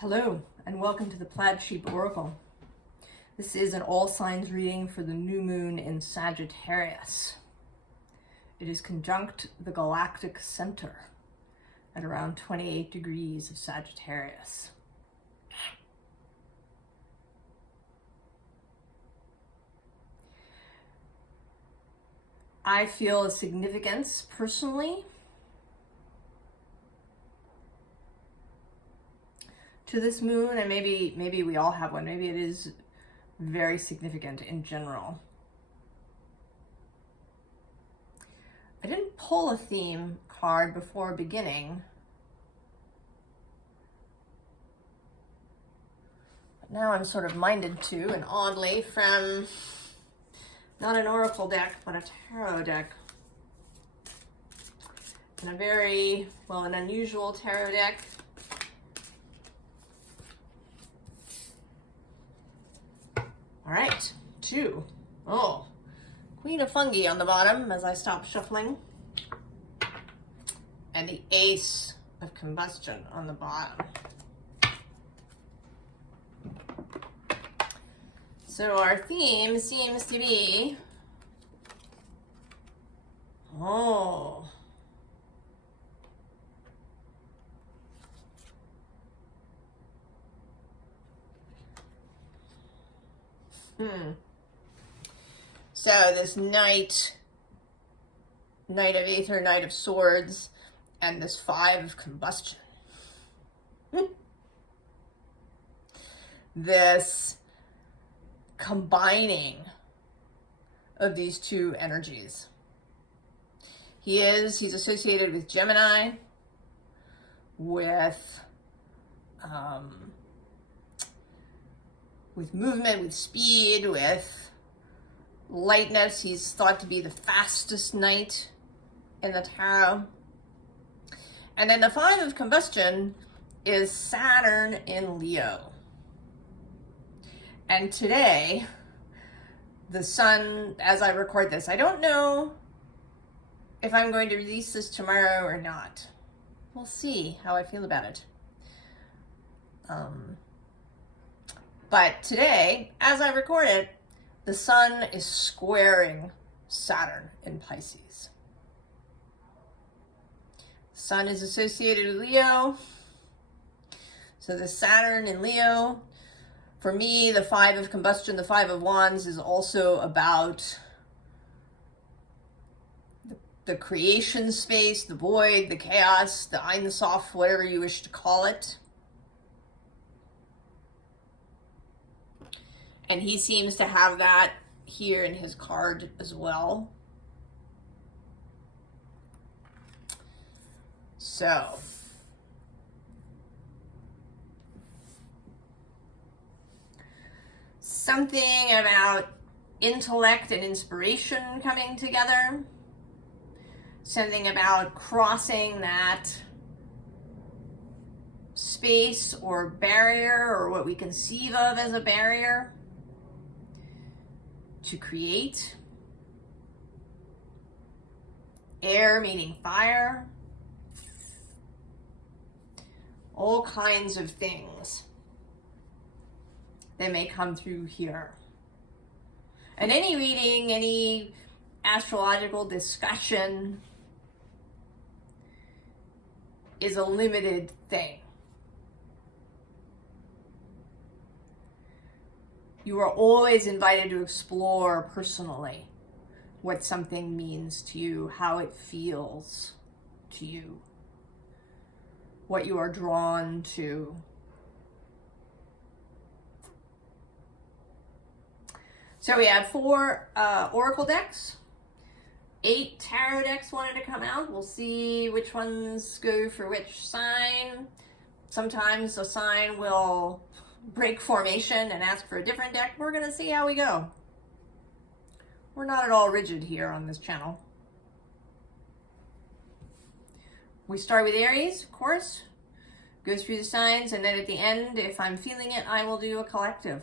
Hello, and welcome to the Plaid Oracle. This is an all signs reading for the new moon in Sagittarius. It is conjunct the galactic center at around 28 degrees of Sagittarius. I feel a significance personally to this moon, and maybe we all have one. Maybe it is very significant in general. I didn't pull a theme card before beginning, but now I'm sort of minded to, and oddly, from not an oracle deck, but a tarot deck. And a very, well, an unusual tarot deck. All right, two. Oh, Queen of Fungi on the bottom as I stop shuffling. And the Ace of Combustion on the bottom. So our theme seems to be, So this Knight of Aether, Knight of Swords, and this Five of Combustion. This combining of these two energies. He's associated with Gemini, with movement, with speed, with lightness. He's thought to be the fastest knight in the tarot. And then the Five of Combustion is Saturn in Leo. And today, the sun, as I record this, I don't know if I'm going to release this tomorrow or not. We'll see how I feel about it. But today, as I record it, the sun is squaring Saturn in Pisces. The sun is associated with Leo. So the Saturn in Leo, for me, the Five of Combustion, the Five of Wands is also about the creation space, the void, the chaos, the Ein Sof, whatever you wish to call it. And he seems to have that here in his card as well. So, something about intellect and inspiration coming together. Something about crossing that space or barrier, or what we conceive of as a barrier, to create. Air meaning fire. All kinds of things that may come through here. And any reading, any astrological discussion is a limited thing. You are always invited to explore personally what something means to you, how it feels to you, what you are drawn to. So we have 4 oracle decks. 8 tarot decks wanted to come out. We'll see which ones go for which sign. Sometimes a sign will break formation and ask for a different deck. We're going to see how we go. We're not at all rigid here on this channel. We start with Aries, of course. Go through the signs, and then at the end, if I'm feeling it, I will do a collective.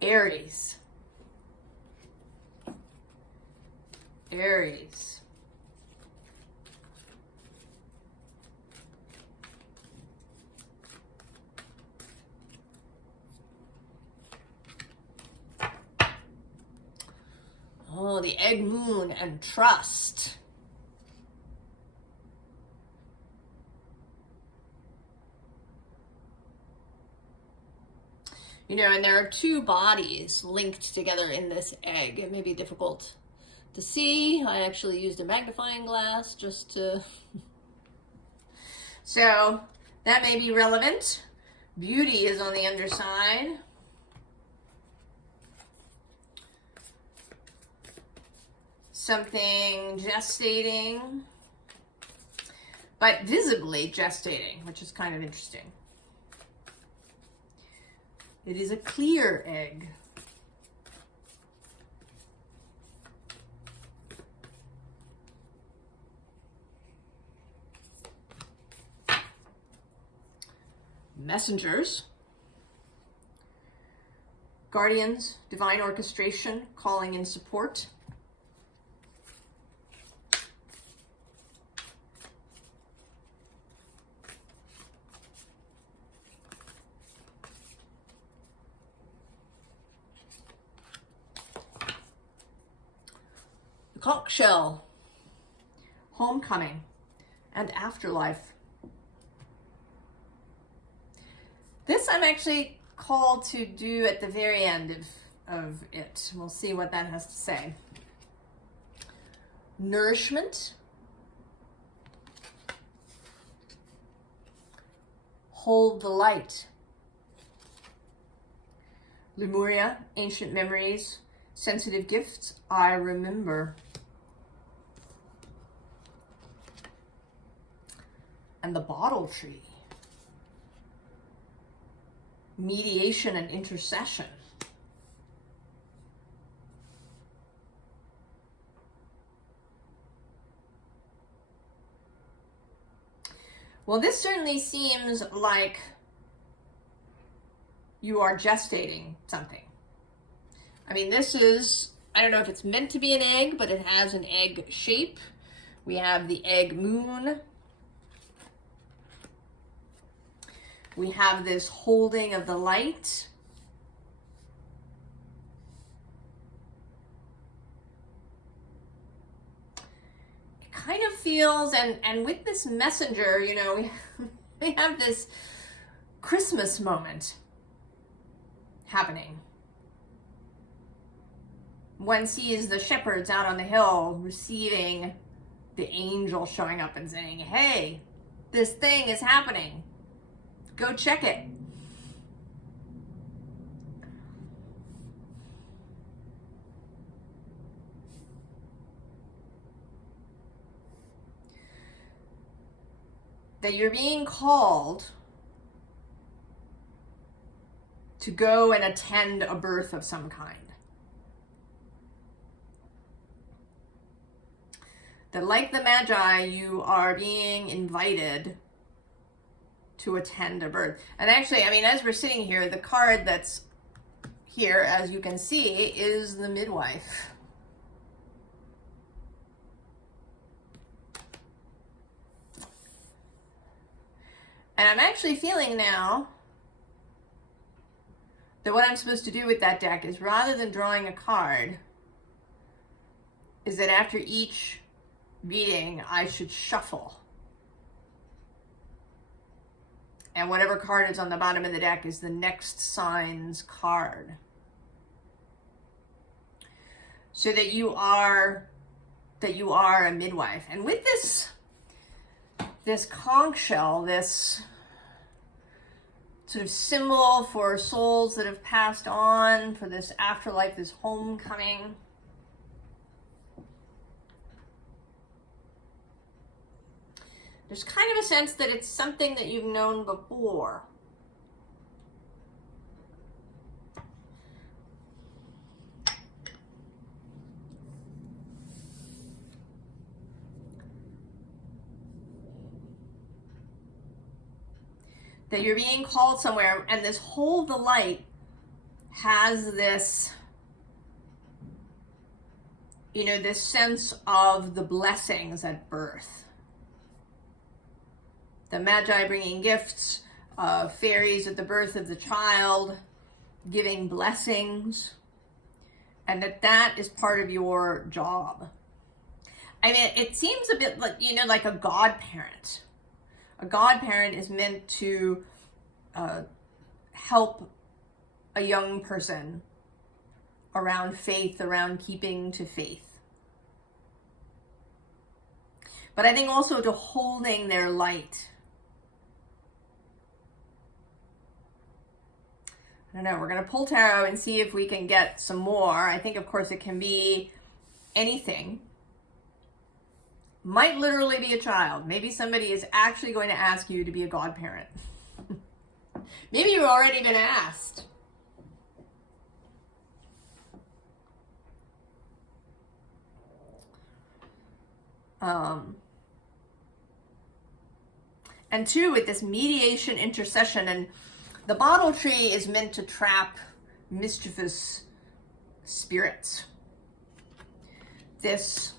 Aries. Aries. Oh, the egg moon and trust. You know, and there are two bodies linked together in this egg. It may be difficult to see. I actually used a magnifying glass just to... So that may be relevant. Beauty is on the underside. Something gestating, but visibly gestating, which is kind of interesting. It is a clear egg. Messengers, guardians, divine orchestration, calling in support. The conch shell, homecoming, and afterlife. This I'm actually called to do at the very end of it. We'll see what that has to say. Nourishment. Hold the light. Lemuria, ancient memories, sensitive gifts, I remember. And the bottle tree. Mediation and intercession. Well, this certainly seems like you are gestating something. I mean, this is, I don't know if it's meant to be an egg, but it has an egg shape. We have the egg moon. We have this holding of the light. It kind of feels, and with this messenger, you know, we have this Christmas moment happening. One sees the shepherds out on the hill receiving the angel showing up and saying, hey, this thing is happening. Go check it. That you're being called to go and attend a birth of some kind. That like the Magi, you are being invited to attend a birth. And actually, I mean, as we're sitting here, the card that's here, as you can see, is the midwife. And I'm actually feeling now that what I'm supposed to do with that deck is, rather than drawing a card, is that after each reading, I should shuffle. And whatever card is on the bottom of the deck is the next sign's card. So that you are a midwife. And with this conch shell, this sort of symbol for souls that have passed on, for this afterlife, this homecoming. There's kind of a sense that it's something that you've known before. That you're being called somewhere, and this hold the light has this, you know, this sense of the blessings at birth. The Magi bringing gifts, fairies at the birth of the child, giving blessings. and that is part of your job. I mean, it seems a bit like, you know, like a godparent. A godparent is meant to help a young person around faith, around keeping to faith. But I think also to holding their light. I don't know, we're going to pull tarot and see if we can get some more. I think, of course, it can be anything. Might literally be a child. Maybe somebody is actually going to ask you to be a godparent. Maybe you've already been asked. And two, with this mediation intercession, and the bottle tree is meant to trap mischievous spirits. This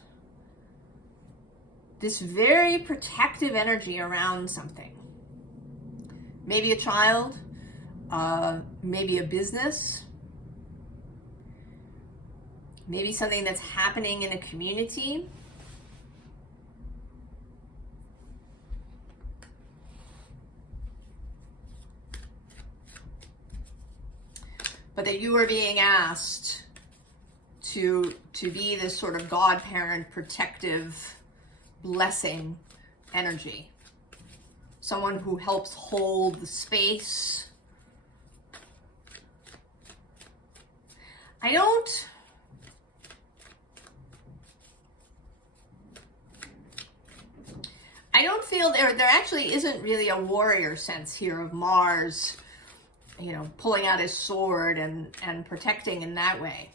very protective energy around something. Maybe a child, maybe a business, maybe something that's happening in a community. But that you are being asked to be this sort of godparent, protective, blessing energy. Someone who helps hold the space. I don't feel there actually isn't really a warrior sense here of Mars, you know, pulling out his sword and protecting in that way.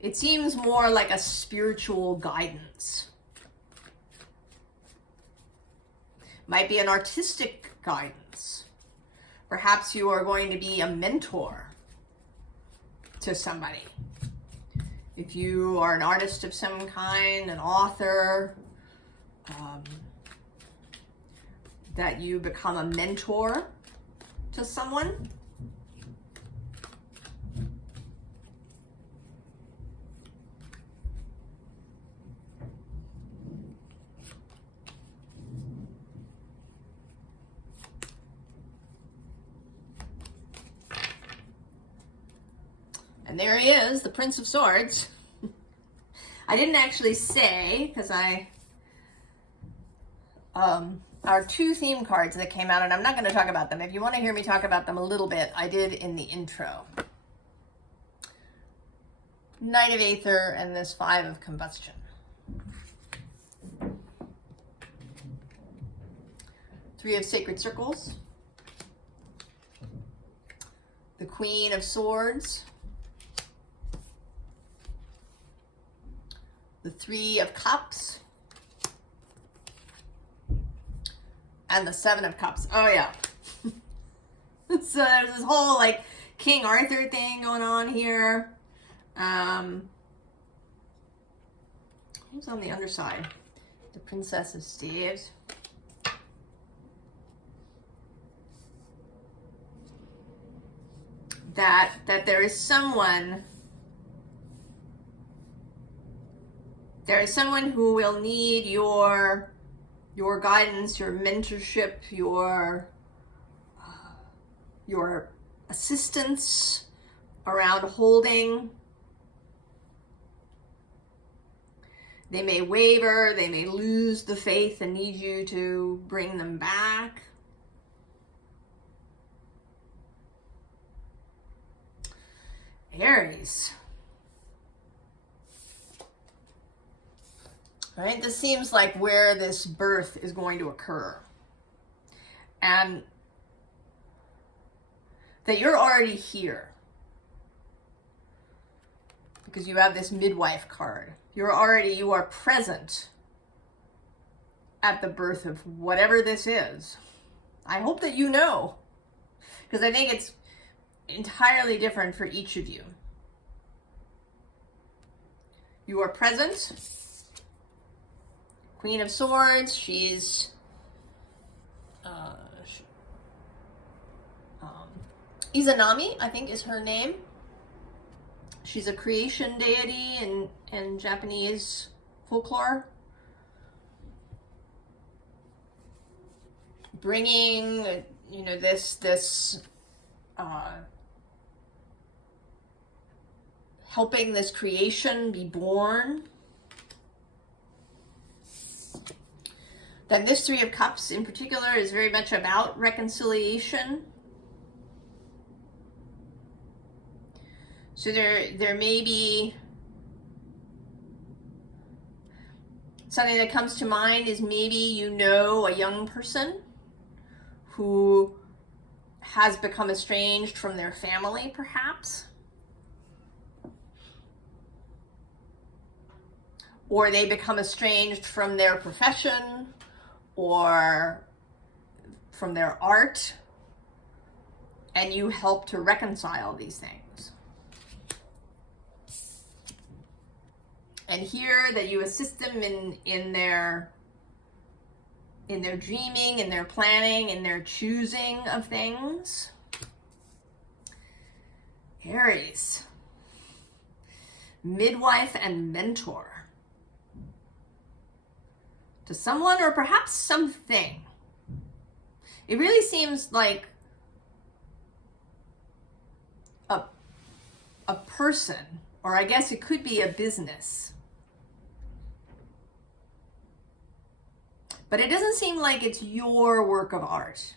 It seems more like a spiritual guidance. Might be an artistic guidance. Perhaps you are going to be a mentor to somebody. If you are an artist of some kind, an author, that you become a mentor to someone. And there he is, the Prince of Swords. I didn't actually say, because our two theme cards that came out, and I'm not going to talk about them. If you want to hear me talk about them a little bit, I did in the intro. Knight of Aether and this Five of Combustion. Three of Sacred Circles. The Queen of Swords. The Three of Cups. And the Seven of Cups. Oh, yeah. So there's this whole, like, King Arthur thing going on here. Who's on the underside? The Princess of Staves. That there is someone... There is someone who will need your guidance, your mentorship, your assistance around holding. They may waver, they may lose the faith and need you to bring them back. Aries. Right? This seems like where this birth is going to occur. And that you're already here. Because you have this midwife card. You are present at the birth of whatever this is. I hope that you know. Because I think it's entirely different for each of you. You are present. Queen of Swords, she's Izanami, I think is her name. She's a creation deity in Japanese folklore. Bringing, you know, this helping this creation be born. Then this Three of Cups in particular is very much about reconciliation. So there may be something that comes to mind is maybe you know a young person who has become estranged from their family, perhaps. Or they become estranged from their profession or from their art, and you help to reconcile these things. And here that you assist them in their dreaming, in their planning, in their choosing of things. Aries, midwife and mentor to someone or perhaps something. It really seems like a person, or I guess it could be a business. But it doesn't seem like it's your work of art.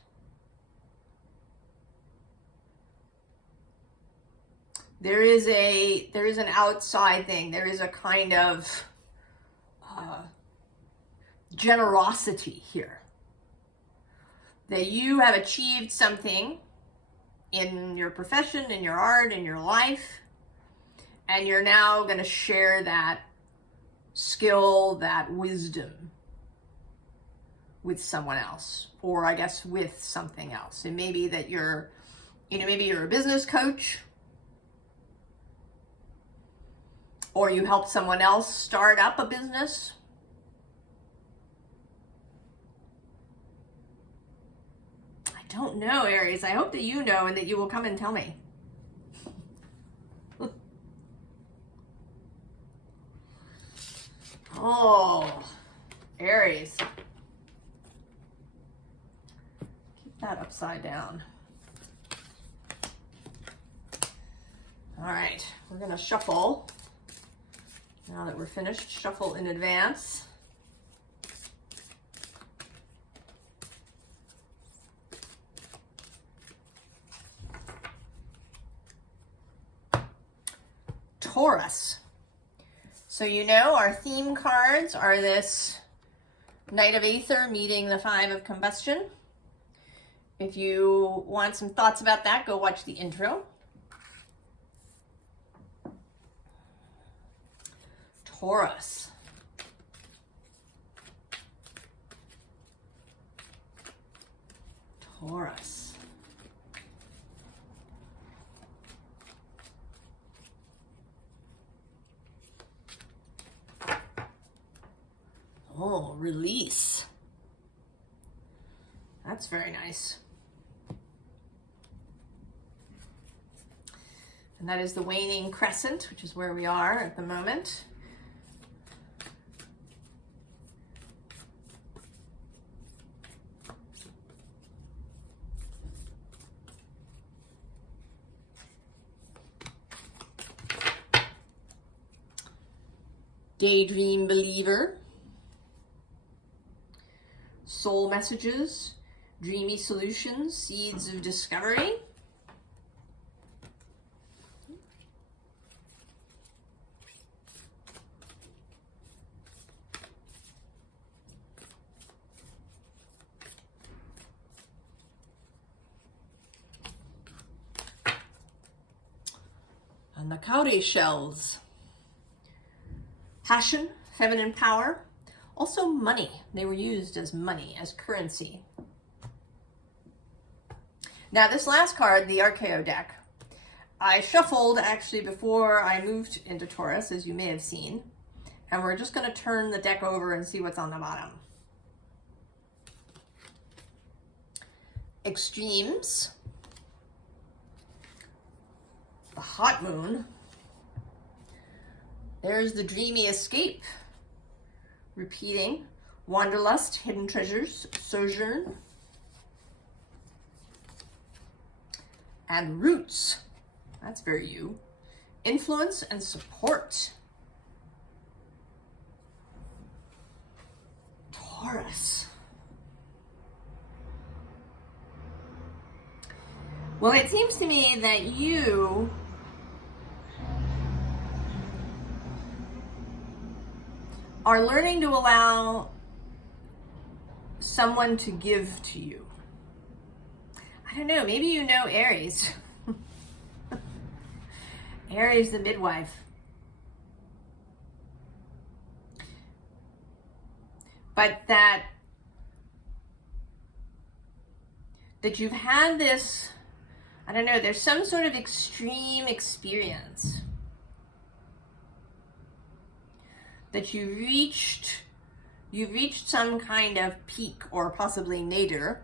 There is an outside thing. There is a kind of generosity here. That you have achieved something in your profession, in your art, in your life, and you're now going to share that skill, that wisdom with someone else, or I guess with something else. It may be that you're, maybe you're a business coach, or you help someone else start up a business. I don't know, Aries. I hope that you know and that you will come and tell me. Oh, Aries. Keep that upside down. All right, we're going to shuffle. Now that we're finished, shuffle in advance. Taurus. So our theme cards are this Knight of Aether meeting the Five of Combustion. If you want some thoughts about that, go watch the intro. Taurus. Taurus. Oh, release. That's very nice. And that is the waning crescent, which is where we are at the moment. Daydream believer. Soul messages, dreamy solutions, seeds of discovery. And the cowrie shells. Passion, feminine power. Also money. They were used as money, as currency. Now this last card, the archeo deck, I shuffled actually before I moved into Taurus, as you may have seen. And we're just going to turn the deck over and see what's on the bottom. Extremes. The hot moon. There's the dreamy escape. Repeating. Wanderlust, hidden treasures, sojourn. And roots. That's very you. Influence and support. Taurus. Well, it seems to me that you are learning to allow someone to give to you. I don't know, maybe you know Aries. Aries, the midwife. But that you've had this, I don't know, there's some sort of extreme experience that you've reached some kind of peak or possibly nadir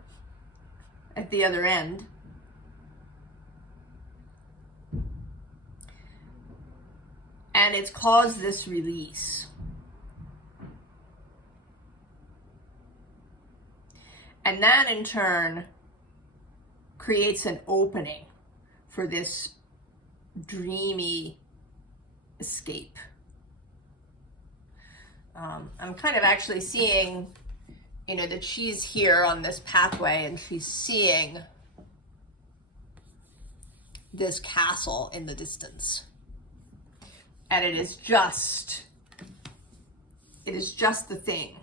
at the other end. And it's caused this release. And that in turn creates an opening for this dreamy escape. I'm kind of actually seeing, that she's here on this pathway and she's seeing this castle in the distance. And it is just the thing.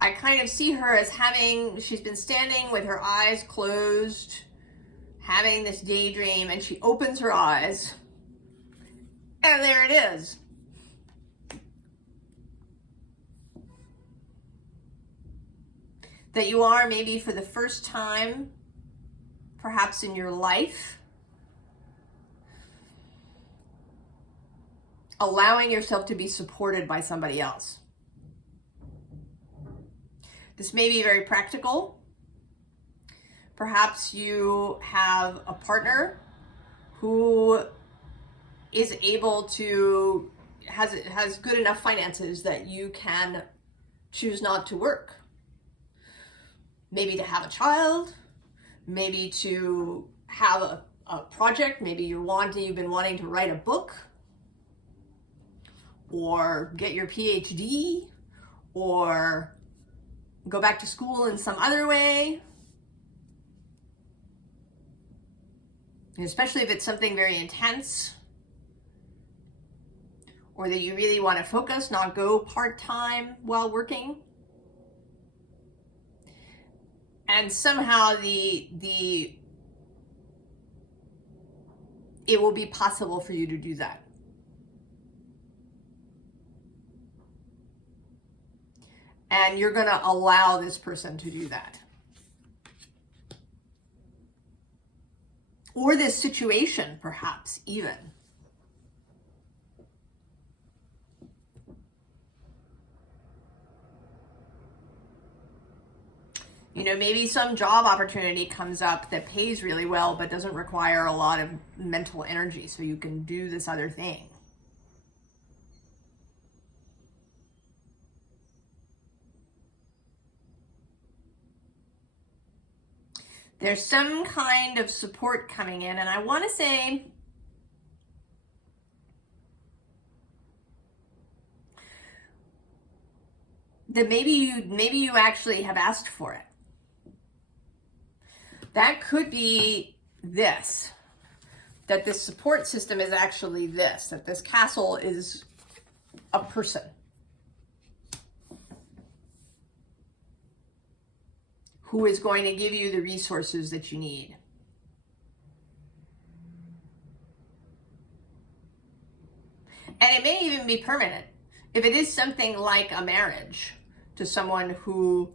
I kind of see her as she's been standing with her eyes closed, having this daydream, and she opens her eyes, and there it is. That you are maybe for the first time, perhaps in your life, allowing yourself to be supported by somebody else. This may be very practical. Perhaps you have a partner who is able to, has good enough finances that you can choose not to work. Maybe to have a child, maybe to have a project, maybe you've been wanting to write a book, or get your PhD, or go back to school in some other way. And especially if it's something very intense, or that you really want to focus, not go part-time while working. And somehow it will be possible for you to do that. And you're going to allow this person to do that. Or this situation, perhaps, even. Maybe some job opportunity comes up that pays really well, but doesn't require a lot of mental energy, so you can do this other thing. There's some kind of support coming in, and I want to say that maybe you actually have asked for it. That could be this, that this support system is actually this, that this castle is a person who is going to give you the resources that you need. And it may even be permanent. If it is something like a marriage to someone who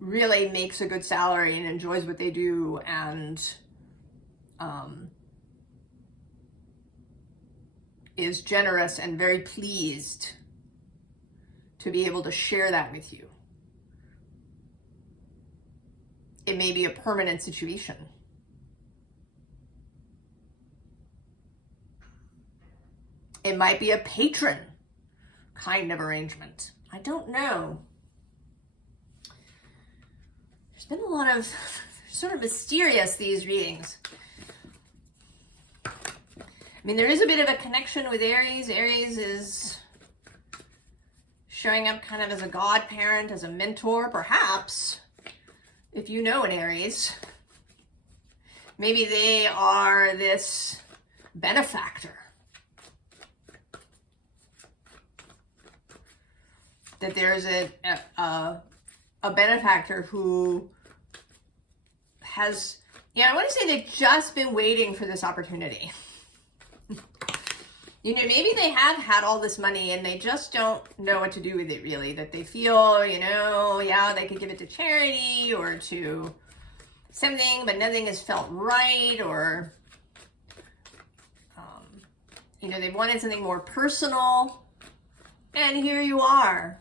really makes a good salary and enjoys what they do and is generous and very pleased to be able to share that with you. It may be a permanent situation. It might be a patron kind of arrangement. I don't know. There's been a lot of sort of mysterious, these readings. I mean, there is a bit of a connection with Aries. Aries is showing up kind of as a godparent, as a mentor, perhaps, if you know an Aries. Maybe they are this benefactor. That there's a benefactor who has, I want to say they've just been waiting for this opportunity. Maybe they have had all this money and they just don't know what to do with it, really. That they feel, they could give it to charity or to something, but nothing has felt right, or, they wanted something more personal. And here you are.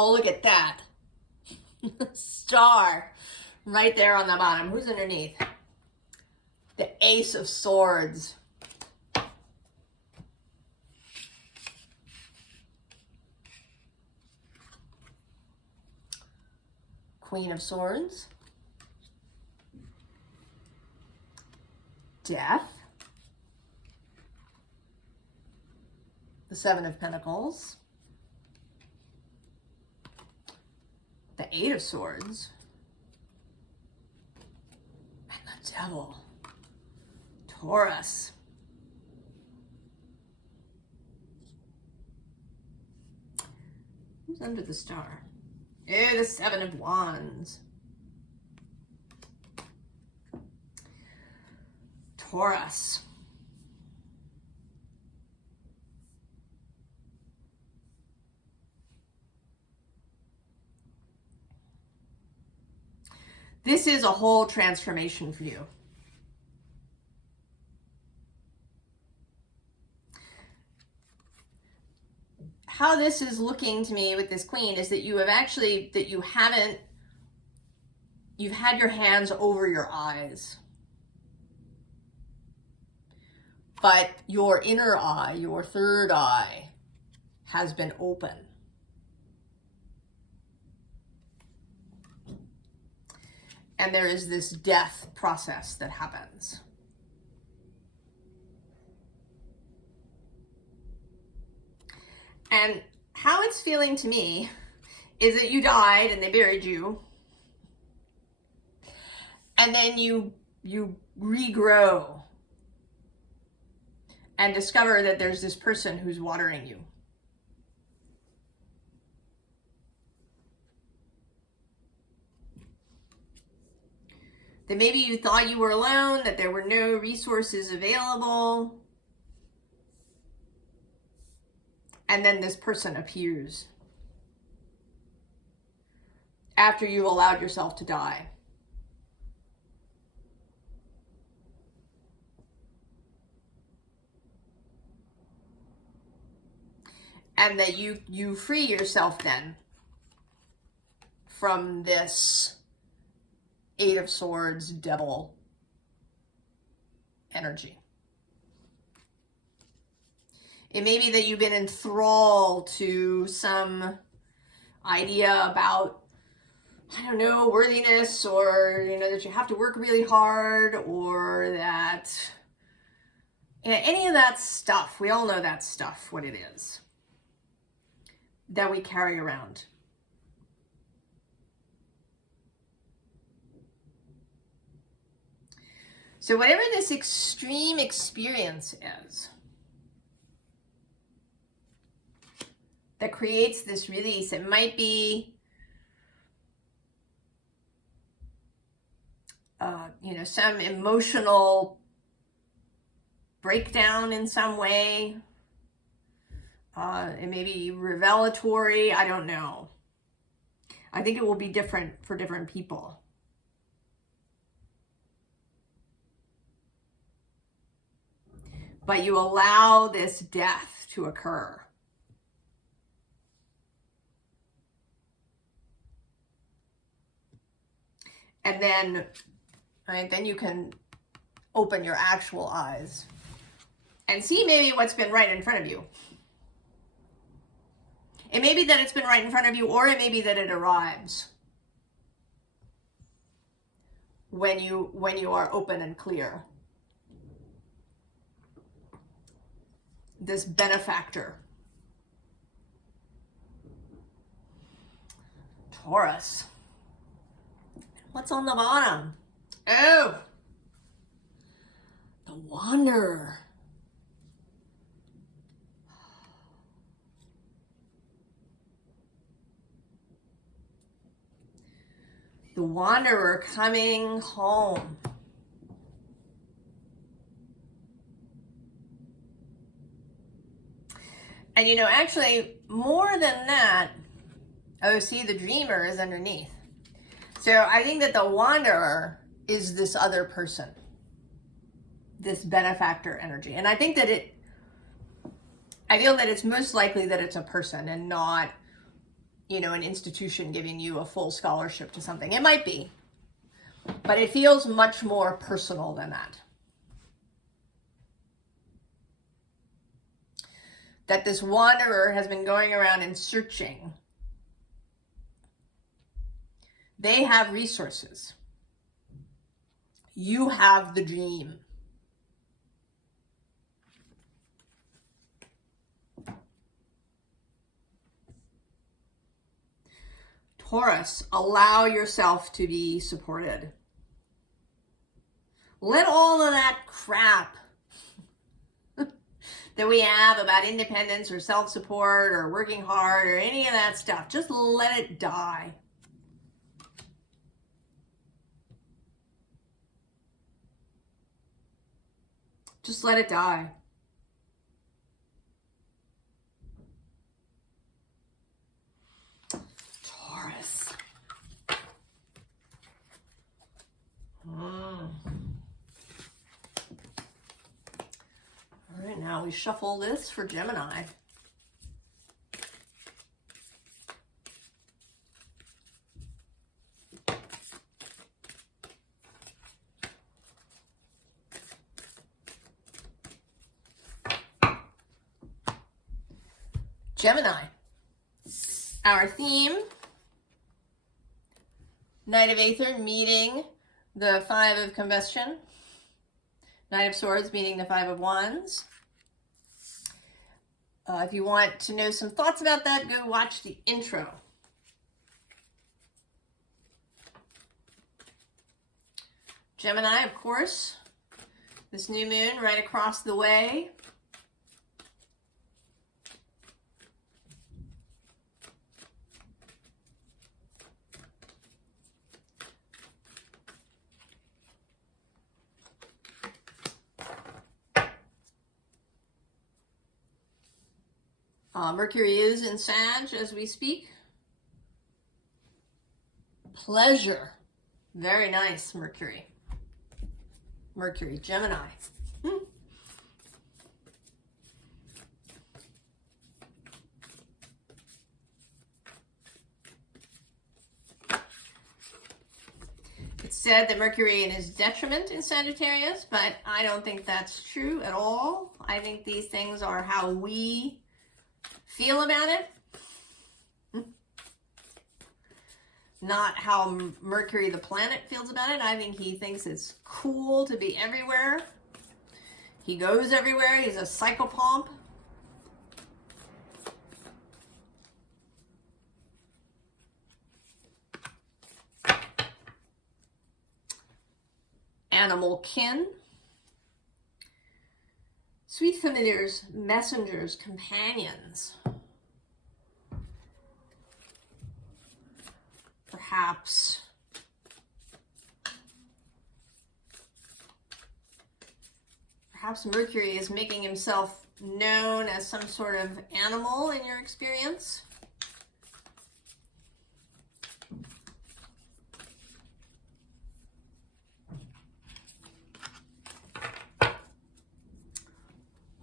Oh, look at that. Star right there on the bottom. Who's underneath? The Ace of Swords. Queen of Swords. Death. The Seven of Pentacles. The Eight of Swords. And the Devil. Taurus. Who's under the star? The Seven of Wands. Taurus. This is a whole transformation for you. How this is looking to me with this Queen is that you've had your hands over your eyes. But your inner eye, your third eye, has been open. And there is this death process that happens. And how it's feeling to me is that you died and they buried you. And then you regrow and discover that there's this person who's watering you. That maybe you thought you were alone, that there were no resources available. And then this person appears after you've allowed yourself to die. And that you free yourself then from this Eight of Swords, Devil energy. It may be that you've been enthralled to some idea about, I don't know, worthiness, or, that you have to work really hard, or that, any of that stuff. We all know that stuff, what it is, that we carry around. So whatever this extreme experience is that creates this release, it might be, some emotional breakdown in some way. It may be revelatory. I don't know. I think it will be different for different people. but you allow this death to occur. And then, right, then you can open your actual eyes and see maybe what's been right in front of you. It may be that it's been right in front of you, or it may be that it arrives when you are open and clear. This benefactor. Taurus. What's on the bottom? Oh, the Wanderer. The Wanderer coming home. And you know, actually, more than that, oh, see, the Dreamer is underneath. So I think that the Wanderer is this other person, this benefactor energy. And I think that I feel that it's most likely that it's a person and not, you know, an institution giving you a full scholarship to something. It might be, but it feels much more personal than that. That this Wanderer has been going around and searching. They have resources. You have the dream. Taurus, allow yourself to be supported. Let all of that crap that we have about independence or self-support or working hard or any of that stuff, just let it die. Just let it die. Taurus. All right, now we shuffle this for Gemini. Gemini, our theme, Knight of Aether meeting the Five of Combustion, Knight of Swords meeting the Five of Wands. If you want to know some thoughts about that, go watch the intro. Gemini, of course, this new moon right across the way. Mercury is in Sag as we speak. Pleasure. Very nice, Mercury. Mercury, Gemini. It's said that Mercury is his detriment in Sagittarius, but I don't think that's true at all. I think these things are how we feel about it, not how Mercury the planet feels about it. I think he thinks it's cool to be everywhere. He goes everywhere. He's a psychopomp. Animal kin. Sweet familiars, messengers, companions. Perhaps Mercury is making himself known as some sort of animal in your experience.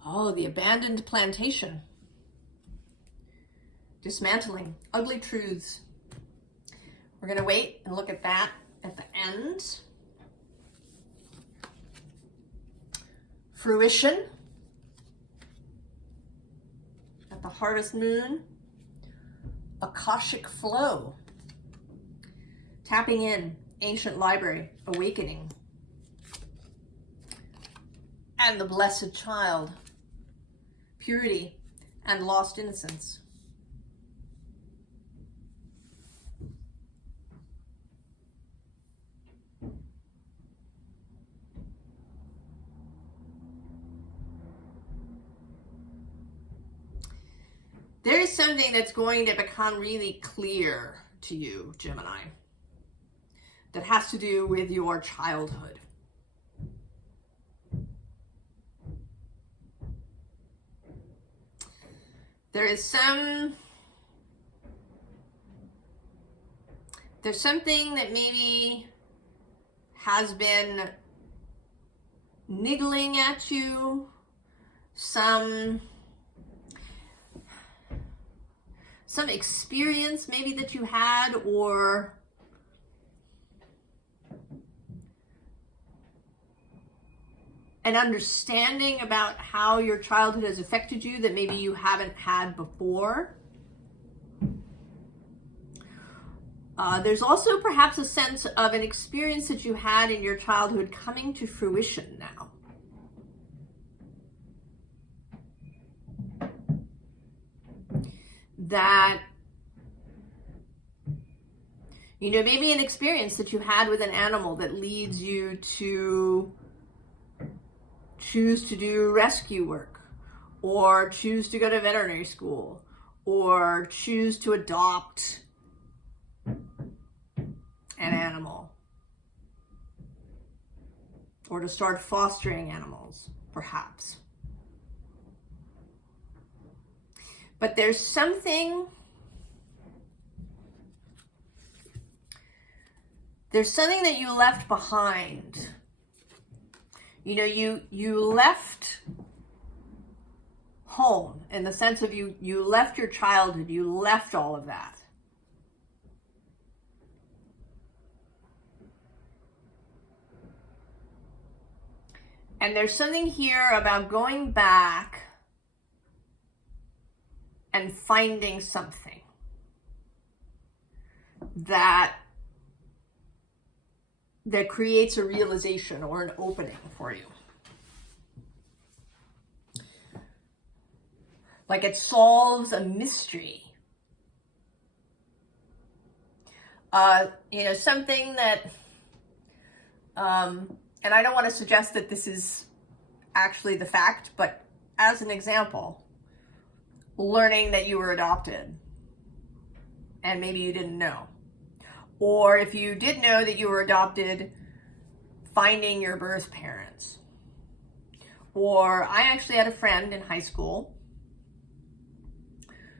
Oh, the abandoned plantation. Dismantling. Ugly truths. We're going to wait and look at that at the end. Fruition. At the harvest moon. Akashic flow. Tapping in. Ancient library. Awakening. And the blessed child. Purity and lost innocence. There is something that's going to become really clear to you, Gemini, that has to do with your childhood. There's something that maybe has been niggling at you, some experience maybe that you had, or an understanding about how your childhood has affected you that maybe you haven't had before. There's also perhaps a sense of an experience that you had in your childhood coming to fruition now. That, you know, maybe an experience that you had with an animal that leads you to choose to do rescue work, or choose to go to veterinary school, or choose to adopt an animal, or to start fostering animals, perhaps. But there's something that you left behind. You know, you left home in the sense of you left your childhood, you left all of that. And there's something here about going back and finding something that creates a realization or an opening for you. Like it solves a mystery. You know, something that, and I don't want to suggest that this is actually the fact, but as an example, learning that you were adopted and maybe you didn't know. Or if you did know that you were adopted, finding your birth parents. Or I actually had a friend in high school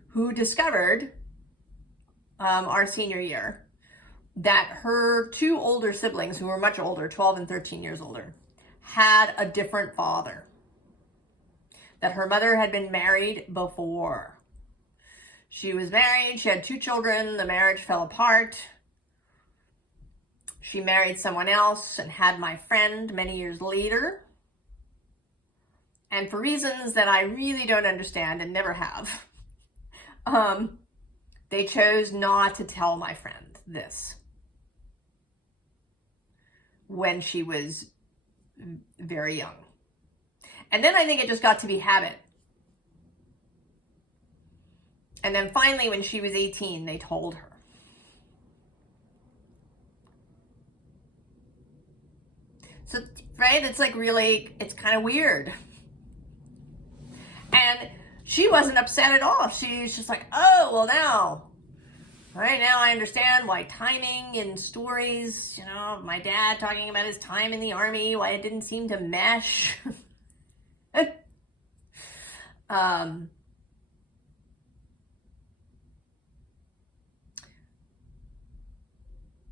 who discovered our senior year that her two older siblings, who were much older, 12 and 13 years older, had a different father. That her mother had been married before. She was married, she had 2 children, the marriage fell apart. She married someone else and had my friend many years later. And for reasons that I really don't understand and never have, they chose not to tell my friend this when she was very young. And then I think it just got to be habit. And then finally, when she was 18, they told her. So, right, it's like really, it's kind of weird. And she wasn't upset at all. She's just like, oh, well now, right now I understand why timing in stories, you know, my dad talking about his time in the army, why it didn't seem to mesh.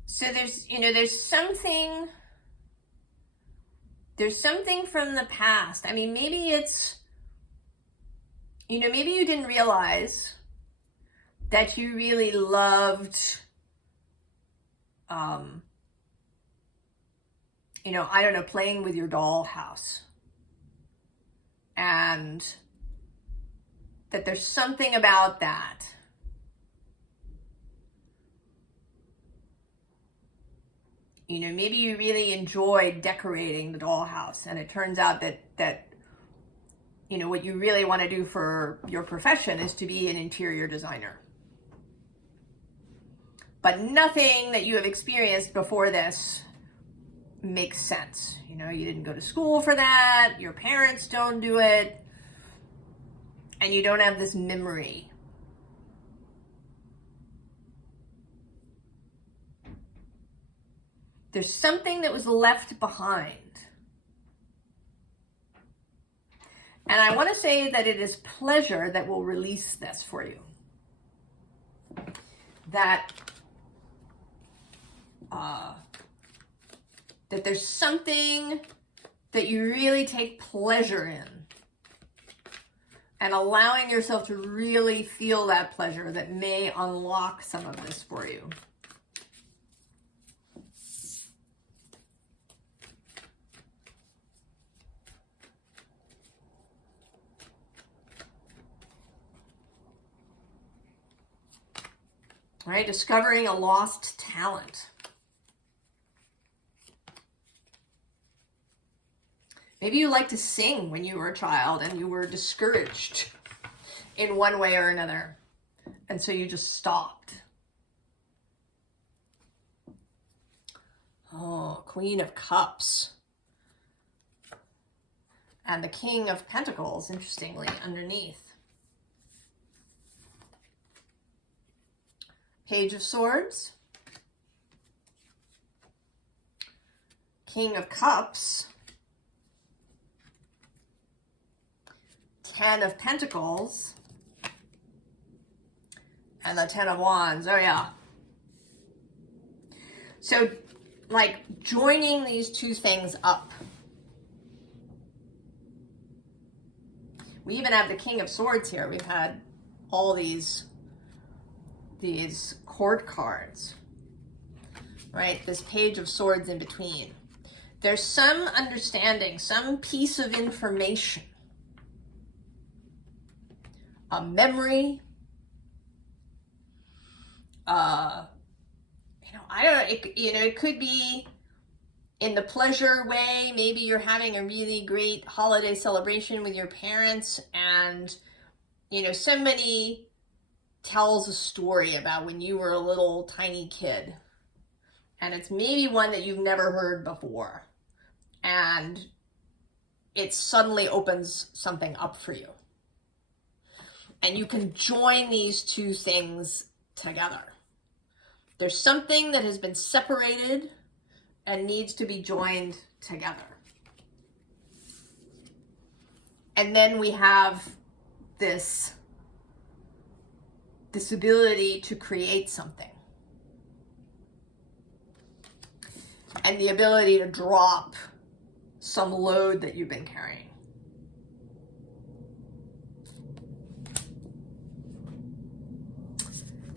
So there's, you know, there's something from the past. I mean, maybe it's you know, maybe you didn't realize that you really loved, you know, I don't know, playing with your dollhouse. And that there's something about that you know, maybe you really enjoyed decorating the dollhouse, and it turns out that you know, what you really want to do for your profession is to be an interior designer. But nothing that you have experienced before this makes sense. You know, you didn't go to school for that, your parents don't do it, and you don't have this memory. There's something that was left behind. And I want to say that it is pleasure that will release this for you. That there's something that you really take pleasure in. And allowing yourself to really feel that pleasure that may unlock some of this for you. All right, discovering a lost talent. Maybe you liked to sing when you were a child and you were discouraged in one way or another. And so you just stopped. Oh, Queen of Cups. And the King of Pentacles, interestingly, underneath. Page of Swords. King of Cups. Ten of Pentacles. And the Ten of Wands. Oh, yeah. So, like, joining these two things up. We even have the King of Swords here. We've had all these court cards, right? This Page of Swords in between. There's some understanding, some piece of information, a memory, you know, I don't know, it could be in the pleasure way. Maybe you're having a really great holiday celebration with your parents, and, you know, somebody tells a story about when you were a little tiny kid, and it's maybe one that you've never heard before, and it suddenly opens something up for you, and you can join these two things together. There's something that has been separated and needs to be joined together. And then we have this ability to create something. And the ability to drop some load that you've been carrying.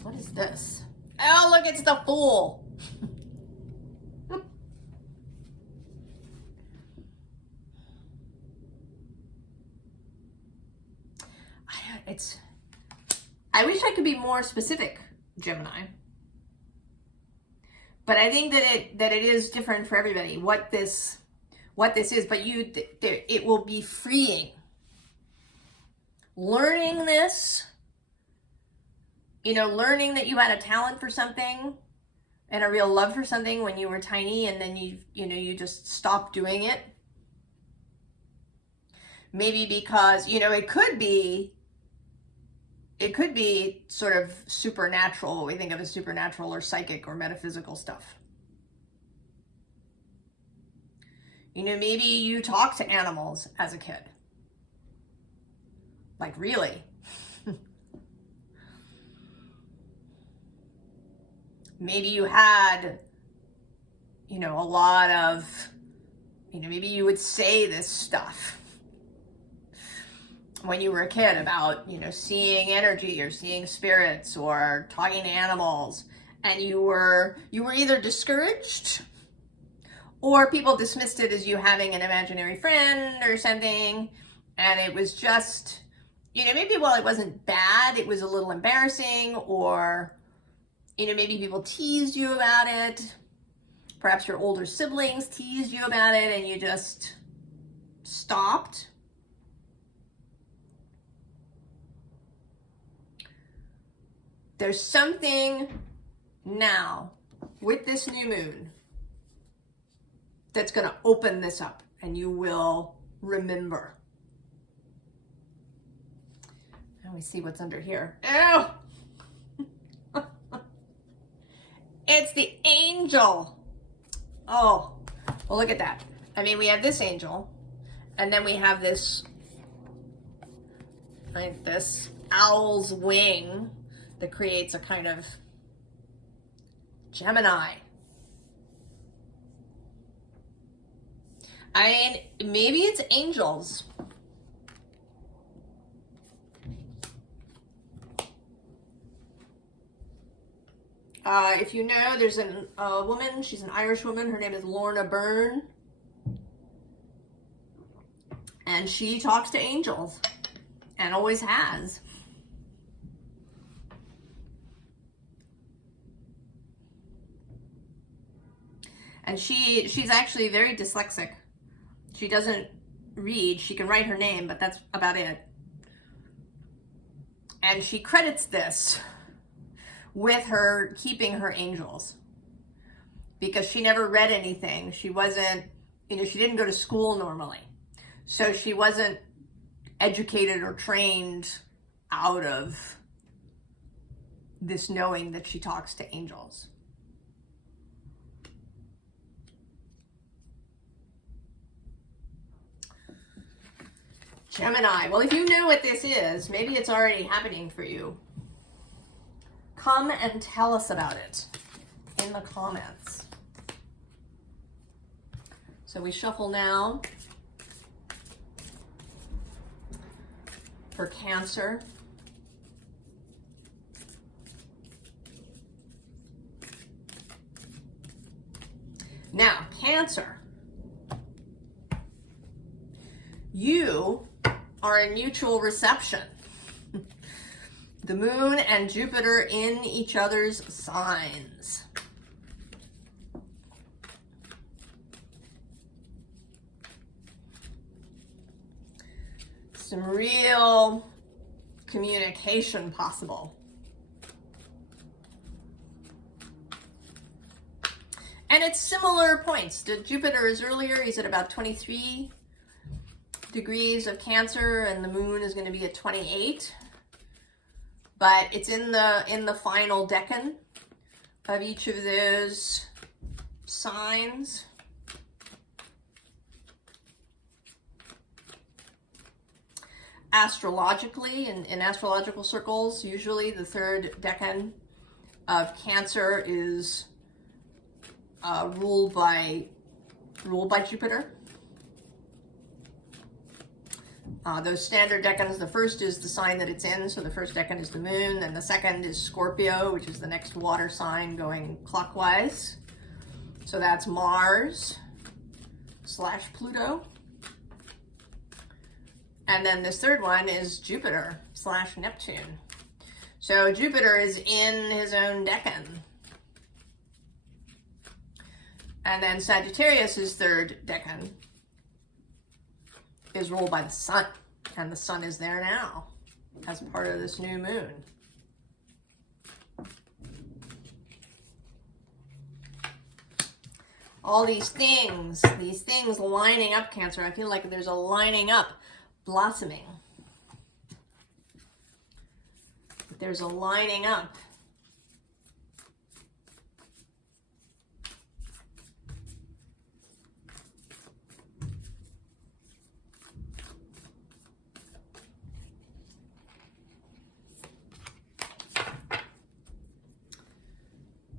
What is this? Oh, look, it's the Fool. I wish I could be more specific, Gemini. But I think that it is different for everybody what this is. But it will be freeing. Learning this, you know, learning that you had a talent for something and a real love for something when you were tiny, and then you just stopped doing it. Maybe because, you know, it could be sort of supernatural, what we think of as supernatural or psychic or metaphysical stuff. You know, maybe you talk to animals as a kid. Like, really? Maybe you had, you know, a lot of, you know, maybe you would say this stuff. when you were a kid about, you know, seeing energy or seeing spirits or talking to animals, and you were either discouraged or people dismissed it as you having an imaginary friend or something, and it was just, you know, maybe, well, it wasn't bad, it was a little embarrassing, or, you know, maybe people teased you about it. Perhaps your older siblings teased you about it and you just stopped. There's something now with this new moon that's going to open this up, and you will remember. Let me see what's under here. Oh! It's the angel. Oh, well, look at that. I mean, we have this angel, and then we have this, like, this owl's wing that creates a kind of Gemini. I mean, maybe it's angels. If you know, there's a woman, she's an Irish woman, her name is Lorna Byrne, and she talks to angels, and always has. And she's actually very dyslexic. She doesn't read, she can write her name, but that's about it. And she credits this with her keeping her angels, because she never read anything. She wasn't, you know, she didn't go to school normally. So she wasn't educated or trained out of this knowing that she talks to angels. Gemini, well, if you know what this is, maybe it's already happening for you. Come and tell us about it in the comments. So we shuffle now for Cancer. Now, Cancer, you are in mutual reception. The moon and Jupiter in each other's signs. Some real communication possible. And it's similar points. The Jupiter is earlier, he's at about 23 degrees of Cancer, and the moon is going to be at 28. But it's in the final decan of each of those signs. Astrologically, in astrological circles, usually the third decan of Cancer is ruled by Jupiter. Those standard decans, the first is the sign that it's in, so the first decan is the moon, and the second is Scorpio, which is the next water sign going clockwise. So that's Mars / Pluto. And then this third one is Jupiter / Neptune. So Jupiter is in his own decan. And then Sagittarius' third decan is ruled by the sun, and the sun is there now as part of this new moon. All these things lining up, Cancer. I feel like there's a lining up, blossoming. There's a lining up.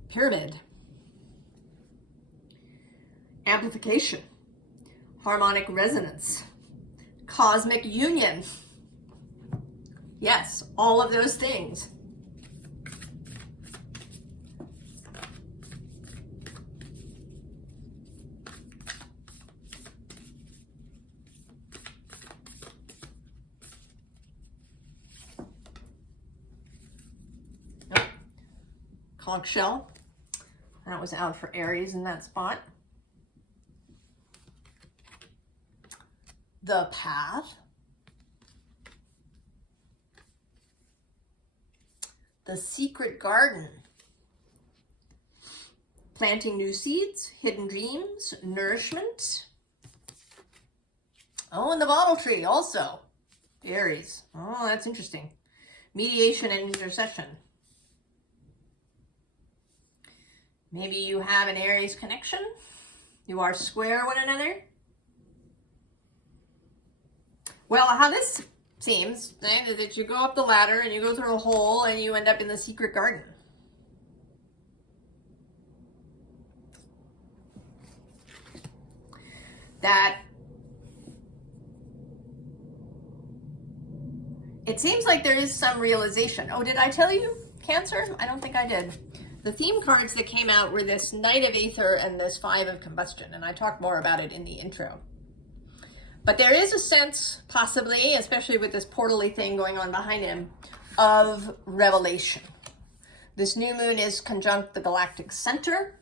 Pyramid. Amplification. Harmonic resonance. Cosmic union. Yes, all of those things. Oh. Conch shell. That was out for Aries in that spot. The path. The secret garden. Planting new seeds, hidden dreams, nourishment. Oh, and the bottle tree also. Aries. Oh, that's interesting. Mediation and intercession. Maybe you have an Aries connection. You are square one another. Well, how this seems, right, is that you go up the ladder and you go through a hole and you end up in the secret garden. That it seems like there is some realization. Oh, did I tell you, Cancer? I don't think I did. The theme cards that came out were this Knight of Aether and this Five of Combustion, and I talked more about it in the intro. But there is a sense, possibly, especially with this portal-y thing going on behind him, of revelation. This new moon is conjunct the galactic center.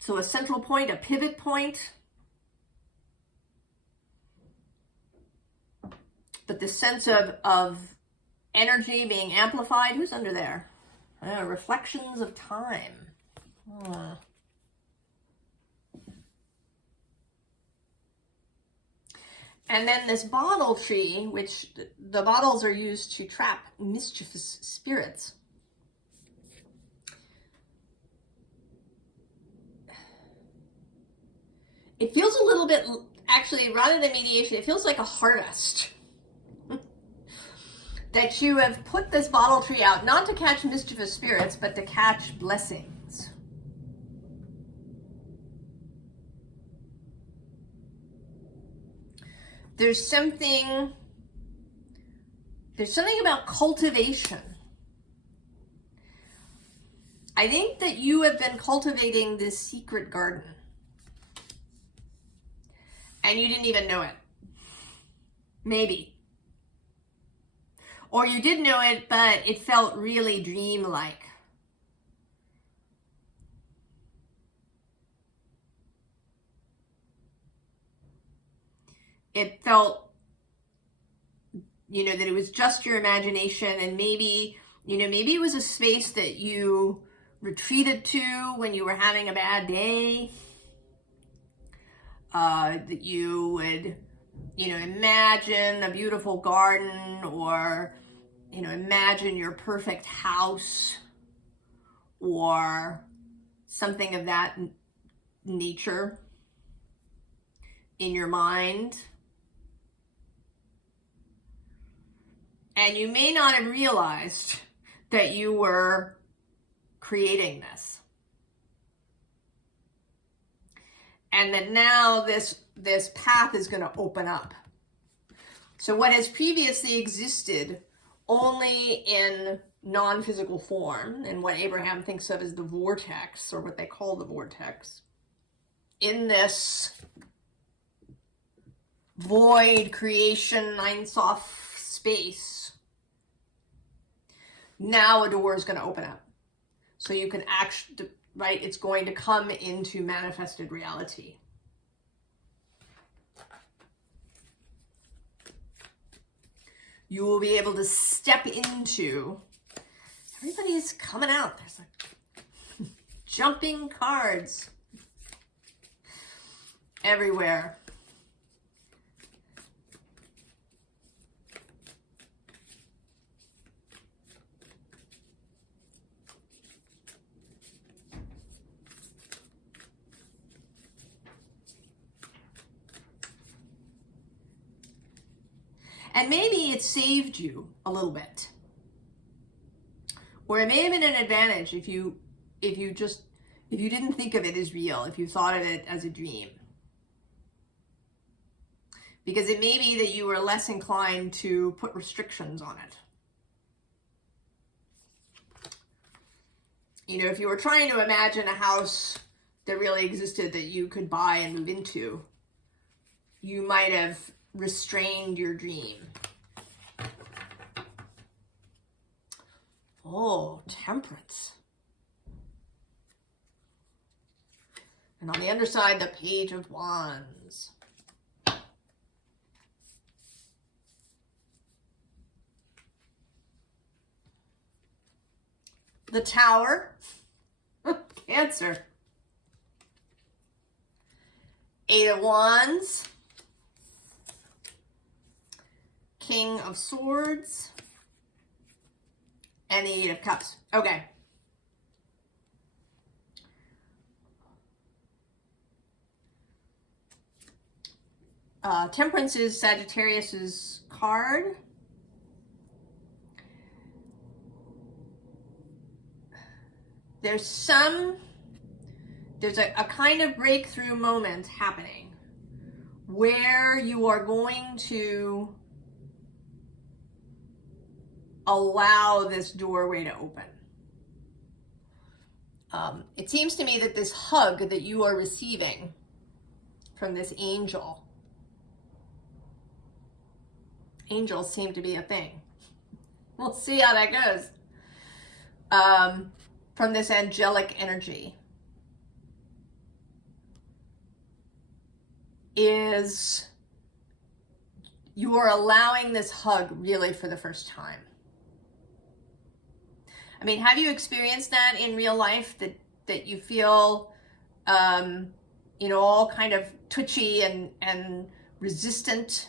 So a central point, a pivot point. But the sense of energy being amplified. Who's under there? Reflections of time. And then this bottle tree, which the bottles are used to trap mischievous spirits. It feels a little bit, actually, rather than mediation, it feels like a harvest. That you have put this bottle tree out, not to catch mischievous spirits, but to catch blessings. There's something about cultivation. I think that you have been cultivating this secret garden. And you didn't even know it. Maybe. Or you did know it, but it felt really dreamlike. It felt, that it was just your imagination, and maybe it was a space that you retreated to when you were having a bad day. That you would, imagine a beautiful garden, or, imagine your perfect house, or something of that nature in your mind. And you may not have realized that you were creating this. And that now this path is going to open up. So what has previously existed only in non-physical form, and what Abraham thinks of as the vortex, or what they call the vortex, in this void creation, Ein Sof space, now a door is going to open up. So you can actually, right, it's going to come into manifested reality. You will be able to step into, everybody's coming out. There's like jumping cards everywhere. And maybe it saved you a little bit. Or it may have been an advantage if you didn't think of it as real, if you thought of it as a dream. because it may be that you are less inclined to put restrictions on it. You know, if you were trying to imagine a house that really existed that you could buy and move into, you might have restrained your dream. Oh, Temperance. And on the underside, the Page of Wands. The Tower. Cancer. Eight of Wands. King of Swords. And the Eight of Cups. Okay. Temperance is Sagittarius's card. There's a kind of breakthrough moment happening where you are going to allow this doorway to open. It seems to me that this hug that you are receiving from this angel, angels seem to be a thing. We'll see how that goes. From this angelic energy is you are allowing this hug really for the first time. I mean, have you experienced that in real life, that you feel, you know, all kind of twitchy and resistant,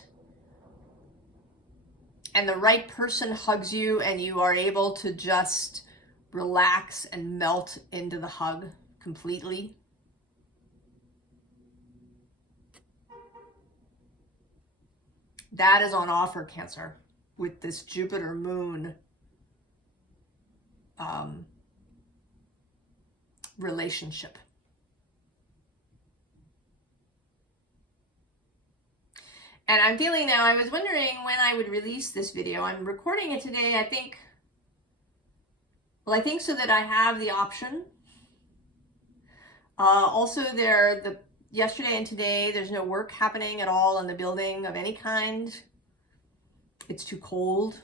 and the right person hugs you and you are able to just relax and melt into the hug completely? That is on offer, Cancer, with this Jupiter moon relationship. And I'm feeling now, I was wondering when I would release this video. I'm recording it today, I think so that I have the option. Also, yesterday and today, there's no work happening at all in the building of any kind. It's too cold.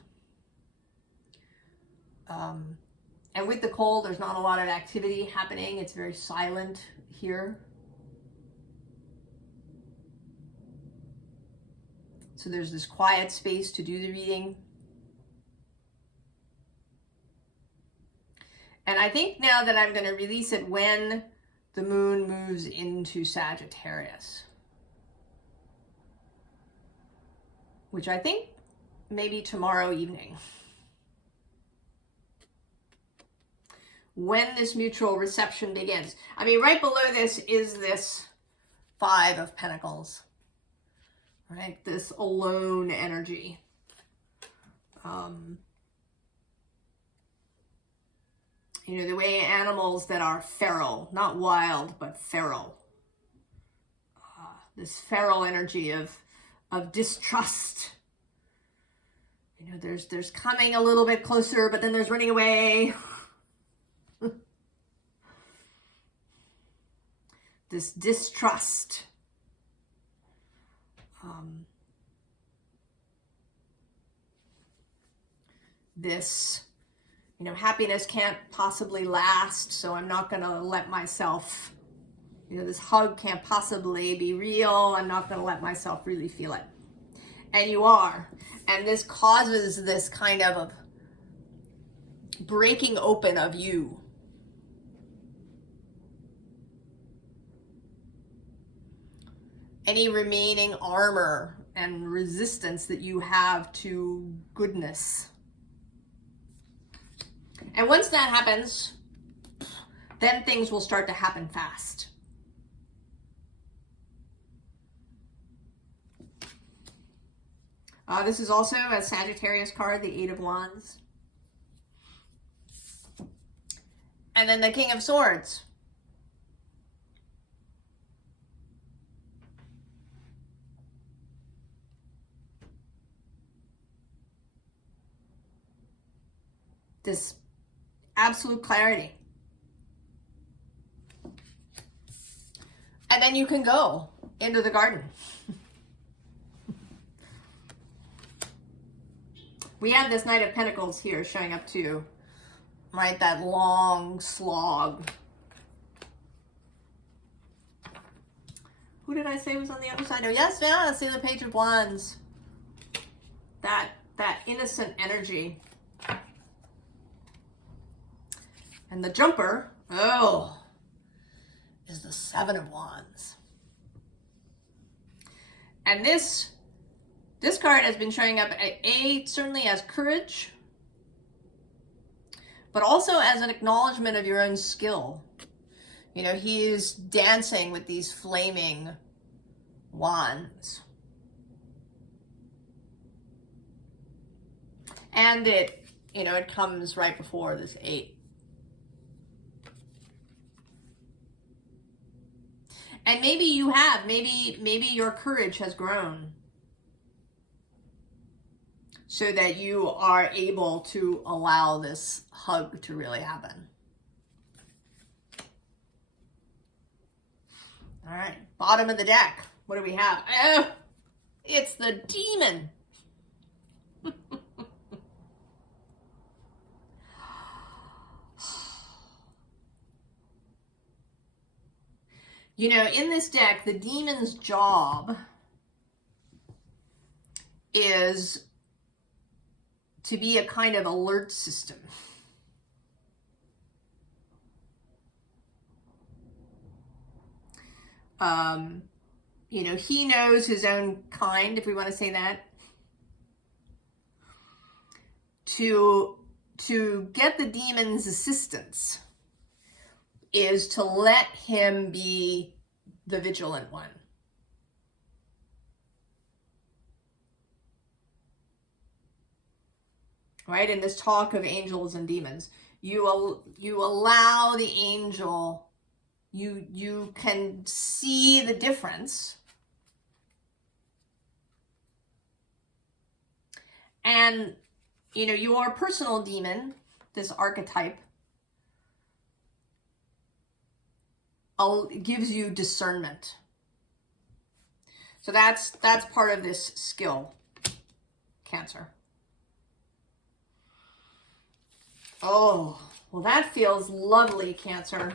And with the cold, there's not a lot of activity happening. It's very silent here. So there's this quiet space to do the reading. And I think now that I'm going to release it when the moon moves into Sagittarius, which I think maybe tomorrow evening, when this mutual reception begins. I mean, right below this is this Five of Pentacles, right? This alone energy. You know, the way animals that are feral, not wild, but feral. This feral energy of distrust. You know, there's coming a little bit closer, but then there's running away. This distrust. This, you know, happiness can't possibly last, so I'm not going to let myself, you know, this hug can't possibly be real. I'm not going to let myself really feel it. And you are. And this causes this kind of breaking open of you. Any remaining armor and resistance that you have to goodness. And once that happens, then things will start to happen fast. This is also a Sagittarius card, the Eight of Wands. And then the King of Swords. this absolute clarity. And then you can go into the garden. We have this Knight of Pentacles here showing up too, right? That long slog. Who did I say was on the other side? Oh, yes, yeah, see the Page of Wands. That innocent energy. And the jumper, oh, is the Seven of Wands. And this card has been showing up certainly as courage, but also as an acknowledgement of your own skill. You know, he is dancing with these flaming wands. And it comes right before this 8. And maybe you have, maybe your courage has grown so that you are able to allow this hug to really happen. All right, bottom of the deck. What do we have? Oh, it's the Demon. You know, in this deck, the Demon's job is to be a kind of alert system. You know, he knows his own kind, if we want to say that. To get the Demon's assistance is to let him be the vigilant one. Right? In this talk of angels and demons, you allow the angel, you can see the difference. And, you know, your personal demon, this archetype, gives you discernment. So that's part of this skill, Cancer. Oh, well, that feels lovely, Cancer.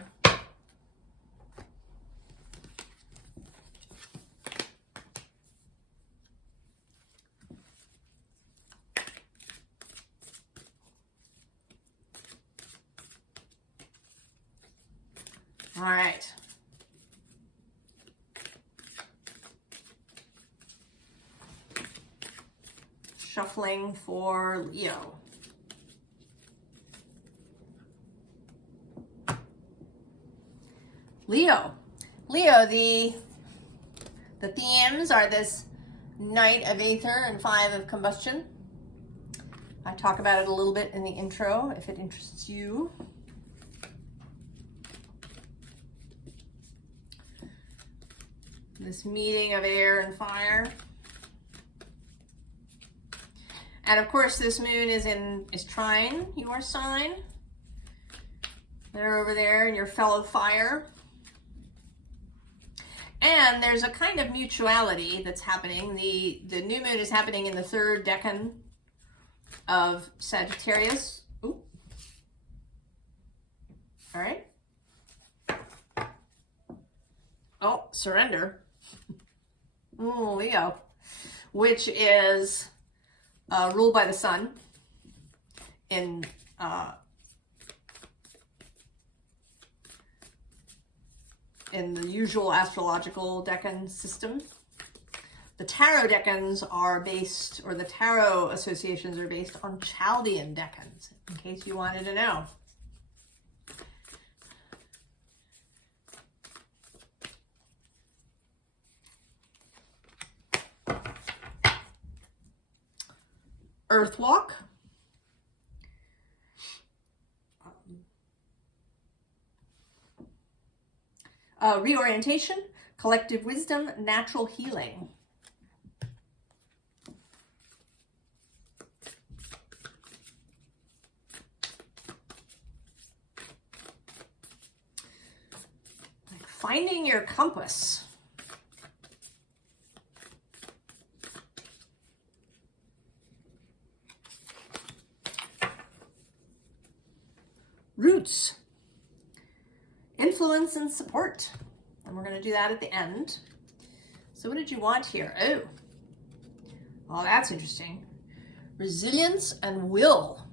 All right. Shuffling for Leo. Leo, the themes are this Knight of Aether and 5 of Combustion. I talk about it a little bit in the intro if it interests you. This meeting of air and fire. And of course this moon is trine your sign. They're over there in your fellow fire. And there's a kind of mutuality that's happening. The new moon is happening in the 3rd decan of Sagittarius. Ooh. All right. Oh, surrender. Ooh, Leo, which is ruled by the sun in the usual astrological decan system. The tarot decans are based, or the tarot associations are based on Chaldean decans, in case you wanted to know. Earthwalk. Reorientation, collective wisdom, natural healing. Finding your compass. Roots. Influence and support. And we're going to do that at the end. So what did you want here? Oh, that's interesting. Resilience and will.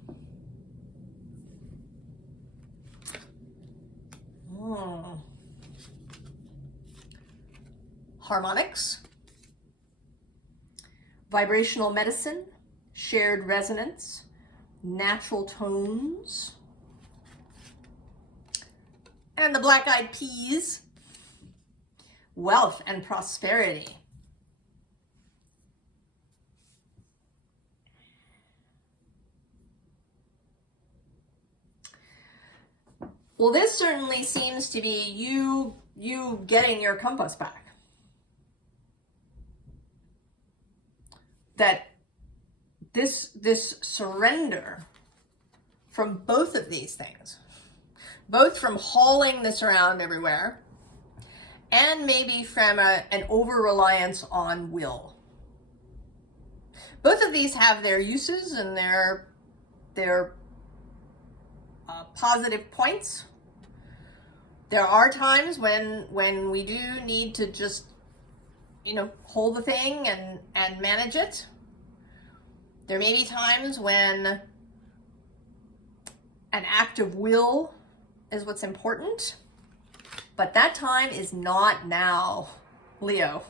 Harmonics. Vibrational medicine. Shared resonance. Natural tones. And the black-eyed peas. Wealth and prosperity. Well, this certainly seems to be you getting your compass back. That this surrender from both of these things, both from hauling this around everywhere and maybe from an over-reliance on will. Both of these have their uses and their positive points. There are times when we do need to just, hold the thing and manage it. There may be times when an act of will is what's important, but that time is not now, Leo.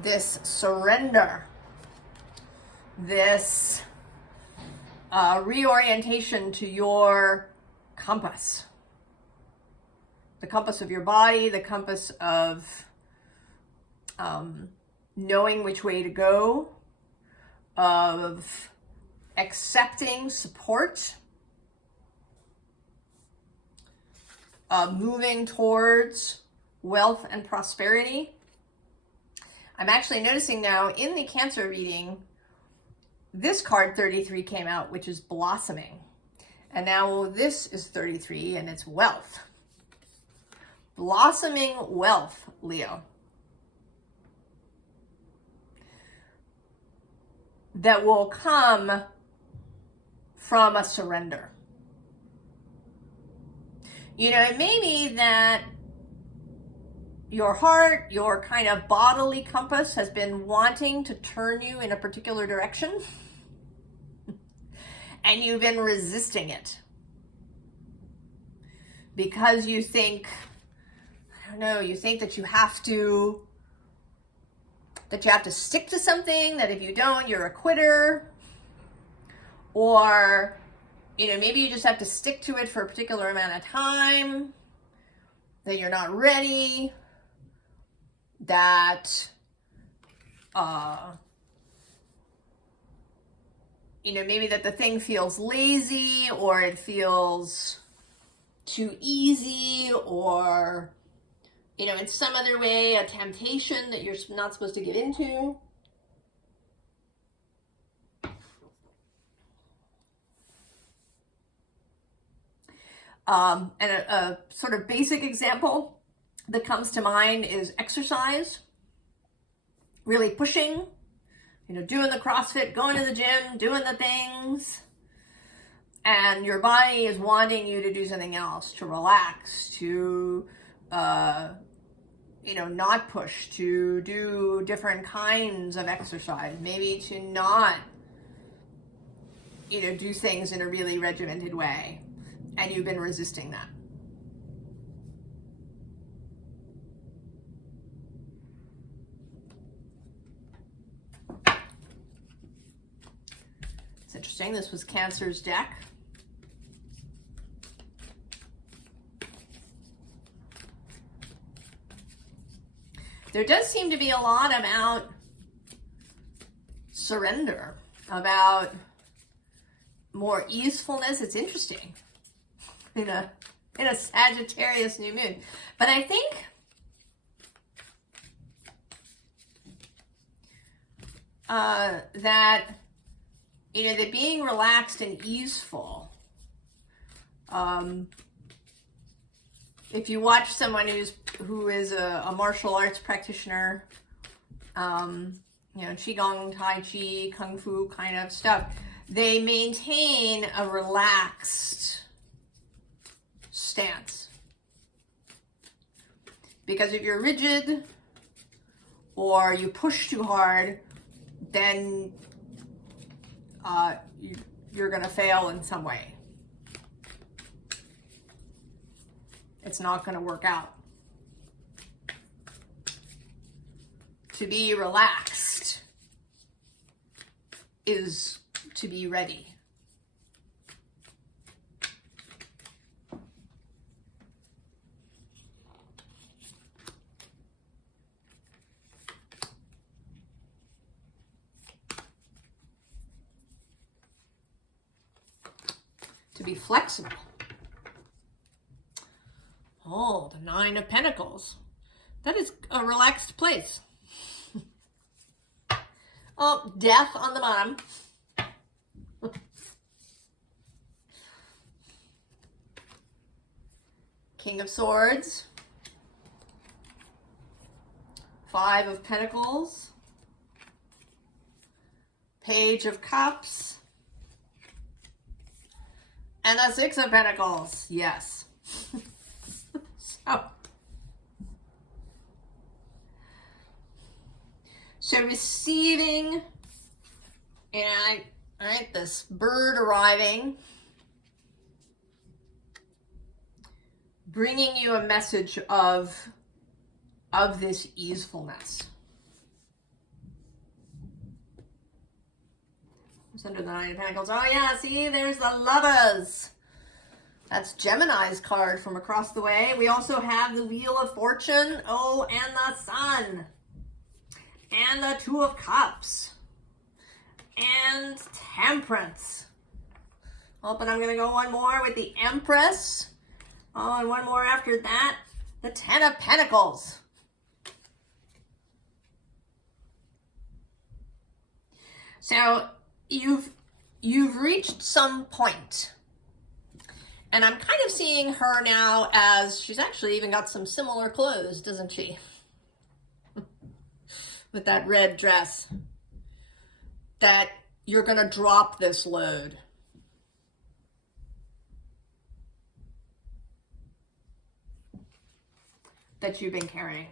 This surrender, this reorientation to your compass. The compass of your body, the compass of knowing which way to go, of accepting support, moving towards wealth and prosperity. I'm actually noticing now in the Cancer reading, this card 33 came out, which is blossoming. And now this is 33 and it's wealth. Blossoming wealth, Leo. That will come from a surrender. It may be that your heart, your kind of bodily compass has been wanting to turn you in a particular direction and you've been resisting it because you think, you think that you have to stick to something, that if you don't, you're a quitter, or, maybe you just have to stick to it for a particular amount of time, that you're not ready, that, maybe that the thing feels lazy, or it feels too easy, or, in some other way, a temptation that you're not supposed to get into. And a sort of basic example that comes to mind is exercise. Really pushing, doing the CrossFit, going to the gym, doing the things. And your body is wanting you to do something else, to relax, to, not push, to do different kinds of exercise, maybe to not, do things in a really regimented way. And you've been resisting that. It's interesting. This was Cancer's deck. There does seem to be a lot about surrender, about more easefulness. It's interesting in a Sagittarius new moon. But I think that, that being relaxed and easeful If you watch someone who is a martial arts practitioner, you know, Qigong, Tai Chi, Kung Fu kind of stuff, they maintain a relaxed stance. Because if you're rigid or you push too hard, then you're going to fail in some way. It's not going to work out. To be relaxed is to be ready. To be flexible. Oh, the Nine of Pentacles. That is a relaxed place. Oh, Death on the bottom. King of Swords. Five of Pentacles. Page of Cups. And the Six of Pentacles. Yes. So receiving, and this bird arriving, bringing you a message of this easefulness. It's under the Nine of Pentacles. Oh yeah, see, there's the Lovers. That's Gemini's card from across the way. We also have the Wheel of Fortune. Oh, and the Sun. And the Two of Cups. And Temperance. Oh, but I'm going to go one more with the Empress. Oh, and one more after that. The Ten of Pentacles. So, you've reached some point. And I'm kind of seeing her now as she's actually even got some similar clothes, doesn't she? With that red dress. That you're going to drop this load. That you've been carrying.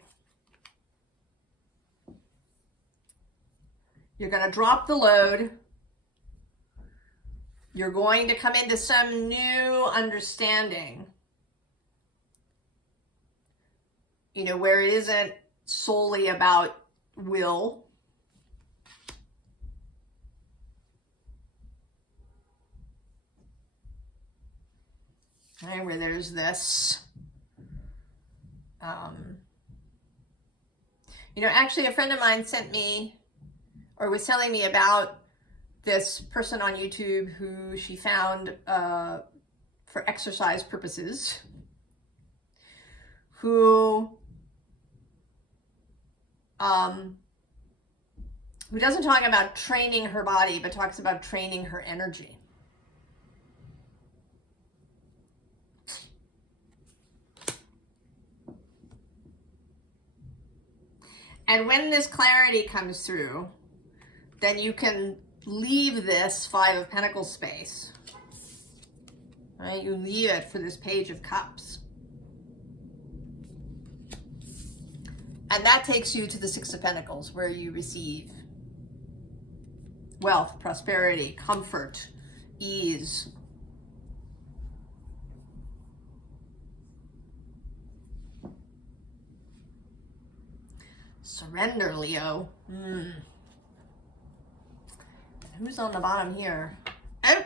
You're going to drop the load. You're going to come into some new understanding. You know, where it isn't solely about will. Okay, where there's this. You know, actually a friend of mine sent me, or was telling me about this person on YouTube who she found for exercise purposes, who doesn't talk about training her body, but talks about training her energy. And when this clarity comes through, then you can leave this Five of Pentacles space. Right? You leave it for this Page of Cups. And that takes you to the Six of Pentacles, where you receive wealth, prosperity, comfort, ease. Surrender, Leo. Who's on the bottom here? Oh,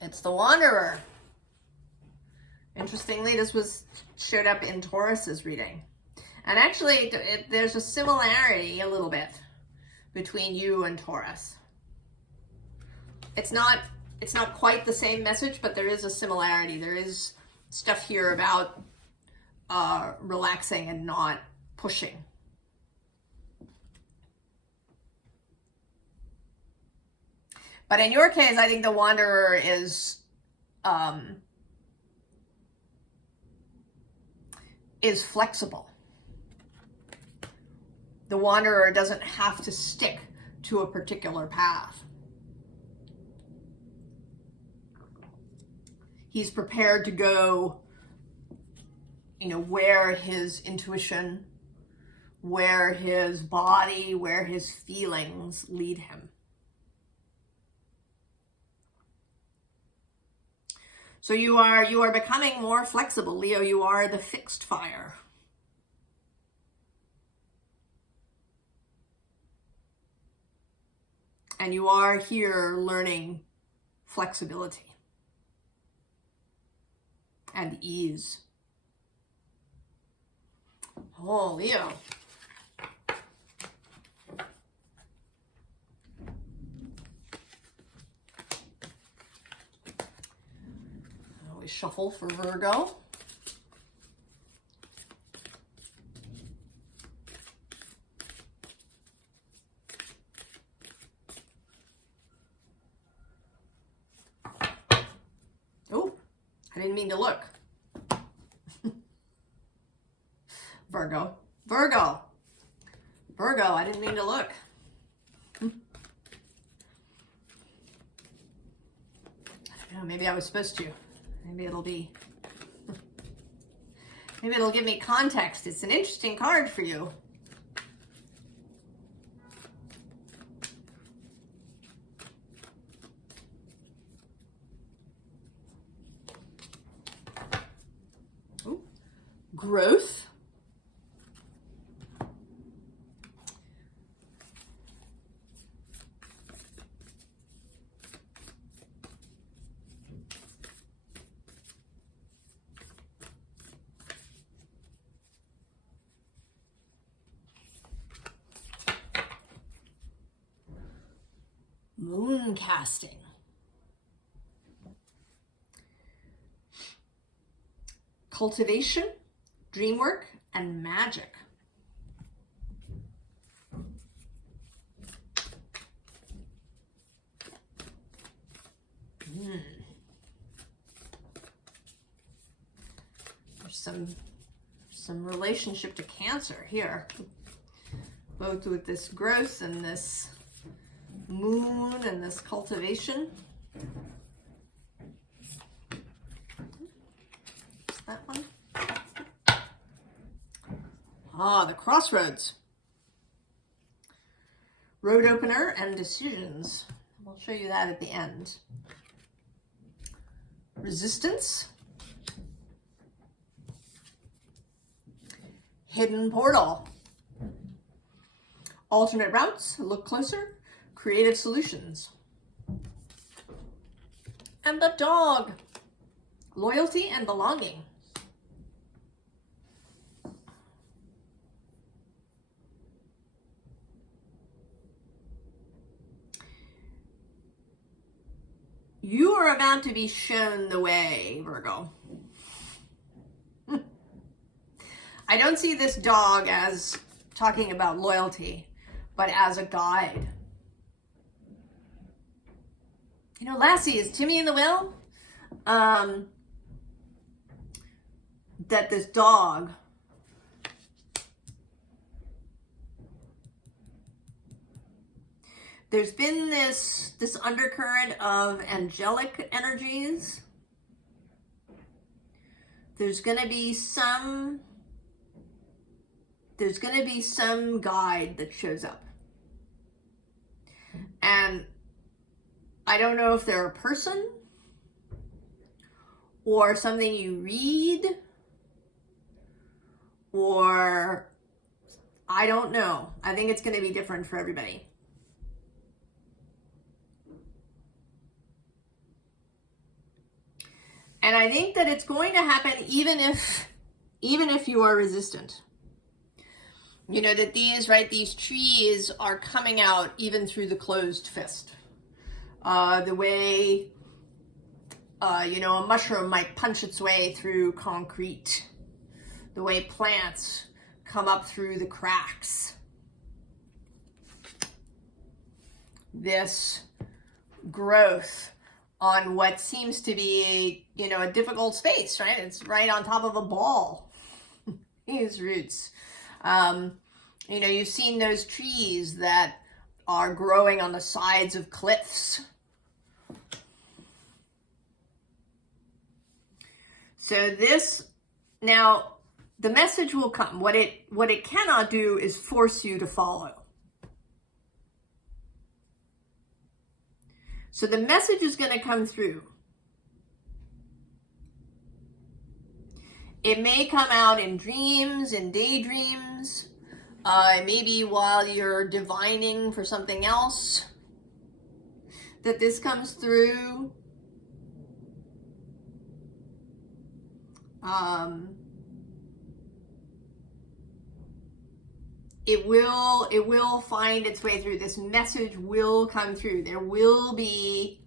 it's the Wanderer. Interestingly, this showed up in Taurus's reading. And actually, there's a similarity a little bit between you and Taurus. It's not quite the same message, but there is a similarity. There is stuff here about relaxing and not pushing. But in your case, I think the Wanderer is is flexible. The wanderer doesn't have to stick to a particular path. He's prepared to go, you know, where his intuition, where his body, where his feelings lead him. So you are becoming more flexible, Leo. You are the fixed fire. And you are here learning flexibility and ease. Oh, Leo. We shuffle for Virgo. Oh, I didn't mean to look. Virgo. Virgo. Virgo, I didn't mean to look. I don't know, maybe I was supposed to. Maybe it'll be, maybe it'll give me context. It's an interesting card for you. Ooh. Growth. Moon casting. Cultivation, dream work, and magic. There's some relationship to Cancer here, both with this growth and this moon and this cultivation. Is that one? Ah, the crossroads. Road opener and decisions. We'll show you that at the end. Resistance. Hidden portal. Alternate routes, look closer. Creative solutions. And the dog. Loyalty and belonging. You are about to be shown the way, Virgo. I don't see this dog as talking about loyalty, but as a guide. You know, Lassie, is Timmy in the will? That this dog there's been this undercurrent of angelic energies. There's gonna be some guide that shows up. And I don't know if they're a person or something you read, or I don't know. I think it's going to be different for everybody. And I think that it's going to happen even if you are resistant. You know, that these trees are coming out even through the closed fist. The way, you know, a mushroom might punch its way through concrete. The way plants come up through the cracks. This growth on what seems to be, you know, a difficult space, right? It's right on top of a ball. trees' roots. You know, you've seen those trees that are growing on the sides of cliffs. So this, now the message will come. What it cannot do is force you to follow. So the message is going to come through. It may come out in dreams, in daydreams, maybe while you're divining for something else, that this comes through. It will find its way through. This message will come through. There will be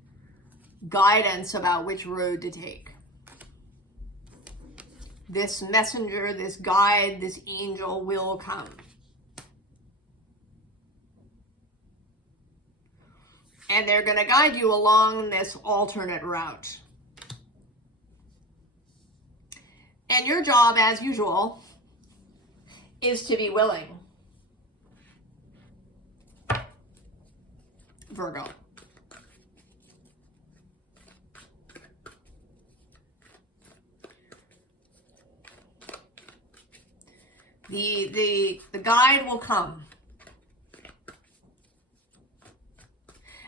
guidance about which road to take. This messenger, this guide, this angel will come. And they're going to guide you along this alternate route. And your job, as usual, is to be willing. Virgo. The guide will come.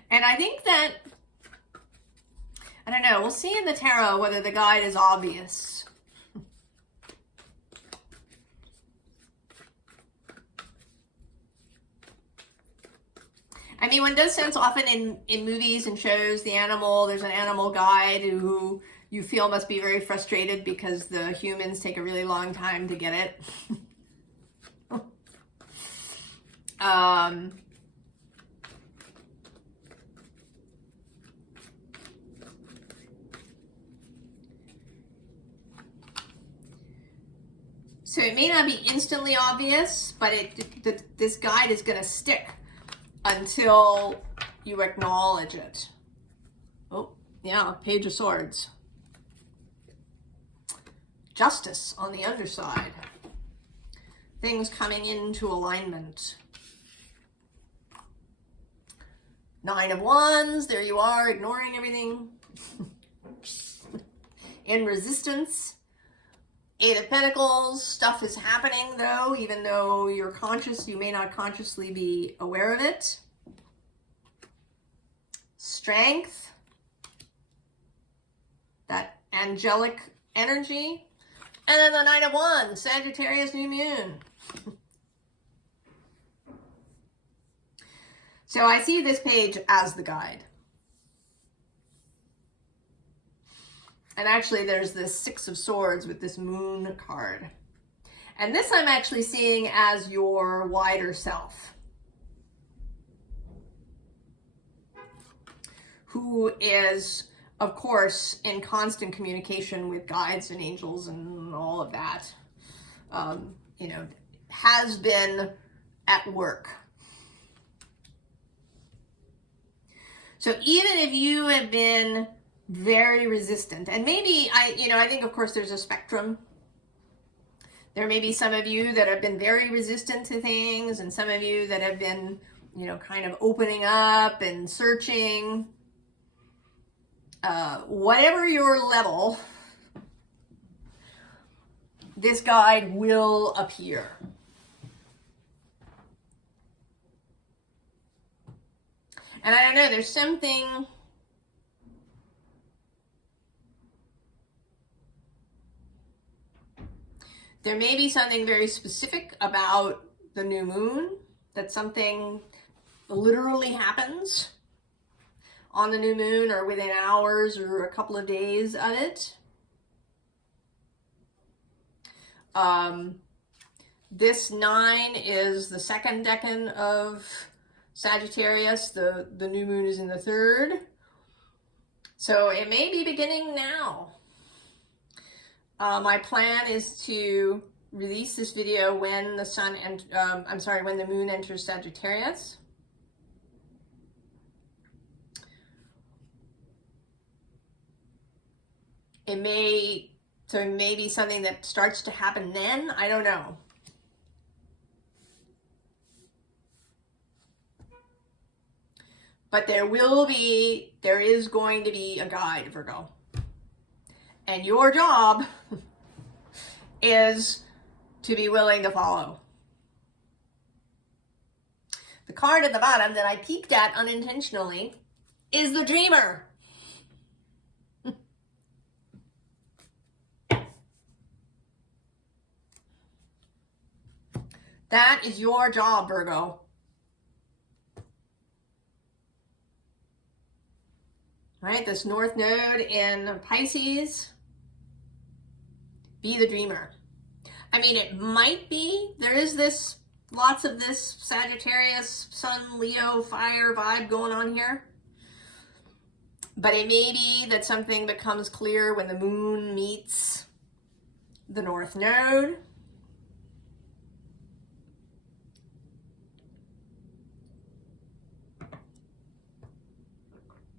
And I think that, I don't know, we'll see in the tarot whether the guide is obvious. I mean, one does sense often in movies and shows, there's an animal guide who you feel must be very frustrated because the humans take a really long time to get it. So it may not be instantly obvious, but this guide is going to stick until you acknowledge it. Oh, yeah, Page of Swords. Justice on the underside. Things coming into alignment. Nine of Wands, there you are, ignoring everything. In resistance. Eight of Pentacles, stuff is happening though, even though you're conscious, you may not consciously be aware of it. Strength. That angelic energy. And then the Knight of Wands, Sagittarius, new moon. So I see this page as the guide. And actually there's this Six of Swords with this moon card. And this I'm actually seeing as your wider self, who is, of course, in constant communication with guides and angels and all of that. You know, has been at work. So even if you have been very resistant, and maybe I think of course there's a spectrum. There may be some of you that have been very resistant to things, and some of you that have been, you know, kind of opening up and searching. Whatever your level, this guide will appear. And I don't know, there's something, there may be something very specific about the new moon, that something literally happens on the new moon or within hours or a couple of days of it. This 9 is the second decan of Sagittarius. The new moon is in the 3rd. So it may be beginning now. My plan is to release this video when the when the moon enters Sagittarius. It may So maybe something that starts to happen then, I don't know. But there is going to be a guide, Virgo. And your job is to be willing to follow. The card at the bottom that I peeked at unintentionally is the Dreamer. That is your job, Virgo. All right, this North Node in Pisces. Be the dreamer. I mean, it might be. There is this, lots of this Sagittarius, Sun, Leo, fire vibe going on here. But it may be that something becomes clear when the moon meets the North Node.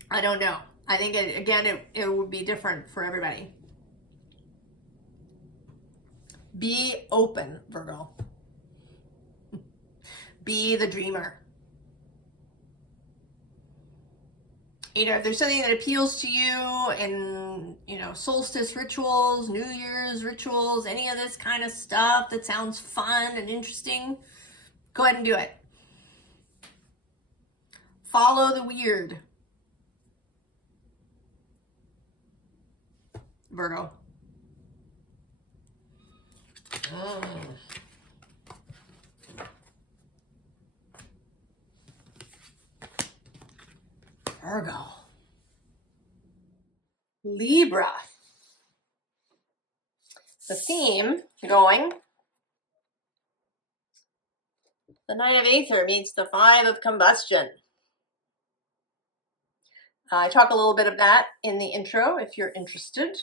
I don't know. I think, it would be different for everybody. Be open, Virgo. Be the dreamer. You know, if there's something that appeals to you in, you know, solstice rituals, New Year's rituals, any of this kind of stuff that sounds fun and interesting, go ahead and do it. Follow the weird, Virgo. Virgo. Libra. The theme going, the Nine of Aether meets the Five of Combustion. I talk a little bit of that in the intro if you're interested.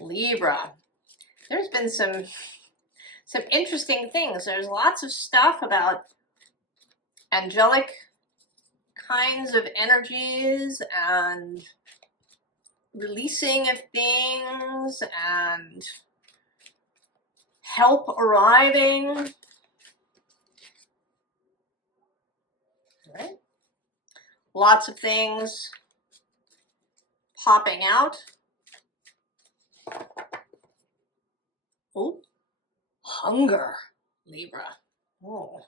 Libra. There's been some interesting things. There's lots of stuff about angelic kinds of energies and releasing of things and help arriving. All right. Lots of things popping out. Oh, hunger, Libra. Oh.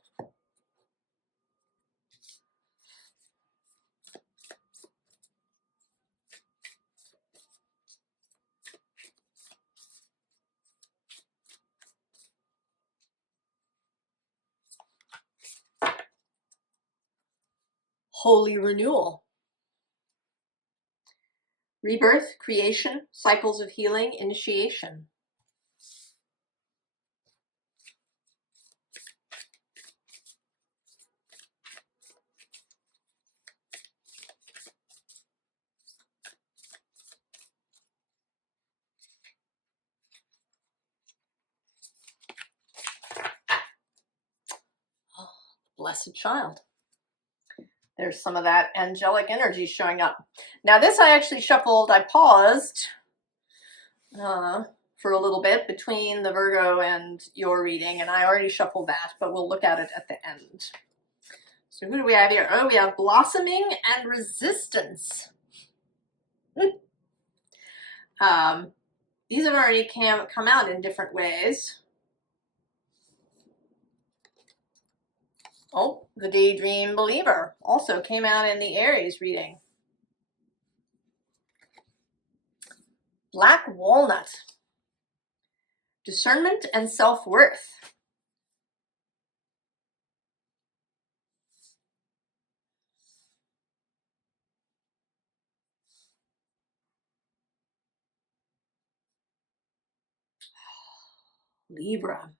Holy renewal. Rebirth, creation, cycles of healing, initiation. Oh, blessed child. There's some of that angelic energy showing up. Now this I actually shuffled, I paused for a little bit between the Virgo and your reading, and I already shuffled that, but we'll look at it at the end. So who do we have here? Oh, we have blossoming and resistance. These have already come out in different ways. Oh, the Daydream Believer also came out in the Aries reading. Black Walnut. Discernment and self-worth. Libra.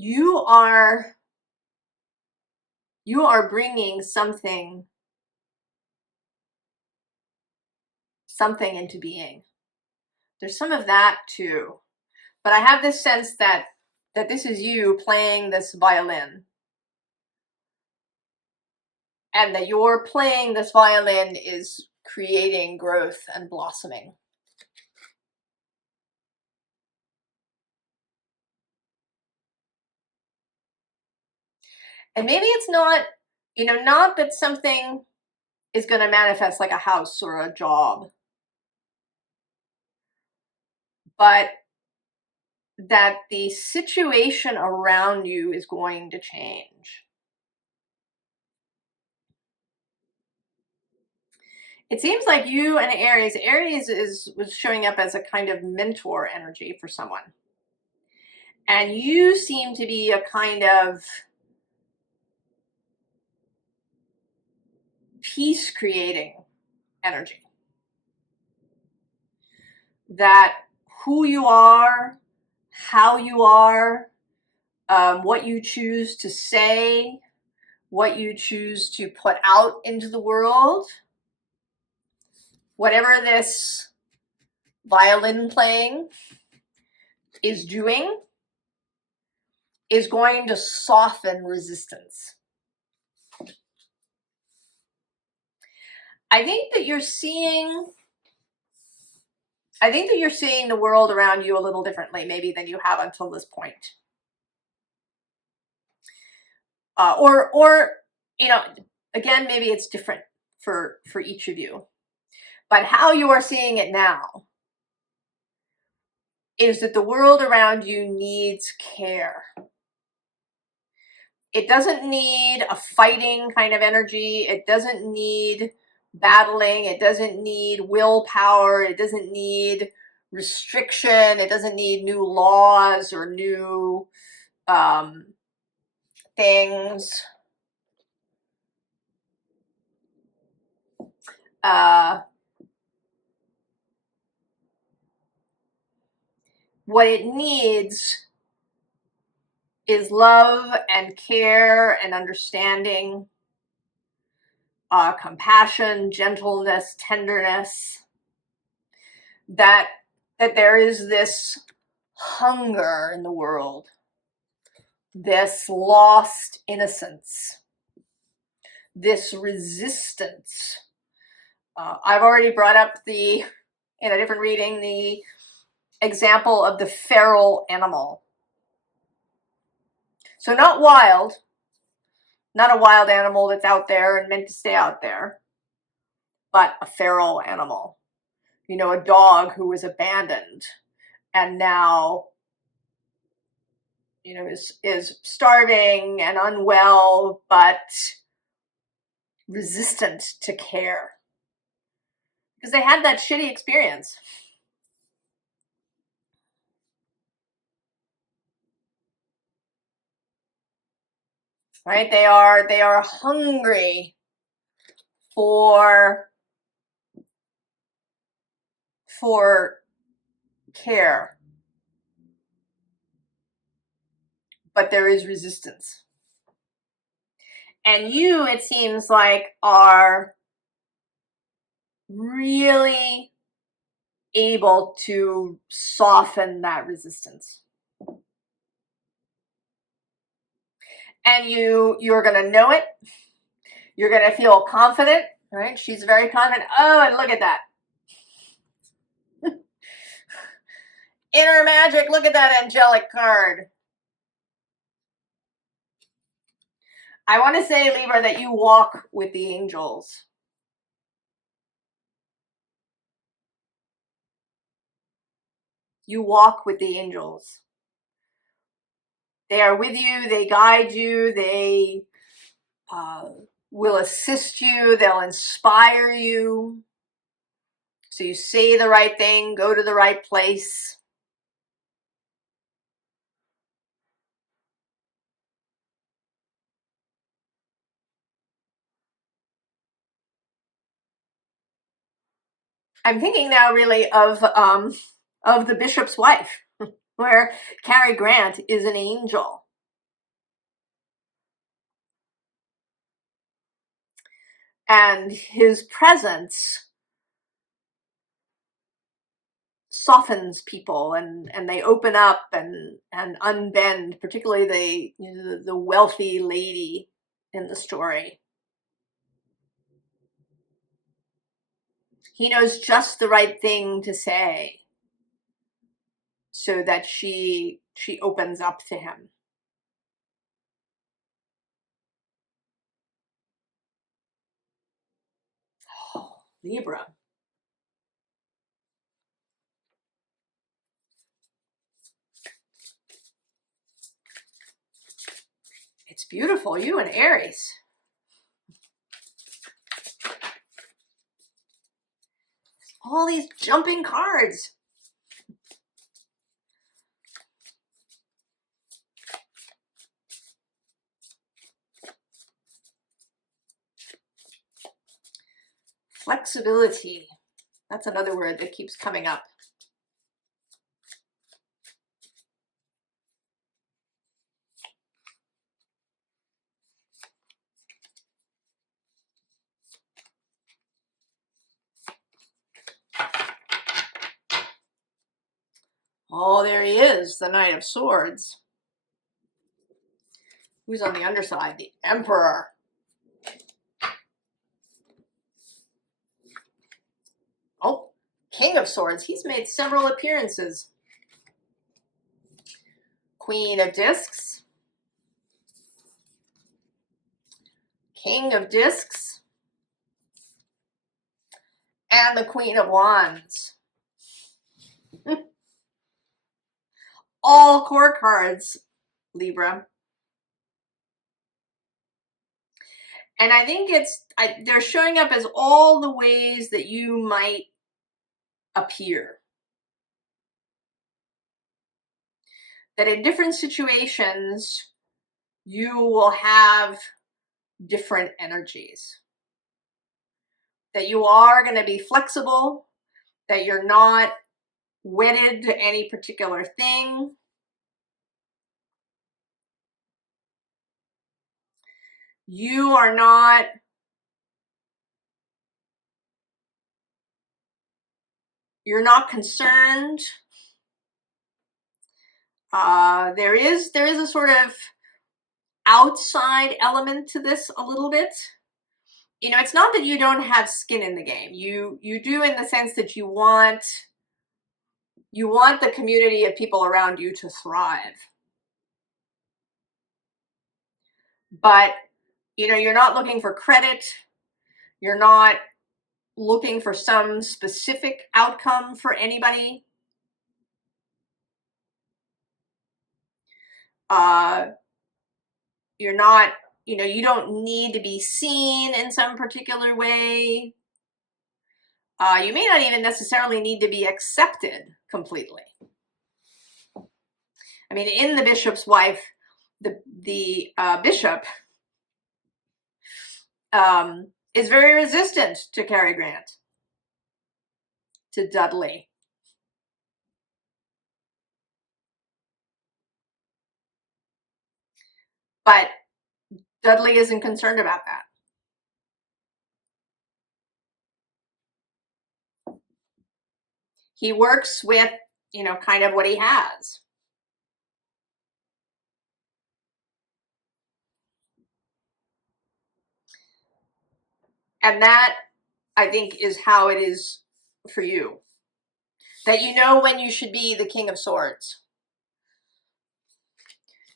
You are bringing something into being. There's some of that too. But I have this sense that this is you playing this violin. And that your playing this violin is creating growth and blossoming. And maybe it's not, you know, not that something is going to manifest like a house or a job, but that the situation around you is going to change. It seems like you and Aries was showing up as a kind of mentor energy for someone. And you seem to be a kind of peace creating energy. That who you are, how you are, what you choose to say, what you choose to put out into the world, whatever this violin playing is doing, is going to soften resistance. I think that you're seeing the world around you a little differently maybe than you have until this point. Or you know, again, maybe it's different for each of you. But how you are seeing it now is that the world around you needs care. It doesn't need a fighting kind of energy. It doesn't need battling. It doesn't need willpower. It doesn't need restriction. It doesn't need new laws or new things. What it needs is love and care and understanding, compassion, gentleness, tenderness. That there is this hunger in the world, this lost innocence, this resistance. I've already brought up in a different reading, the example of the feral animal. So not wild, not a wild animal that's out there and meant to stay out there, but a feral animal. You know, a dog who was abandoned and now, you know, is starving and unwell, but resistant to care because they had that shitty experience. Right? They are hungry for care, but there is resistance. And you, it seems like, are really able to soften that resistance. And you're going to know it. You're going to feel confident, right? She's very confident. Oh, and look at that. Inner magic, look at that angelic card. I want to say, Libra, that you walk with the angels. You walk with the angels. They are with you, they guide you, they will assist you, they'll inspire you. So you say the right thing, go to the right place. I'm thinking now really of the bishop's wife, where Cary Grant is an angel. And his presence softens people, and they open up and unbend, particularly the, you know, the wealthy lady in the story. He knows just the right thing to say so that she opens up to him. Oh, Libra. It's beautiful. You and Aries. All these jumping cards. Flexibility. That's another word that keeps coming up. Oh, there he is, the Knight of Swords. Who's on the underside? The Emperor. Oh, King of Swords. He's made several appearances. Queen of Discs. King of Discs. And the Queen of Wands. All core cards, Libra. And I think they're showing up as all the ways that you might appear. That in different situations, you will have different energies. That you are going to be flexible, that you're not wedded to any particular thing. You are not concerned. There is a sort of outside element to this a little bit. You know, it's not that you don't have skin in the game. You do, in the sense that you want the community of people around you to thrive. But, you know, you're not looking for credit. You're not looking for some specific outcome for anybody. You're not, you know, you don't need to be seen in some particular way. You may not even necessarily need to be accepted completely. I mean, in The Bishop's Wife, the bishop is very resistant to Cary Grant, to Dudley. But Dudley isn't concerned about that. He works with, you know, kind of what he has. And that, I think, is how it is for you. That you know when you should be the King of Swords.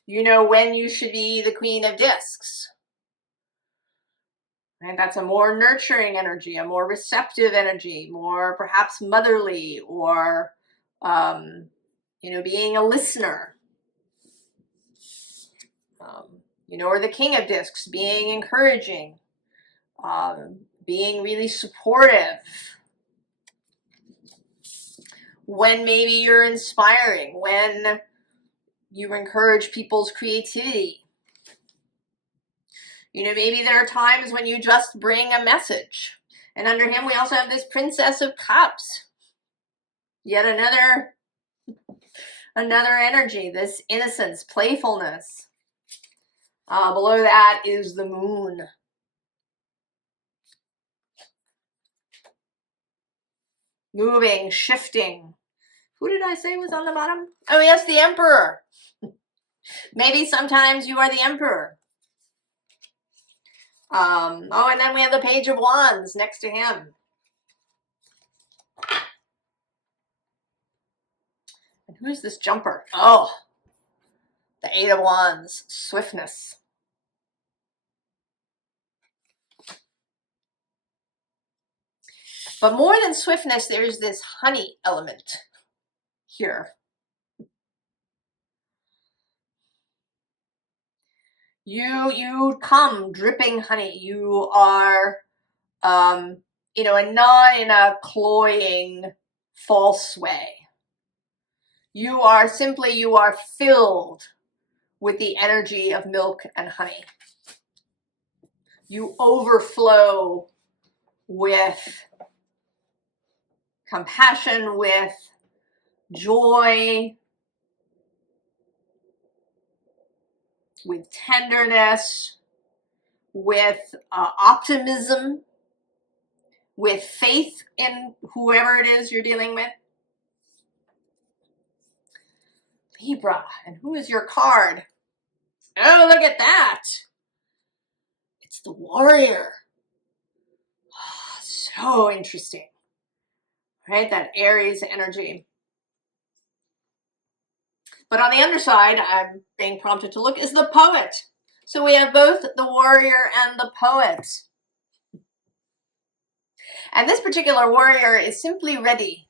You know when you should be the Queen of Discs. And that's a more nurturing energy, a more receptive energy, more perhaps motherly, or, you know, being a listener. You know, or the King of Discs, being encouraging, being really supportive. When maybe you're inspiring, when you encourage people's creativity. You know, maybe there are times when you just bring a message. And under him, we also have this Princess of Cups. Yet another energy, this innocence, playfulness. Below that is the Moon. Moving, shifting, Who did I say was on the bottom? Oh, yes, the Emperor. Maybe sometimes you are the Emperor. Oh, and then we have the Page of Wands next to him. And who's this jumper? Oh, the Eight of Wands, swiftness. But more than swiftness, there's this honey element here. You come dripping honey. You are, you know, and not in a cloying, false way. You are filled with the energy of milk and honey. You overflow with compassion, with joy, with tenderness, with optimism, with faith in whoever it is you're dealing with. Libra, and who is your card? Oh, look at that. It's the Warrior. Oh, so interesting. Right, that Aries energy. But on the underside, I'm being prompted to look, is the Poet. So we have both the Warrior and the Poet. And this particular Warrior is simply ready.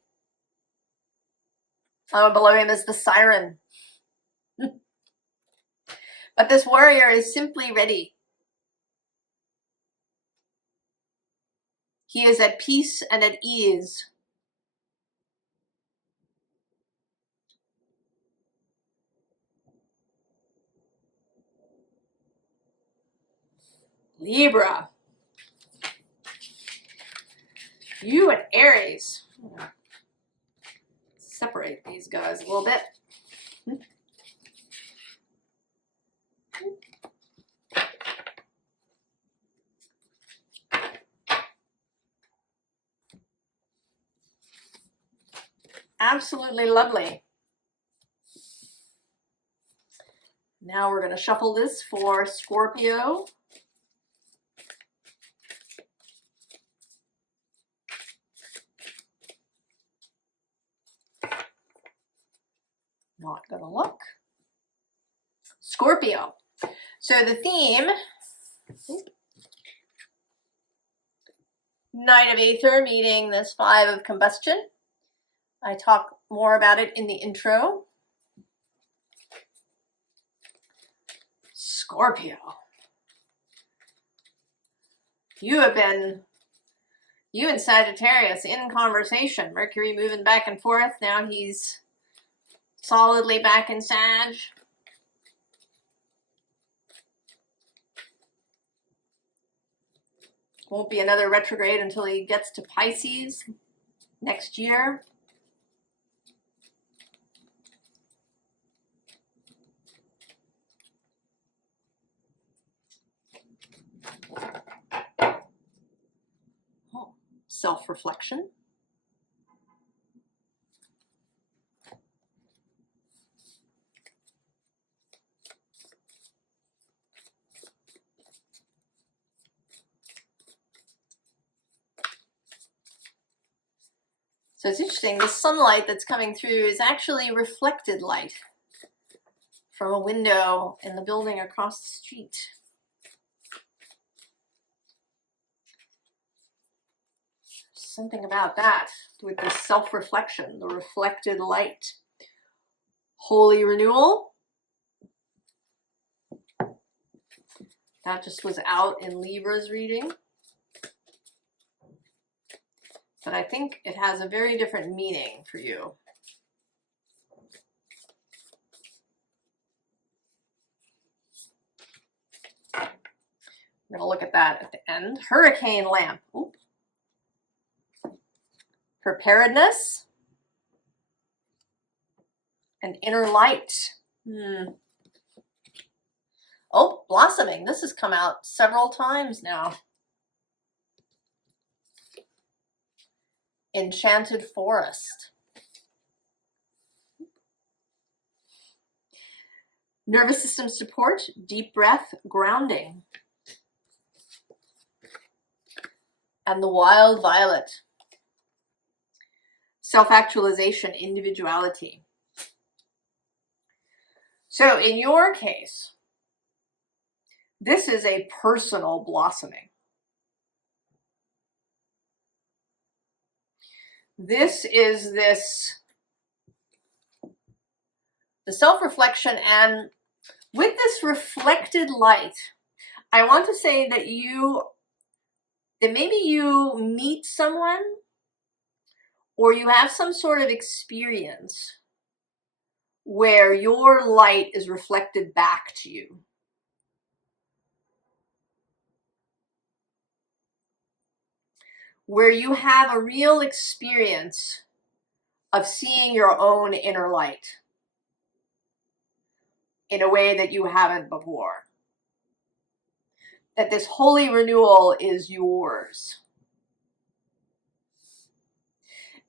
Below him is the Siren. But this Warrior is simply ready. He is at peace and at ease. Libra. You and Aries. Separate these guys a little bit. Absolutely lovely. Now we're going to shuffle this for Scorpio. Not going to look. Scorpio. So the theme, Knight of Aether meeting this Five of Combustion. I talk more about it in the intro. Scorpio. You and Sagittarius in conversation. Mercury moving back and forth. Now he's solidly back in Sag. Won't be another retrograde until he gets to Pisces next year. Oh, self-reflection. So it's interesting, the sunlight that's coming through is actually reflected light from a window in the building across the street. Something about that with the self-reflection, the reflected light. Holy renewal. That just was out in Libra's reading. But I think it has a very different meaning for you. We're going to look at that at the end. Hurricane lamp. Oop. Preparedness. And inner light. Oh, blossoming. This has come out several times now. Enchanted forest. Nervous system support, deep breath, grounding. And the wild violet. Self-actualization, individuality. So in your case, this is a personal blossoming. This is the self-reflection, and with this reflected light, I want to say that maybe you meet someone or you have some sort of experience where your light is reflected back to you. Where you have a real experience of seeing your own inner light in a way that you haven't before. That this holy renewal is yours.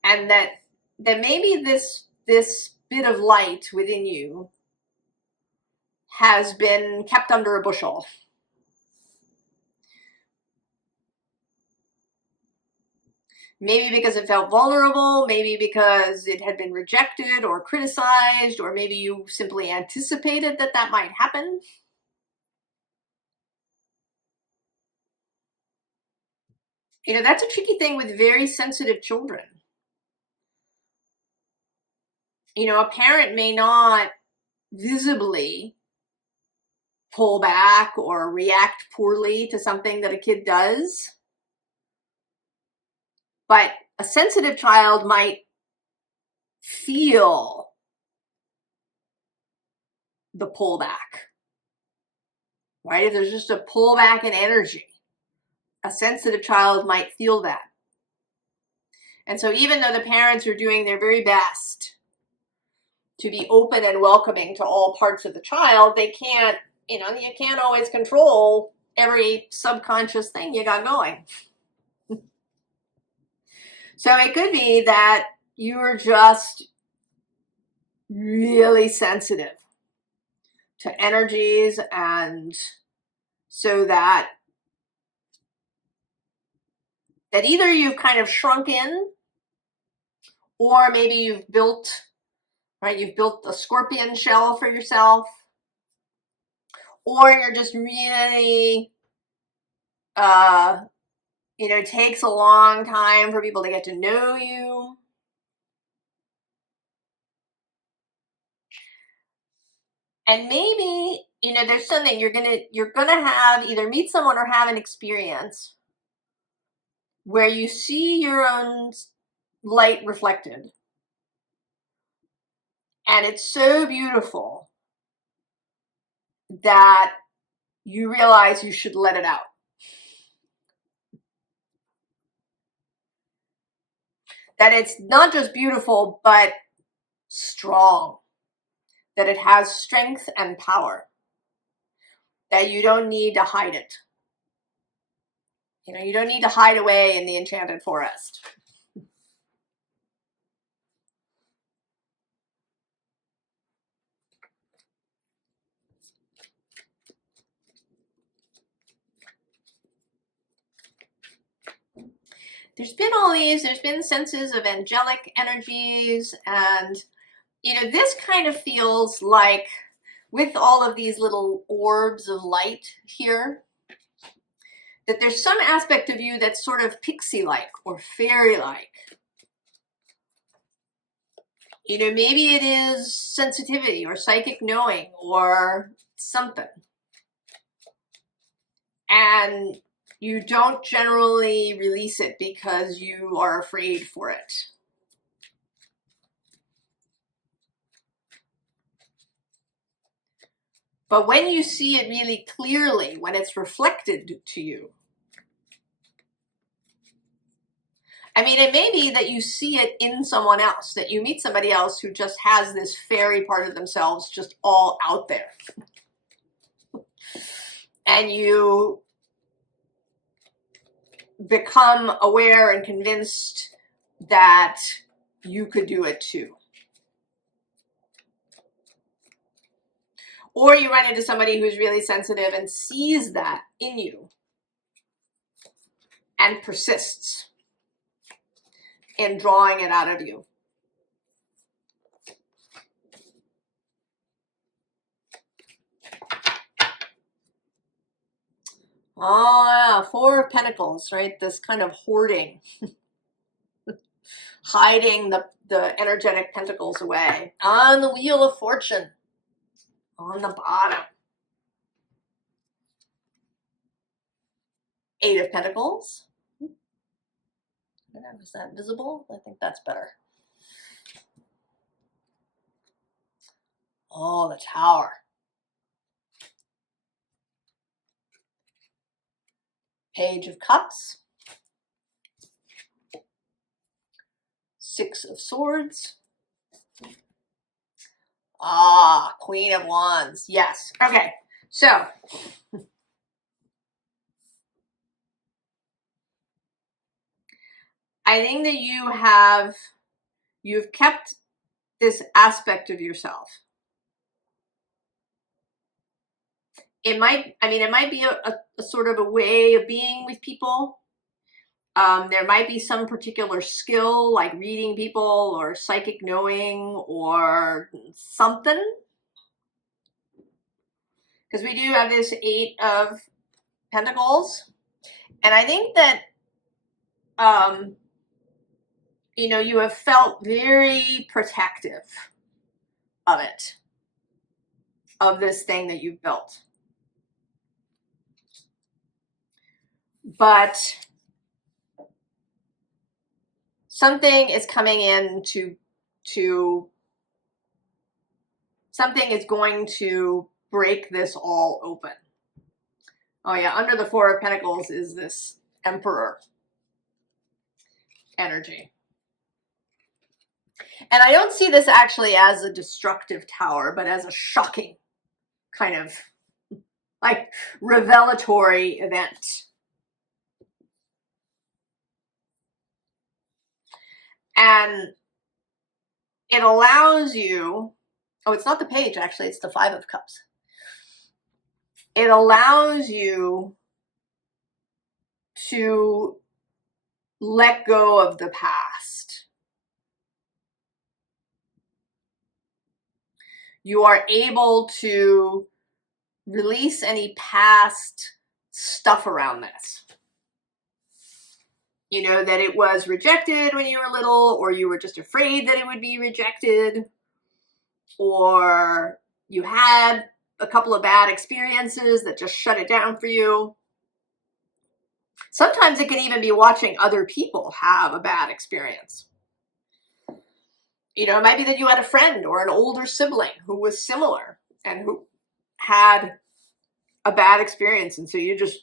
And that maybe this bit of light within you has been kept under a bushel. Maybe because it felt vulnerable, maybe because it had been rejected or criticized, or maybe you simply anticipated that that might happen. You know, that's a tricky thing with very sensitive children. You know, a parent may not visibly pull back or react poorly to something that a kid does, but a sensitive child might feel the pullback, right? If there's just a pullback in energy, a sensitive child might feel that. And so even though the parents are doing their very best to be open and welcoming to all parts of the child, they can't, you know, you can't always control every subconscious thing you got going. So it could be that you're just really sensitive to energies, and so that either you've kind of shrunk in, or maybe you've built, right, you've built a scorpion shell for yourself, or you're just really, you know, it takes a long time for people to get to know you. And maybe, you know, there's something you're gonna have, either meet someone or have an experience where you see your own light reflected. And it's so beautiful that you realize you should let it out. That it's not just beautiful, but strong. That it has strength and power. That you don't need to hide it. You know, you don't need to hide away in the enchanted forest. There's been senses of angelic energies, and, you know, this kind of feels like, with all of these little orbs of light here, that there's some aspect of you that's sort of pixie-like or fairy-like. You know, maybe it is sensitivity or psychic knowing or something. And you don't generally release it because you are afraid for it. But when you see it really clearly, when it's reflected to you, I mean, it may be that you see it in someone else, that you meet somebody else who just has this fairy part of themselves just all out there. And you become aware and convinced that you could do it too. Or you run into somebody who's really sensitive and sees that in you and persists in drawing it out of you. Oh, yeah, Four of Pentacles, right? This kind of hoarding, hiding the energetic pentacles away. On the Wheel of Fortune, on the bottom. Eight of Pentacles. Is that visible? I think that's better. Oh, the Tower. Page of Cups. Six of Swords. Ah, Queen of Wands. Yes. Okay. So, I think that you've kept this aspect of yourself. It might be a sort of a way of being with people. There might be some particular skill like reading people or psychic knowing or something. Because we do have this Eight of Pentacles. And I think that, you know, you have felt very protective of it, of this thing that you've built. But something is coming in something is going to break this all open. Oh yeah, under the Four of Pentacles is this Emperor energy. And I don't see this actually as a destructive tower, but as a shocking kind of like revelatory event. And it allows you, oh, it's not the page, actually, it's the Five of Cups. It allows you to let go of the past. You are able to release any past stuff around this. You know, that it was rejected when you were little, or you were just afraid that it would be rejected, or you had a couple of bad experiences that just shut it down for you. Sometimes it can even be watching other people have a bad experience. You know, it might be that you had a friend or an older sibling who was similar and who had a bad experience, and so you just,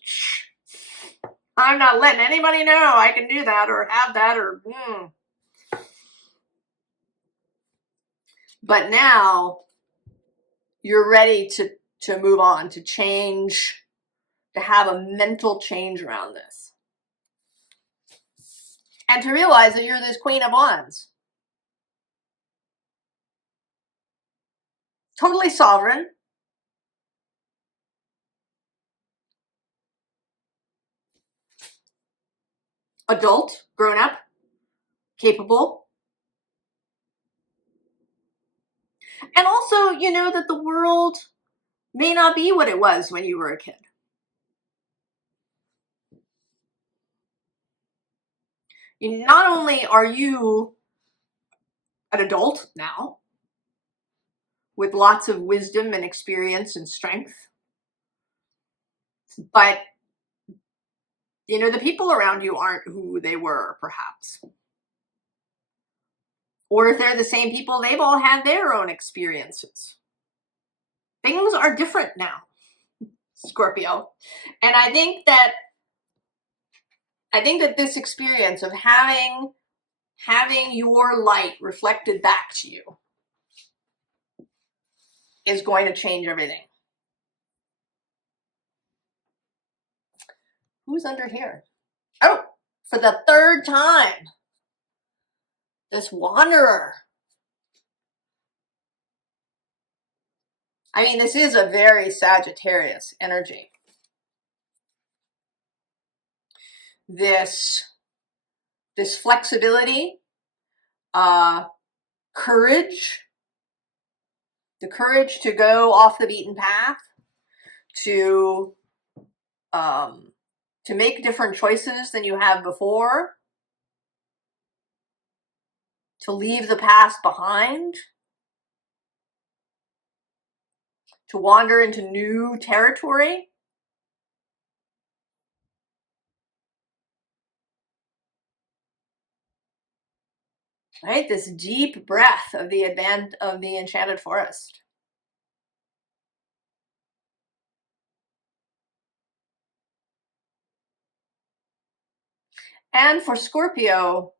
I'm not letting anybody know I can do that or have that or But now you're ready to move on, to change, to have a mental change around this. And to realize that you're this Queen of Wands. Totally sovereign. Adult, grown up, capable. And also, you know that the world may not be what it was when you were a kid. Not only are you an adult now, with lots of wisdom and experience and strength, but, you know, the people around you aren't who they were, perhaps. Or if they're the same people, they've all had their own experiences. Things are different now, Scorpio. And I think that this experience of having your light reflected back to you is going to change everything. Who's under here? Oh, for the third time, this Wanderer. I mean, this is a very Sagittarius energy. This flexibility, courage, the courage to go off the beaten path, to make different choices than you have before, to leave the past behind, to wander into new territory. Right? This deep breath of the enchanted forest. And for Scorpio,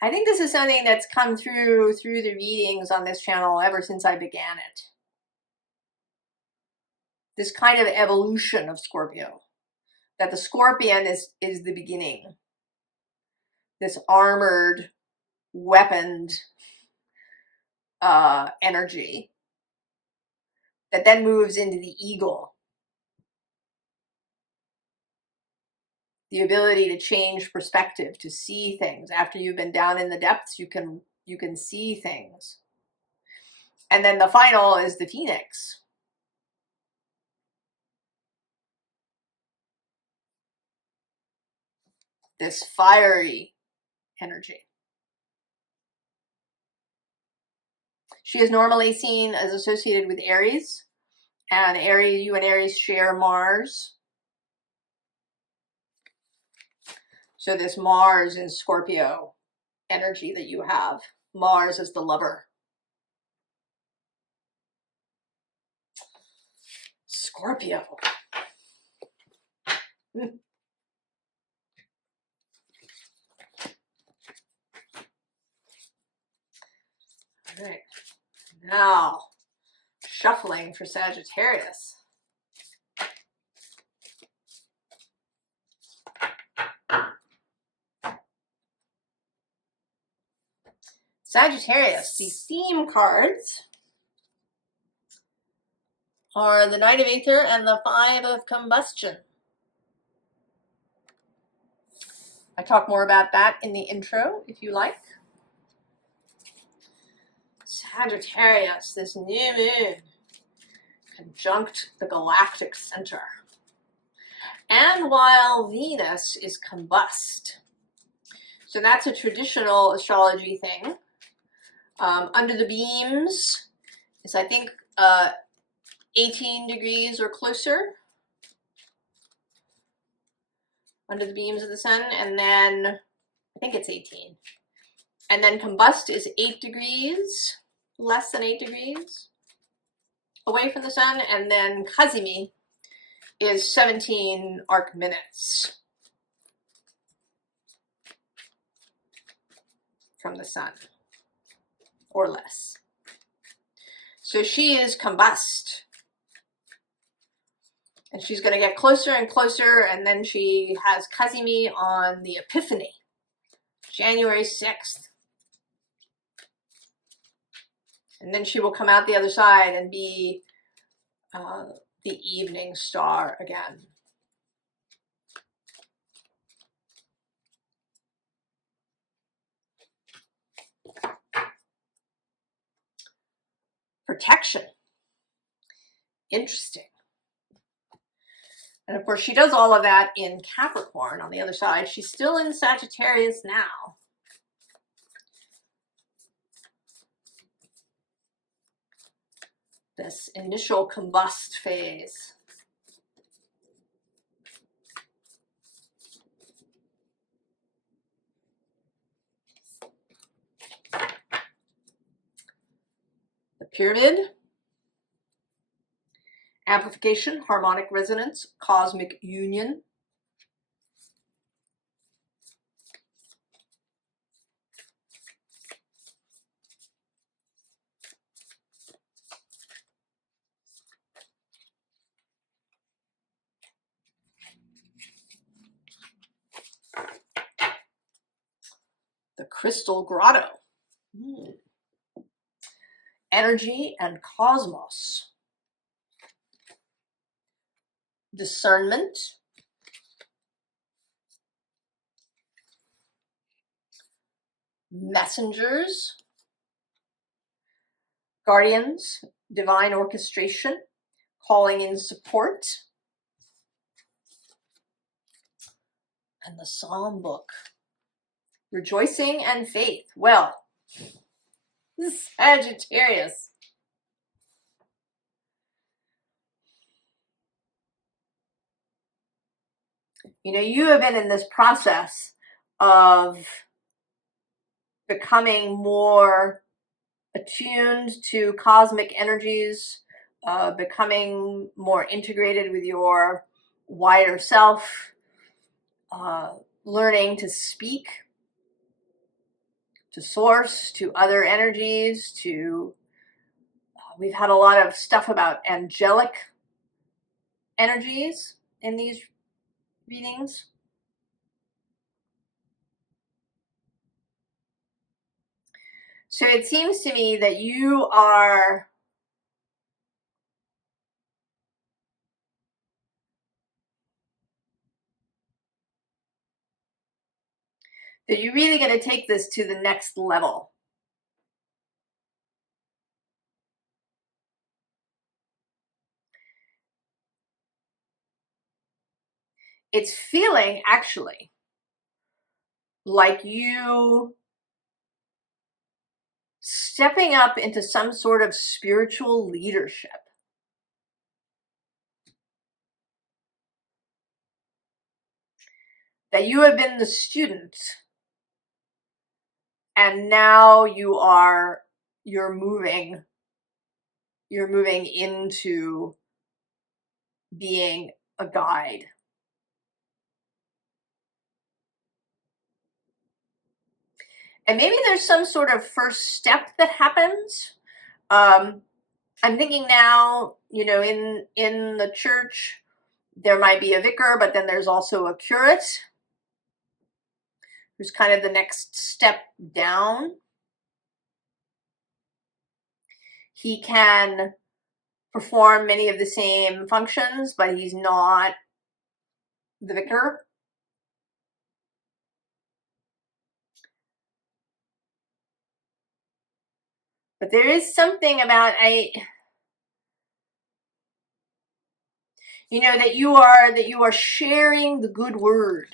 I think this is something that's come through the readings on this channel ever since I began it. This kind of evolution of Scorpio. That the scorpion is the beginning. This armored, weaponed energy that then moves into the eagle. The ability to change perspective, to see things. After you've been down in the depths, you can see things. And then the final is the phoenix. This fiery energy. She is normally seen as associated with Aries, and Aries, you and Aries share Mars. So this Mars in Scorpio energy that you have. Mars is the lover. Scorpio. All right. Now, shuffling for Sagittarius. Sagittarius, the theme cards are the Knight of Aether and the Five of Combustion. I talk more about that in the intro, if you like. Sagittarius, this new moon, conjunct the galactic center. And while Venus is combust. So that's a traditional astrology thing. Under the beams is, I think, 18 degrees or closer. Under the beams of the sun, and then I think it's 18. And then combust is 8 degrees, less than 8 degrees away from the sun, and then Kazimi is 17 arc minutes from the sun, or less. So she is combust. And she's going to get closer and closer, and then she has Kazimi on the Epiphany, January 6th. And then she will come out the other side and be the evening star again. Protection. Interesting. And of course, she does all of that in Capricorn on the other side. She's still in Sagittarius now. This initial combust phase. The pyramid. Amplification, harmonic resonance, cosmic union. The crystal grotto. energy and cosmos. Discernment. Messengers. Guardians. Divine orchestration. Calling in support. And the Psalm book. Rejoicing and faith. Well, Sagittarius. You know, you have been in this process of becoming more attuned to cosmic energies, becoming more integrated with your wider self, learning to speak to source, to other energies, to we've had a lot of stuff about angelic energies in these readings. So it seems to me that you are you're really going to take this to the next level. It's feeling actually like you stepping up into some sort of spiritual leadership. That you have been the student and now you're moving into being a guide. And maybe there's some sort of first step that happens. I'm thinking now, you know, in the church, there might be a vicar, but then there's also a curate who's kind of the next step down. He can perform many of the same functions, but he's not the vicar. But there is something about that you are sharing the good word.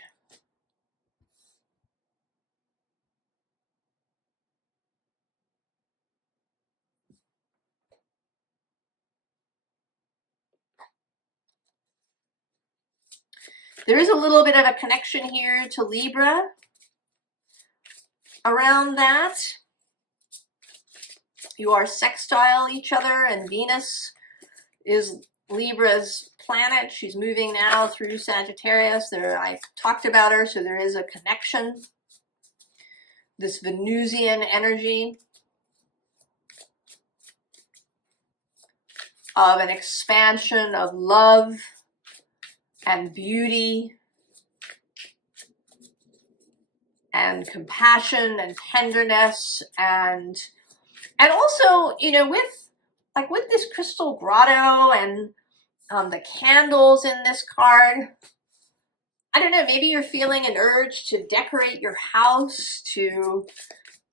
There is a little bit of a connection here to Libra around that. You are sextile each other, and Venus is Libra's planet. She's moving now through Sagittarius. I talked about her, so there is a connection. This Venusian energy of an expansion of love and beauty and compassion and tenderness and also, you know, with this crystal grotto and the candles in this card, I don't know, maybe you're feeling an urge to decorate your house, to,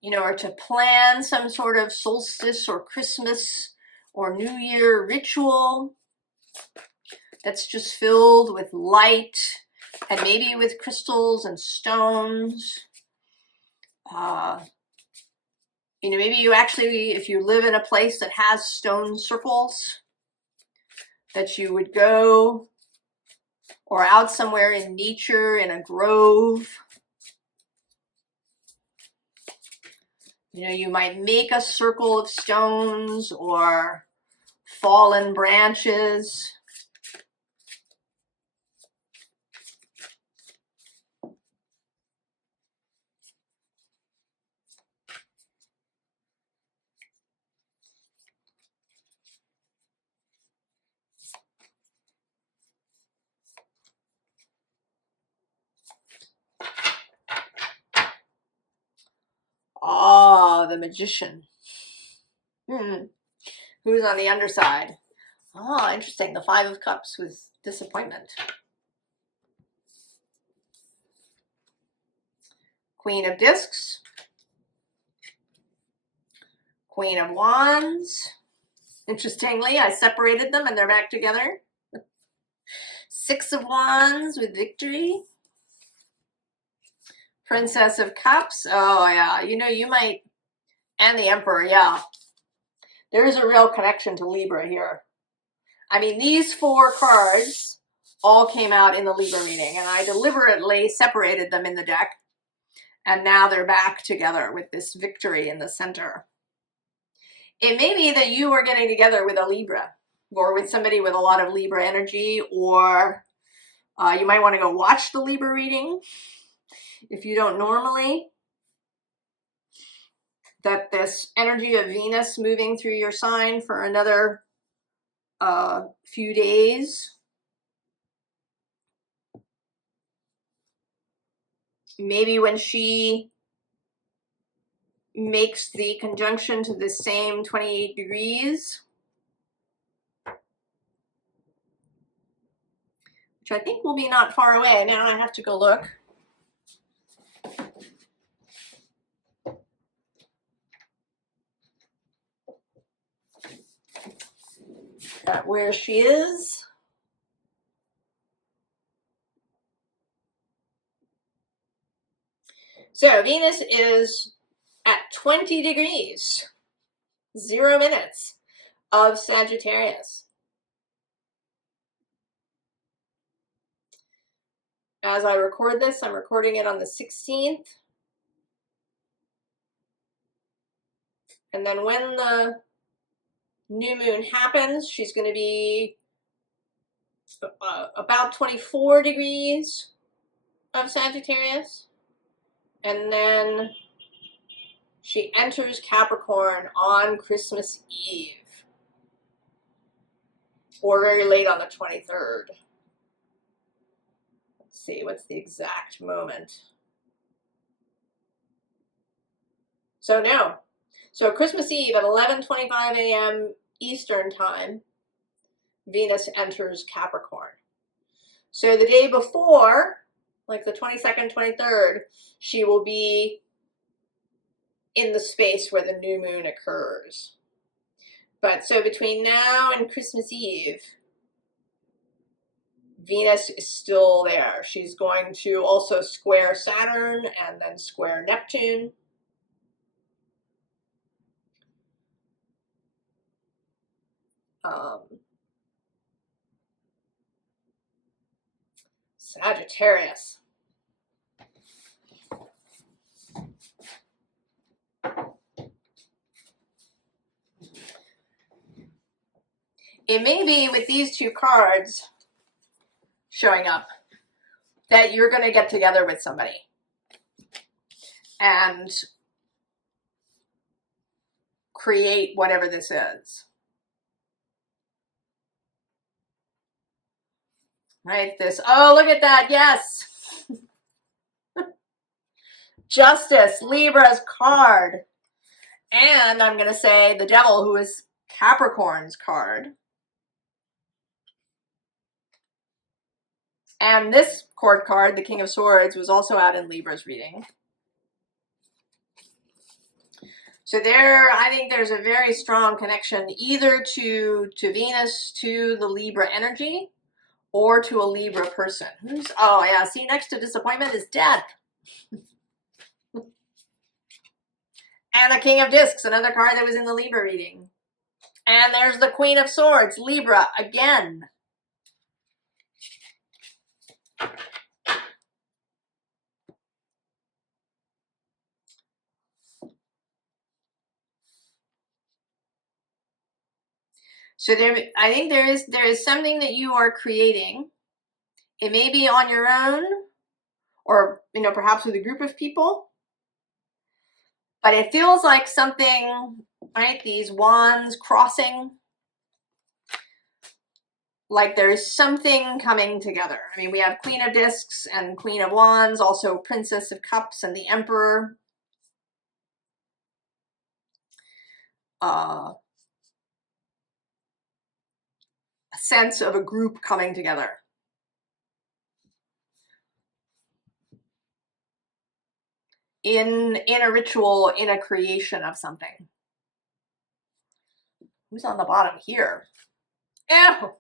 you know, or to plan some sort of solstice or Christmas or New Year ritual that's just filled with light and maybe with crystals and stones. You know, maybe you actually, if you live in a place that has stone circles, that you would go, or out somewhere in nature, in a grove. You know, you might make a circle of stones or fallen branches. Ah, the Magician. Who's on the underside? Oh, interesting. The Five of Cups with disappointment. Queen of Discs. Queen of Wands. Interestingly, I separated them and they're back together. Six of Wands with victory. Princess of Cups. Oh, yeah. You know, you might... And the Emperor, yeah. There's a real connection to Libra here. I mean, these four cards all came out in the Libra reading, and I deliberately separated them in the deck. And now they're back together with this victory in the center. It may be that you are getting together with a Libra, or with somebody with a lot of Libra energy, or you might want to go watch the Libra reading if you don't normally. That this energy of Venus moving through your sign for another few days. Maybe when she makes the conjunction to the same 28 degrees, which I think will be not far away. Now I have to go look. At where she is. So Venus is at 20 degrees, 0 minutes of Sagittarius. As I record this, I'm recording it on the 16th. And then when the new moon happens, she's going to be about 24 degrees of Sagittarius. And then she enters Capricorn on Christmas Eve, or very late on the 23rd. Let's see, what's the exact moment? So no. So Christmas Eve at 11:25 a.m. Eastern Time, Venus enters Capricorn. So the day before, like the 22nd, 23rd, she will be in the space where the new moon occurs. But so between now and Christmas Eve, Venus is still there. She's going to also square Saturn and then square Neptune. Sagittarius. It may be with these two cards showing up that you're going to get together with somebody and create whatever this is. Right? This, oh, look at that. Yes. Justice, Libra's card. And I'm going to say the Devil, who is Capricorn's card. And this court card, the King of Swords, was also out in Libra's reading. So there, I think there's a very strong connection either to Venus, to the Libra energy, or to a Libra person. Oh yeah, see, next to disappointment is death. And the King of Discs, another card that was in the Libra reading. And there's the Queen of Swords, Libra, again. So there, I think there is something that you are creating. It may be on your own, or perhaps with a group of people. But it feels like something, right? These wands crossing. Like there's something coming together. I mean, we have Queen of Discs and Queen of Wands, also Princess of Cups and the Emperor. a sense of a group coming together. In a ritual, in a creation of something. Who's on the bottom here? Ew!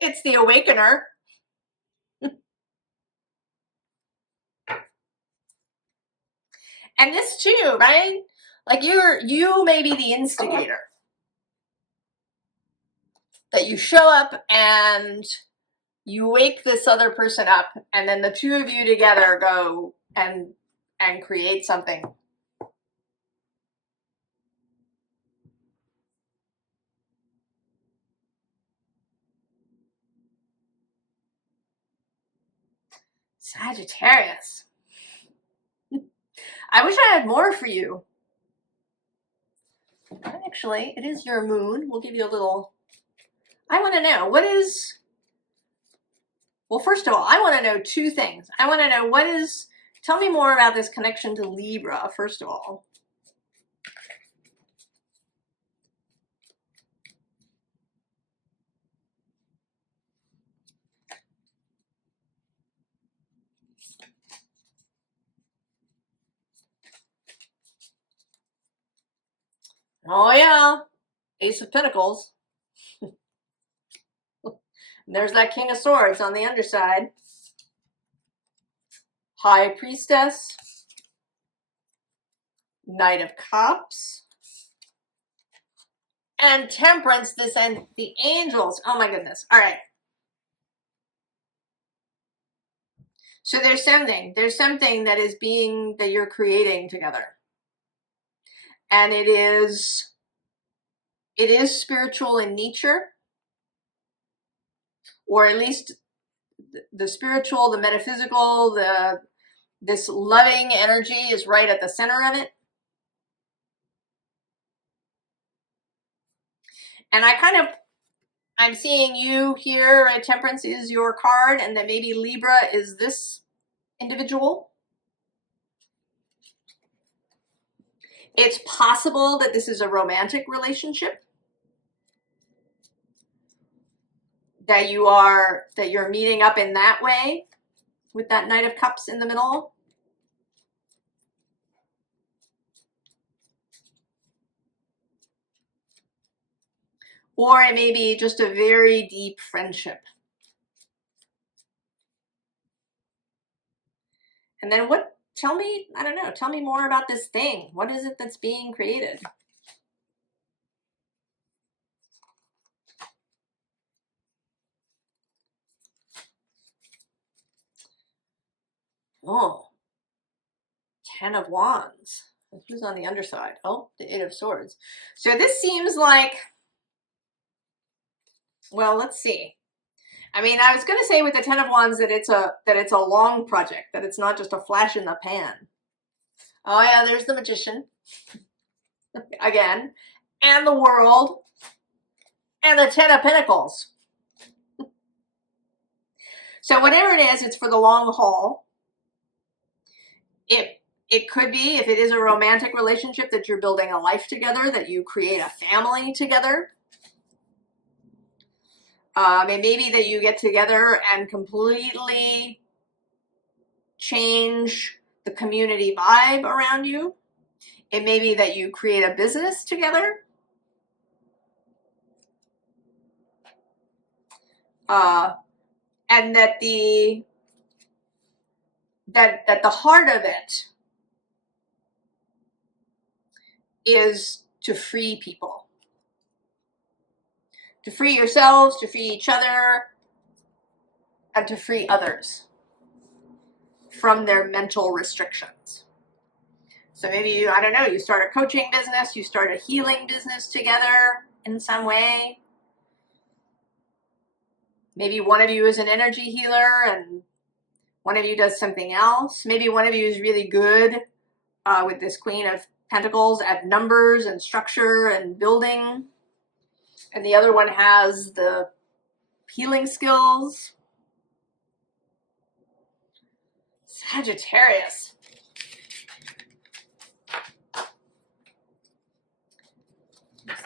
It's the Awakener. And this too, right? Like you may be the instigator. That you show up and you wake this other person up, and then the two of you together go and create something. Sagittarius. I wish I had more for you. Actually, it is your moon. We'll give you a little. I want to know, what is... Well, first of all, I want to know two things. I want to know what is... Tell me more about this connection to Libra, first of all. Oh, yeah. Ace of Pentacles. There's that King of Swords on the underside. High Priestess. Knight of Cups. And Temperance, this and the Angels. Oh my goodness. All right. So there's something that is that you're creating together. And it is spiritual in nature, or at least the spiritual, the metaphysical, this loving energy is right at the center of it. And I'm seeing you here, Temperance is your card, and then maybe Libra is this individual. It's possible that this is a romantic relationship. That you're meeting up in that way with that Knight of Cups in the middle. Or it may be just a very deep friendship. And then tell me more about this thing. What is it that's being created? Oh, 10 of Wands. Who's on the underside? Oh, the 8 of Swords. So this seems like, well, let's see. I mean, I was going to say with the 10 of Wands that it's a long project, that it's not just a flash in the pan. Oh yeah, there's the Magician. Again. And the World. And the 10 of Pentacles. So whatever it is, it's for the long haul. It could be, if it is a romantic relationship, that you're building a life together, that you create a family together. It may be that you get together and completely change the community vibe around you. It may be that you create a business together. And that the heart of it is to free people. To free yourselves, to free each other, and to free others from their mental restrictions. So maybe, I don't know, you start a coaching business, you start a healing business together in some way. Maybe one of you is an energy healer and one of you does something else. Maybe one of you is really good with this Queen of Pentacles at numbers and structure and building. And the other one has the healing skills. Sagittarius.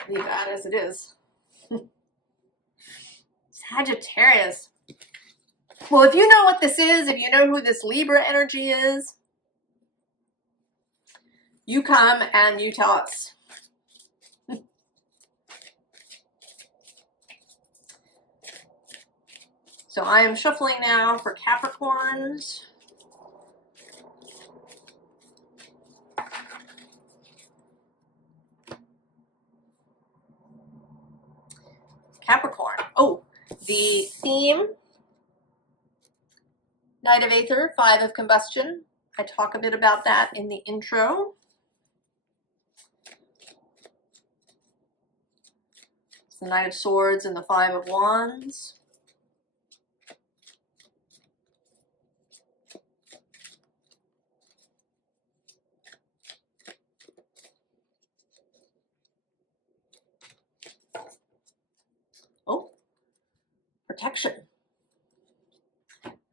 leave that as it is. Sagittarius. Well, if you know what this is, if you know who this Libra energy is, you come and you tell us. So I am shuffling now for Capricorns. Capricorn. Oh, the theme, Knight of Aether, 5 of Combustion. I talk a bit about that in the intro. It's the Knight of Swords and the 5 of Wands. Oh, protection.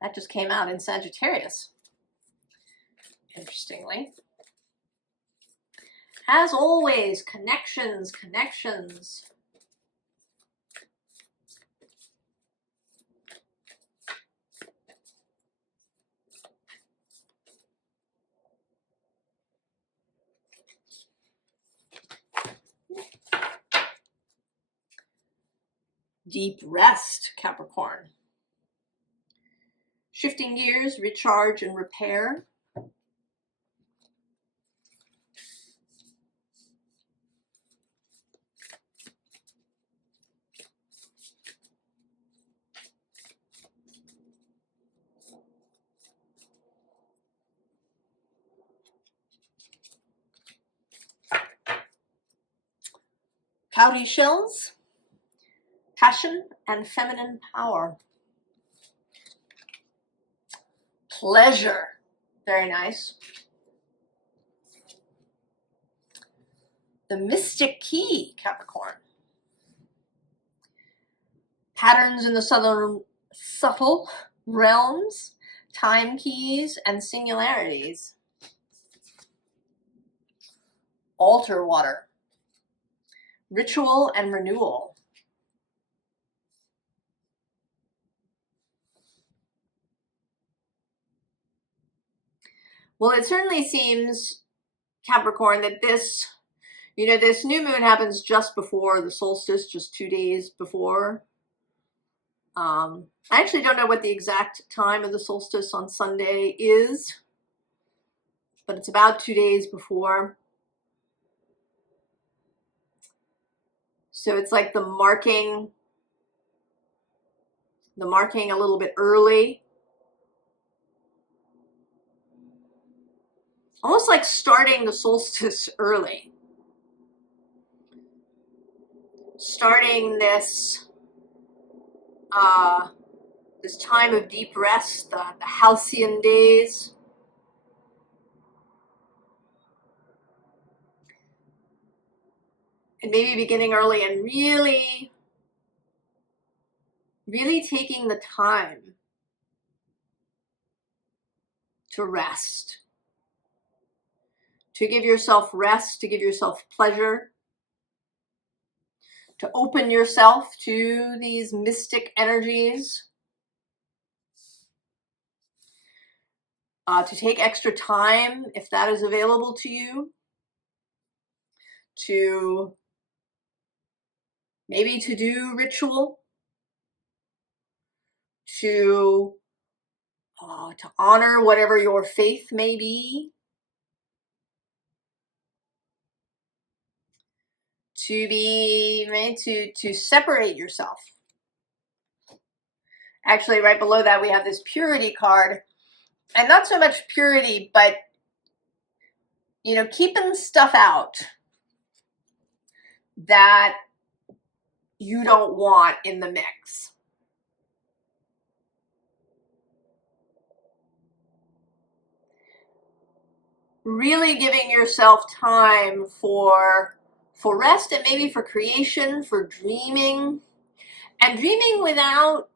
That just came out in Sagittarius, interestingly. As always, connections, connections. Deep rest, Capricorn. Shifting gears, recharge and repair. Cowrie shells, passion and feminine power. Pleasure, very nice. The mystic key, Capricorn. Patterns in the southern subtle realms, time keys and singularities. Altar water. Ritual and renewal. Well, it certainly seems, Capricorn, that this, you know, this new moon happens just before the solstice, just 2 days before. I actually don't know what the exact time of the solstice on Sunday is, but it's about 2 days before. So it's like the marking a little bit early. Almost like starting the solstice early. Starting this this time of deep rest, the halcyon days. And maybe beginning early and really taking the time to rest. To give yourself rest, to give yourself pleasure, to open yourself to these mystic energies, to take extra time if that is available to you, to maybe to do ritual, to honor whatever your faith may be, to separate yourself. Actually, right below that, we have this purity card. And not so much purity, but, you know, keeping stuff out that you don't want in the mix. Really giving yourself time for rest and maybe for creation, for dreaming, and dreaming without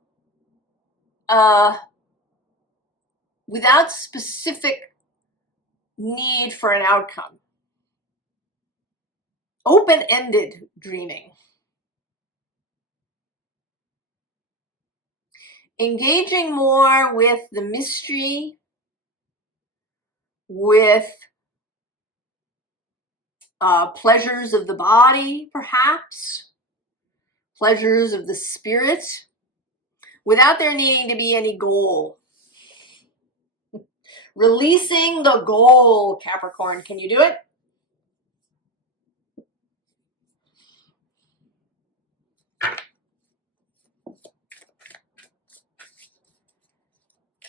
specific need for an outcome. open-ended dreaming. Engaging more with the mystery, with pleasures of the body, perhaps, pleasures of the spirit, without there needing to be any goal. Releasing the goal, Capricorn. Can you do it?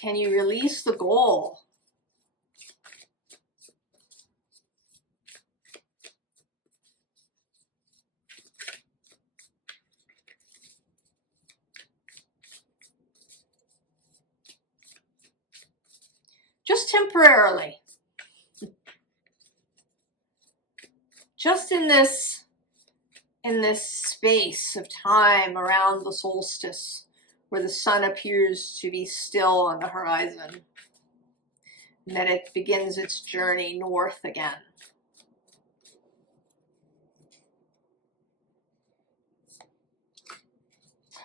Can you release the goal? Just temporarily. Just in this space of time around the solstice, where the sun appears to be still on the horizon, and then it begins its journey north again.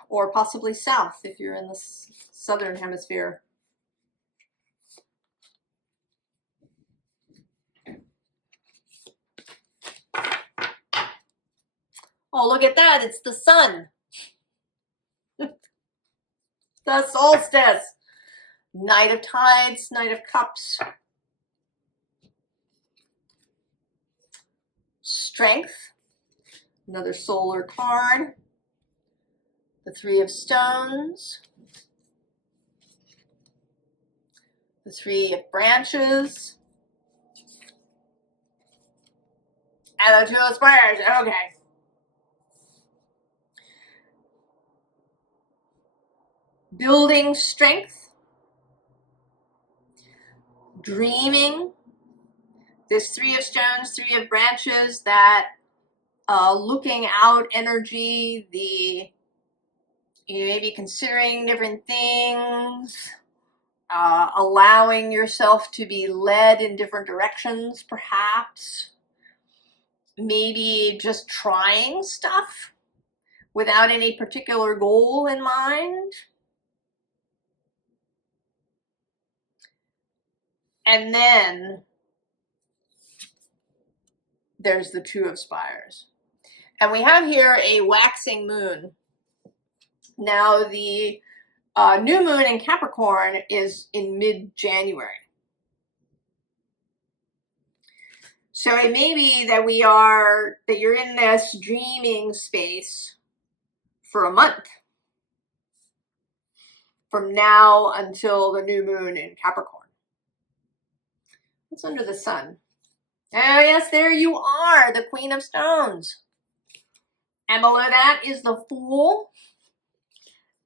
Or possibly south if you're in the southern hemisphere. Oh, look at that, it's the sun. The solstice. Knight of Tides, Knight of Cups. Strength. Another solar card. The Three of Stones. The Three of Branches. And the Two of Squares. Okay. Building strength. Dreaming. This Three of Stones, Three of Branches, that looking out energy, you may be considering different things, allowing yourself to be led in different directions, perhaps. Maybe just trying stuff without any particular goal in mind. And then there's the Two of Spires. And we have here a waxing moon. Now the new moon in Capricorn is in mid-January. So it may be that you're in this dreaming space for a month. From now until the new moon in Capricorn. What's under the sun? Oh yes, there you are, the Queen of Stones. And below that is the Fool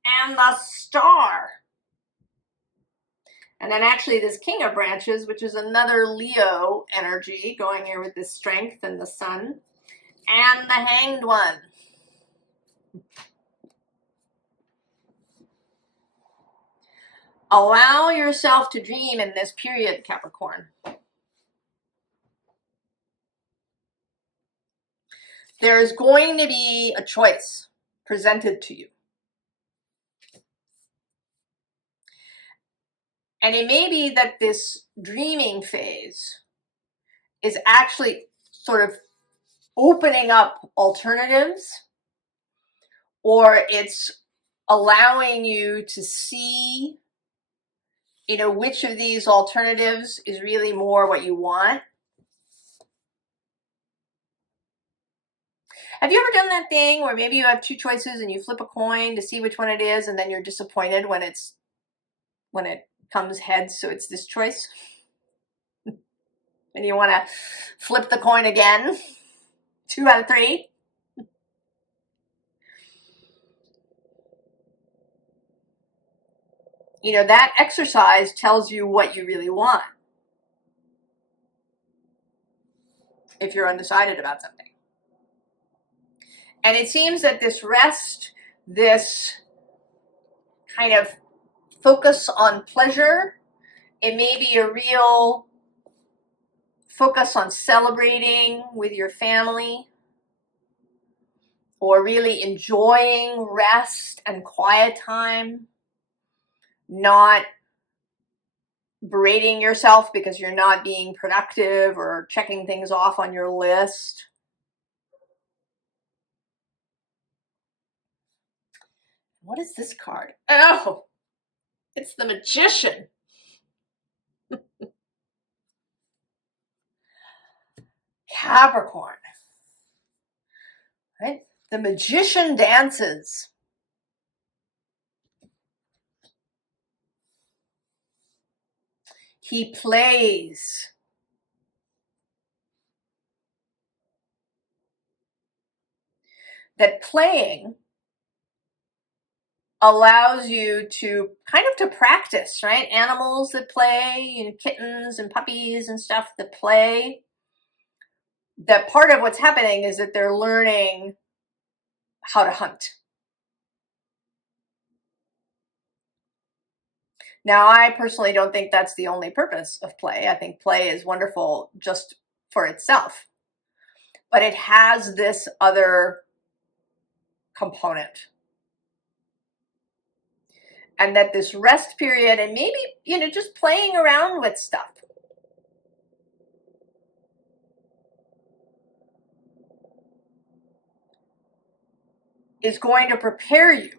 and the Star. And then actually this King of Branches, which is another Leo energy, going here with the Strength and the Sun. And the Hanged One. Allow yourself to dream in this period, Capricorn. There's going to be a choice presented to you. And it may be that this dreaming phase is actually sort of opening up alternatives, or it's allowing you to see, which of these alternatives is really more what you want. Have you ever done that thing where maybe you have two choices and you flip a coin to see which one it is, and then you're disappointed when it comes heads, so it's this choice? And you want to flip the coin again? 2 out of 3. That exercise tells you what you really want if you're undecided about something. And it seems that this rest, this kind of focus on pleasure, it may be a real focus on celebrating with your family, or really enjoying rest and quiet time, not berating yourself because you're not being productive or checking things off on your list. What is this card? Oh, it's the Magician. Capricorn, right? The Magician dances. He plays. That playing allows you to kind of to practice, right? Animals that play, you know, kittens and puppies and stuff that play. That part of what's happening is that they're learning how to hunt. Now, I personally don't think that's the only purpose of play. I think play is wonderful just for itself. But it has this other component. And that this rest period and maybe, you know, just playing around with stuff is going to prepare you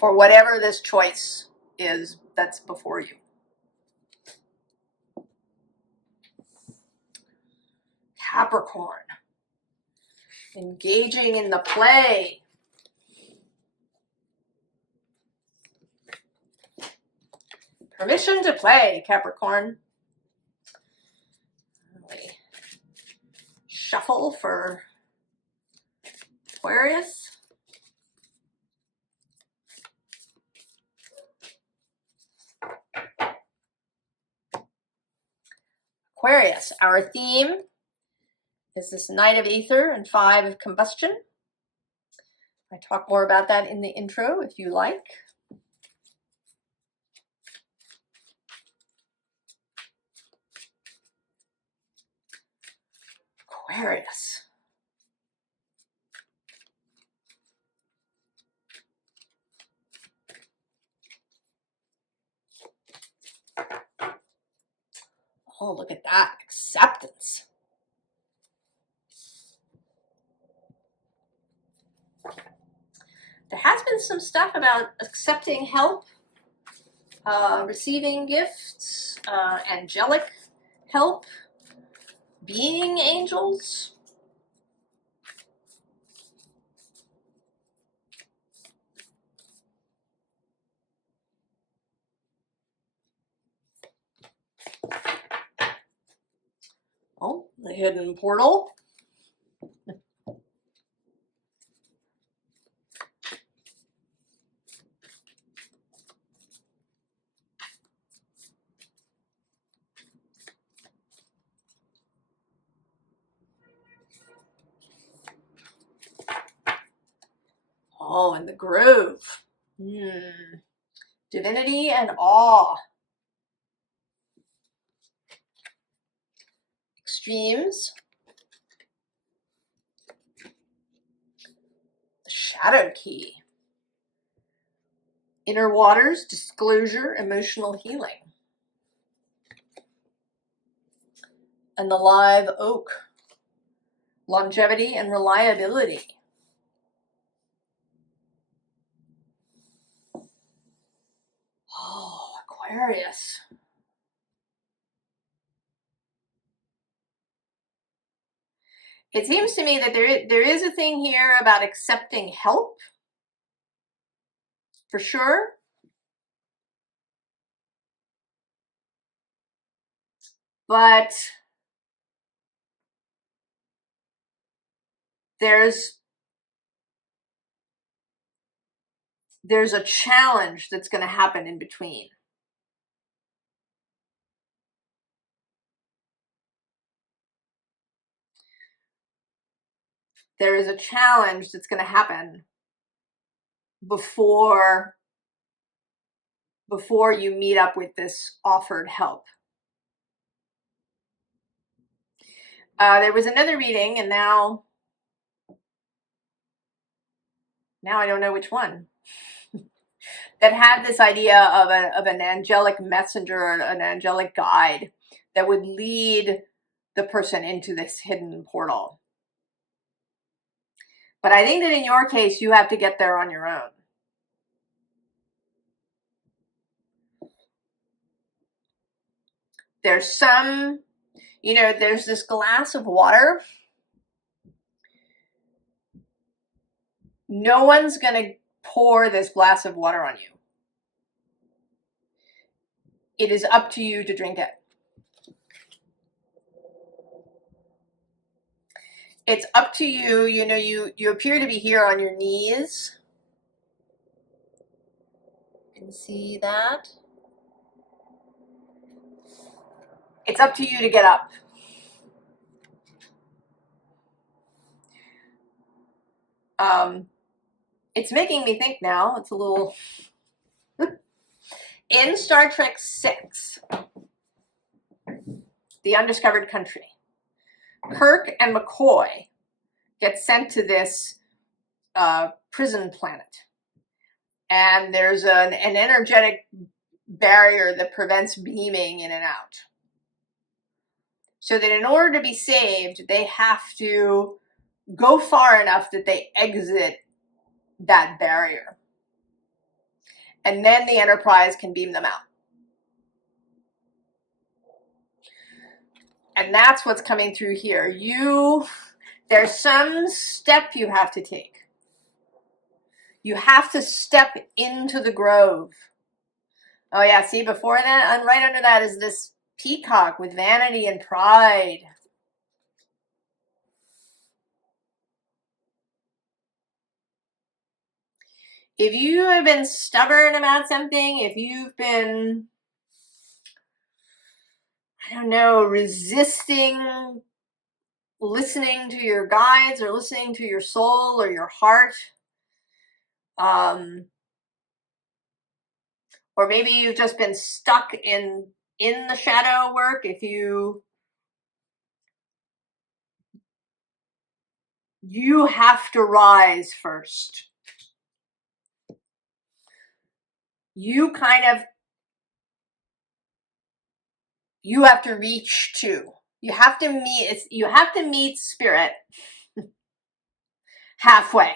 for whatever this choice is that's before you. Capricorn, engaging in the play. Permission to play, Capricorn. Shuffle for Aquarius. Aquarius, our theme is this Knight of Aether and 5 of Combustion. I talk more about that in the intro if you like. Aquarius. Oh, look at that. Acceptance. There has been some stuff about accepting help, receiving gifts, angelic help, being angels. Oh, the hidden portal. Oh, and the Grove. Divinity and awe. Extremes. The Shadow Key. Inner waters, disclosure, emotional healing. And the Live Oak. Longevity and reliability. Oh, Aquarius. It seems to me that there is a thing here about accepting help, for sure. But there's a challenge that's going to happen in between. There is a challenge that's going to happen before you meet up with this offered help. There was another reading, and now now I don't know which one, that had this idea of an angelic messenger or an angelic guide that would lead the person into this hidden portal. But I think that in your case, you have to get there on your own. There's some, you know, there's this glass of water. No one's going to pour this glass of water on you. It is up to you to drink it. It's up to you. You know, you appear to be here on your knees. You can see that. It's up to you to get up. It's making me think now. It's a little... In Star Trek VI, The Undiscovered Country, Kirk and McCoy get sent to this prison planet. And there's an energetic barrier that prevents beaming in and out. So that in order to be saved, they have to go far enough that they exit that barrier. And then the Enterprise can beam them out. And that's what's coming through here. There's some step you have to take. You have to step into the grove. Oh yeah, see, before that, and right under that is this peacock with vanity and pride. If you have been stubborn about something, if you've been, I don't know, resisting listening to your guides or listening to your soul or your heart, or maybe you've just been stuck in the shadow work, if you have to rise first. You have to reach to. You have to meet spirit halfway,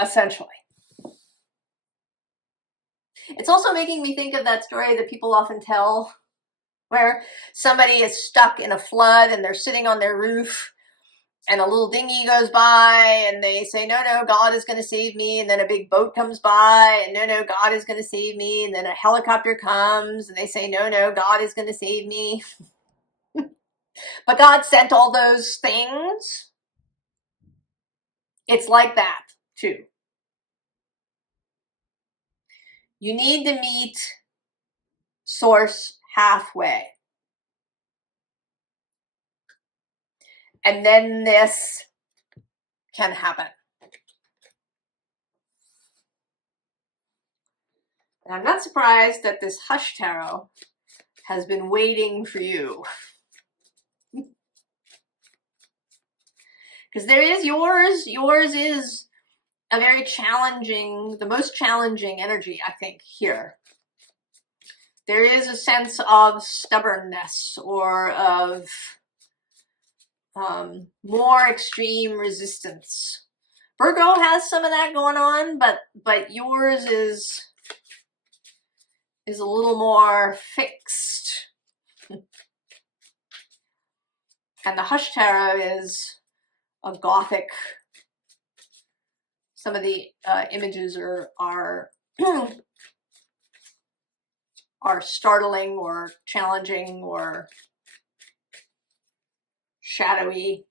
essentially. It's also making me think of that story that people often tell where somebody is stuck in a flood and they're sitting on their roof and a little dinghy goes by and they say, no, God is going to save me. And then a big boat comes by and no, God is going to save me. And then a helicopter comes and they say, no, God is going to save me. But God sent all those things. It's like that too. You need to meet Source halfway. And then this can happen. And I'm not surprised that this Hush Tarot has been waiting for you. Because there is yours. Yours is a very challenging, the most challenging energy, I think, here. There is a sense of stubbornness or of more extreme resistance. Virgo has some of that going on, but yours is a little more fixed. And the Hush Tarot is a Gothic. Some of the images are startling or challenging or shadowy.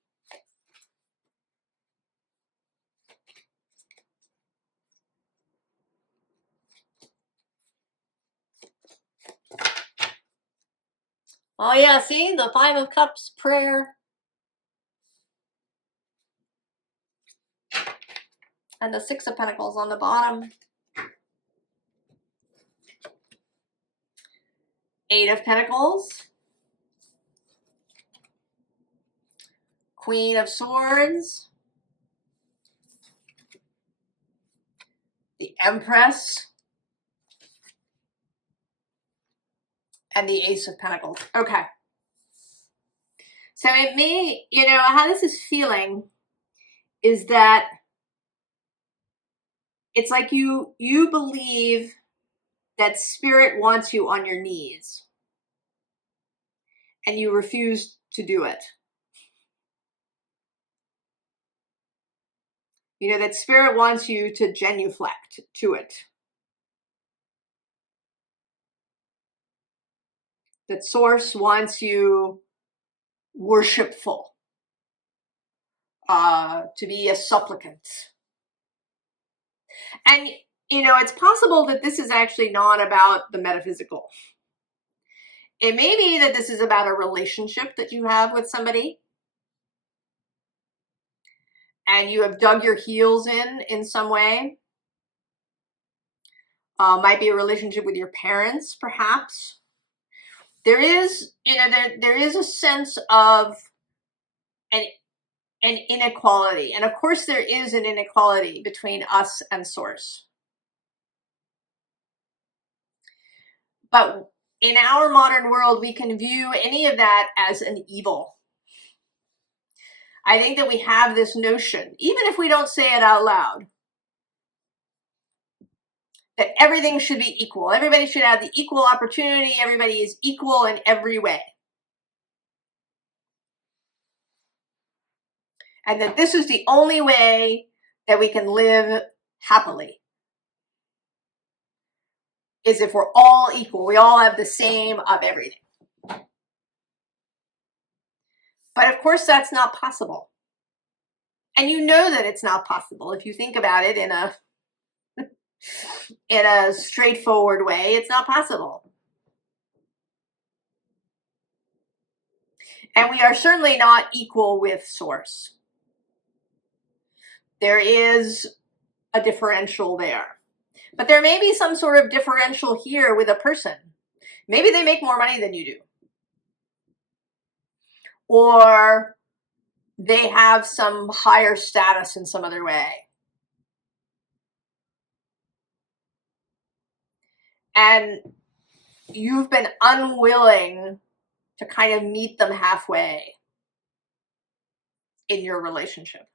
Oh yeah, see the Five of Cups prayer. And the Six of Pentacles on the bottom. Eight of Pentacles. Queen of Swords. Empress, and the Ace of Pentacles. Okay. So it may, how this is feeling is that it's like you believe that spirit wants you on your knees and you refuse to do it. That spirit wants you to genuflect to it. That source wants you worshipful, to be a supplicant. And, it's possible that this is actually not about the metaphysical. It may be that this is about a relationship that you have with somebody. And you have dug your heels in some way. Might be a relationship with your parents, perhaps. There is, there is a sense of an inequality. And of course there is an inequality between us and source. But in our modern world, we can view any of that as an evil. I think that we have this notion, even if we don't say it out loud, that everything should be equal. Everybody should have the equal opportunity. Everybody is equal in every way. And that this is the only way that we can live happily, is if we're all equal. We all have the same of everything. But of course, that's not possible. And you know that it's not possible if you think about it in a straightforward way. It's not possible. And we are certainly not equal with source. There is a differential there. But there may be some sort of differential here with a person. Maybe they make more money than you do. Or they have some higher status in some other way. And you've been unwilling to kind of meet them halfway in your relationship.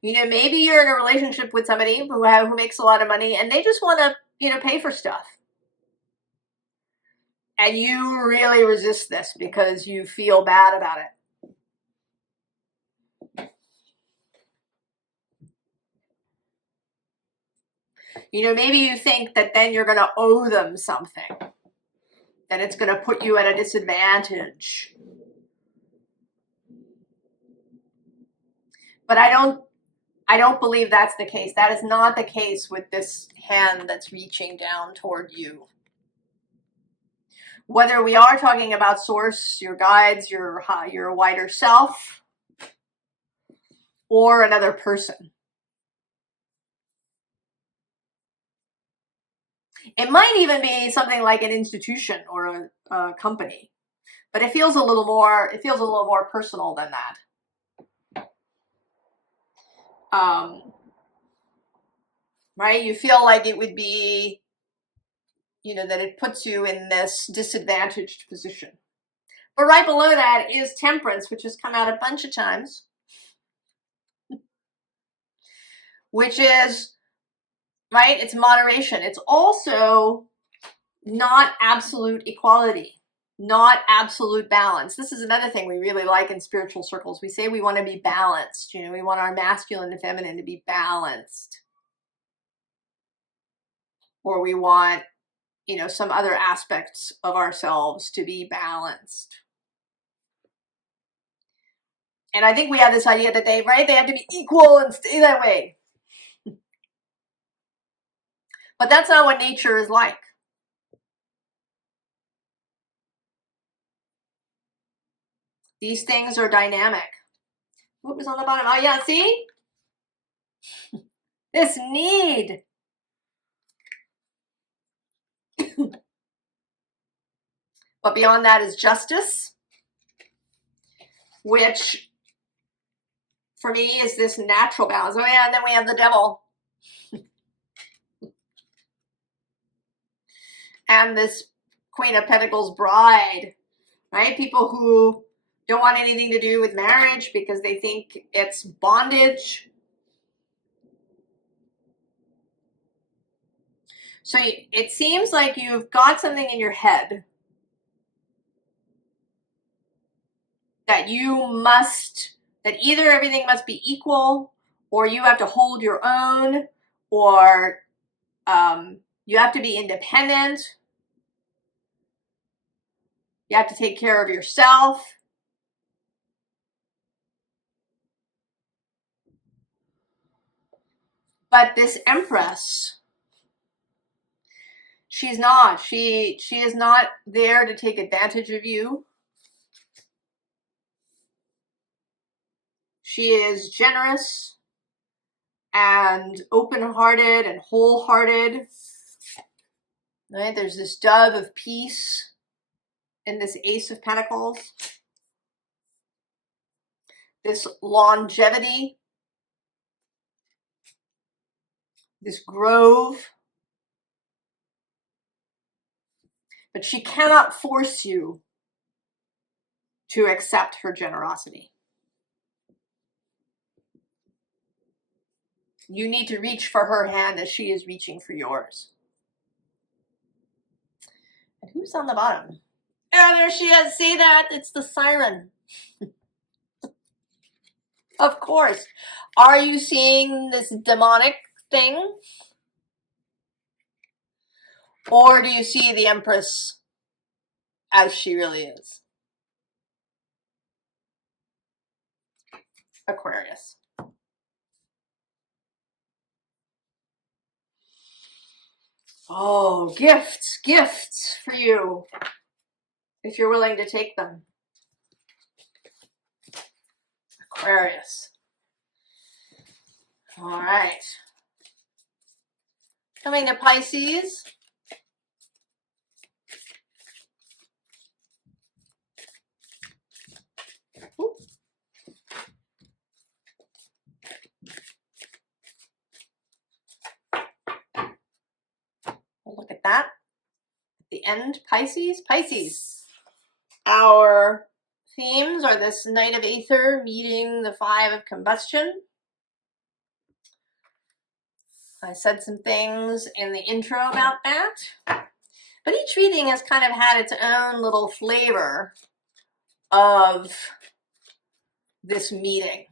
Maybe you're in a relationship with somebody who makes a lot of money and they just want to, pay for stuff. And you really resist this because you feel bad about it. Maybe you think that then you're going to owe them something. That it's going to put you at a disadvantage. But I don't believe that's the case. That is not the case with this hand that's reaching down toward you. Whether we are talking about source, your guides, your wider self, or another person. It might even be something like an institution or a company, but it feels a little more personal than that. Right? You feel like it would be, that it puts you in this disadvantaged position. But right below that is Temperance, which has come out a bunch of times, which is, right, it's moderation. It's also not absolute equality, not absolute balance. This is another thing we really like in spiritual circles. We say we want to be balanced. We want our masculine and feminine to be balanced. Or we want, some other aspects of ourselves to be balanced. And I think we have this idea that they have to be equal and stay that way. But that's not what nature is like. These things are dynamic. What was on the bottom? Oh yeah, see? This need. But beyond that is justice, which for me is this natural balance. Oh yeah, and then we have the devil. And this Queen of Pentacles bride, right? People who don't want anything to do with marriage because they think it's bondage. So it seems like you've got something in your head that that either everything must be equal, or you have to hold your own, or you have to be independent. You have to take care of yourself. But this Empress, she's not. She is not there to take advantage of you. She is generous and open-hearted and wholehearted. Right? There's this dove of peace in this Ace of Pentacles. This longevity. This grove. But she cannot force you to accept her generosity. You need to reach for her hand as she is reaching for yours. And who's on the bottom? Oh, there she is. See that? It's the siren. Of course. Are you seeing this demonic thing? Or do you see the Empress as she really is? Aquarius. Oh, gifts for you, if you're willing to take them. Aquarius. All right. Coming to Pisces. Ooh. Look at that. At the end, Pisces. Our themes are this Knight of Aether meeting the Five of Combustion. I said some things in the intro about that. But each reading has kind of had its own little flavor of this meeting.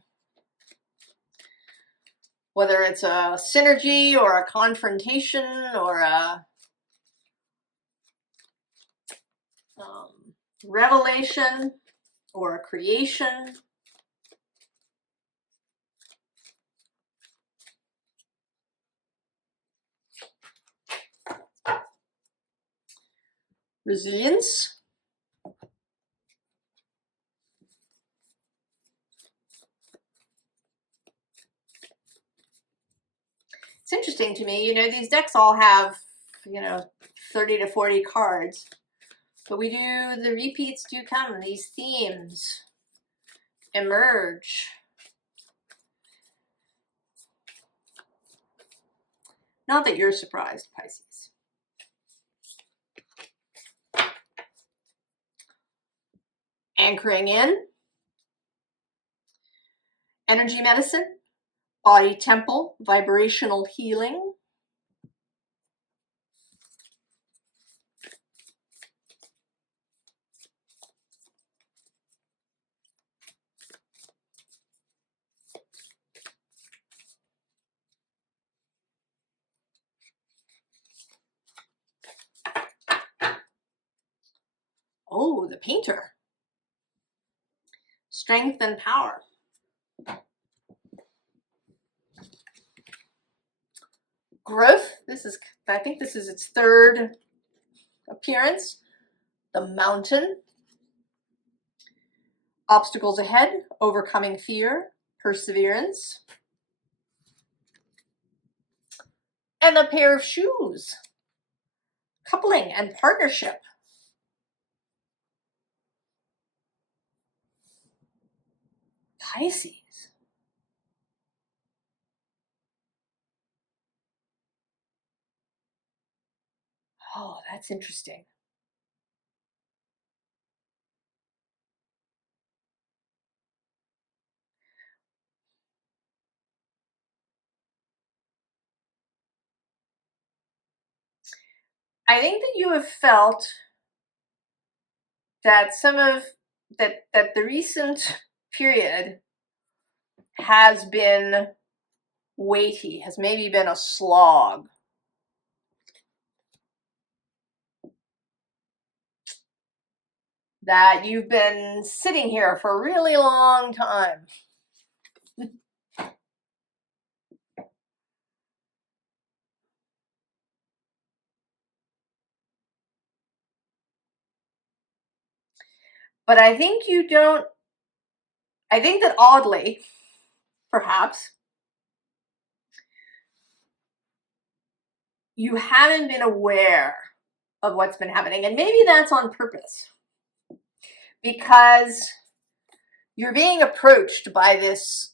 Whether it's a synergy or a confrontation or a revelation or a creation. Resilience. It's interesting to me, these decks all have, 30 to 40 cards. But the repeats do come, these themes emerge. Not that you're surprised, Pisces. Anchoring in. Energy medicine. Body temple. Vibrational healing. Oh, the Painter. Strength and power. Growth. I think this is its third appearance. The Mountain. Obstacles ahead. Overcoming fear. Perseverance. And a pair of shoes. Coupling and partnership. Pisces. Oh, that's interesting. I think that you have felt that that the recent period has been weighty, has maybe been a slog. That you've been sitting here for a really long time. But I think you don't, I think that oddly, perhaps, you haven't been aware of what's been happening. And maybe that's on purpose. Because you're being approached by this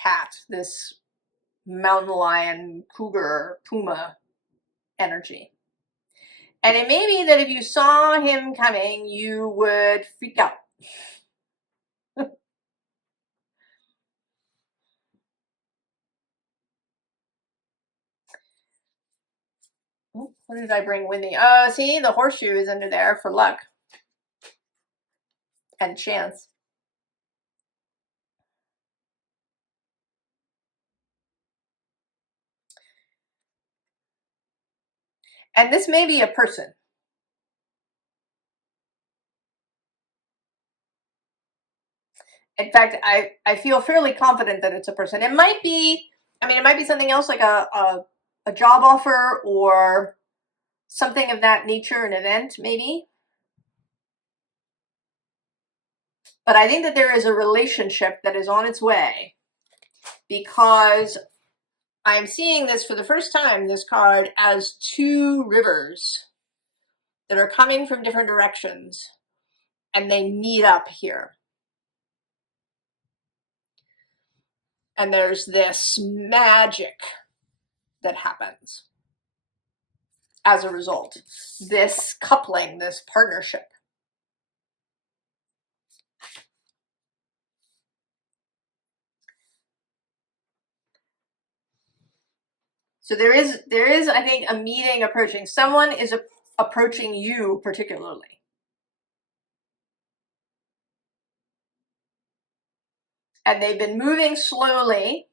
cat, this mountain lion, cougar, puma energy. And it may be that if you saw him coming, you would freak out. Oh, what did I bring with me? Oh, see, the horseshoe is under there for luck and chance. And this may be a person. In fact, I feel fairly confident that it's a person. It might be, I mean, it might be something else like a job offer or something of that nature, an event maybe. But I think that there is a relationship that is on its way, because I'm seeing this for the first time, this card, as two rivers that are coming from different directions and they meet up here. And there's this magic that happens as a result. This coupling, this partnership. So there is, I think, a meeting approaching. Someone is approaching you particularly. And they've been moving slowly,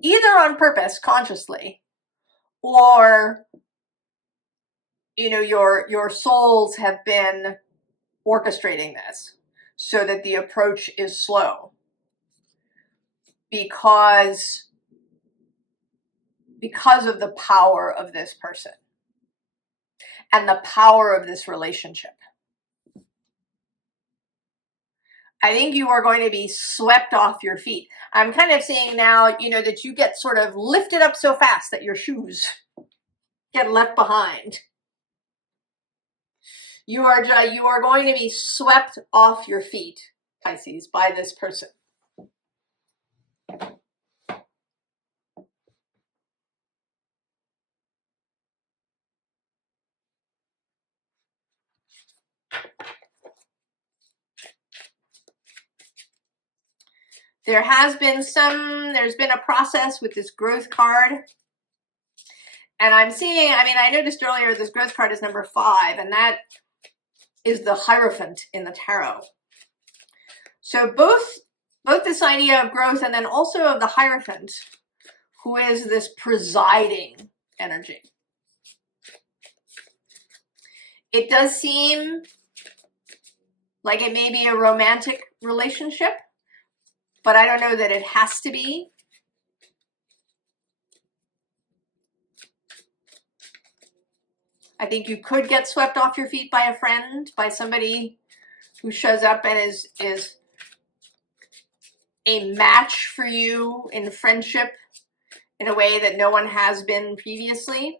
either on purpose, consciously, or your souls have been orchestrating this so that the approach is slow, because of the power of this person and the power of this relationship. I think you are going to be swept off your feet. I'm kind of seeing now, that you get sort of lifted up so fast that your shoes get left behind. You are going to be swept off your feet, Pisces, by this person. There's been a process with this growth card. And I'm seeing, I noticed earlier this growth card is number 5, and that is the Hierophant in the tarot. So both this idea of growth and then also of the Hierophant, who is this presiding energy. It does seem like it may be a romantic relationship, but I don't know that it has to be. I think you could get swept off your feet by a friend, by somebody who shows up and is a match for you in friendship in a way that no one has been previously.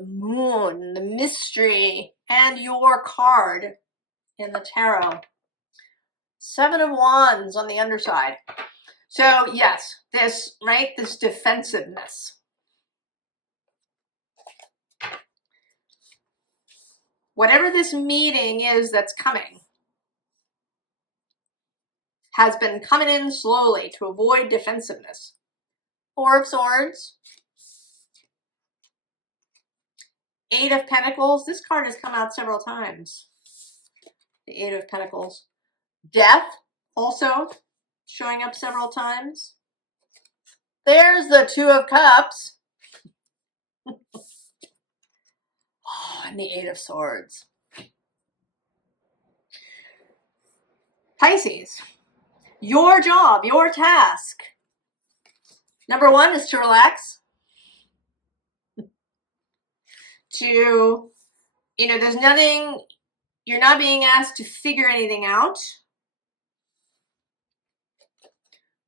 the moon, the mystery, and your card in the tarot. 7 of Wands on the underside. So yes, this, right, this defensiveness. Whatever this meeting is that's coming has been coming in slowly to avoid defensiveness. 4 of Swords. 8 of Pentacles. This card has come out several times. The 8 of Pentacles. Death also showing up several times. There's the 2 of Cups. Oh, and the 8 of Swords. Pisces, your job, your task. Number 1 is to relax. To, you know, there's nothing, you're not being asked to figure anything out.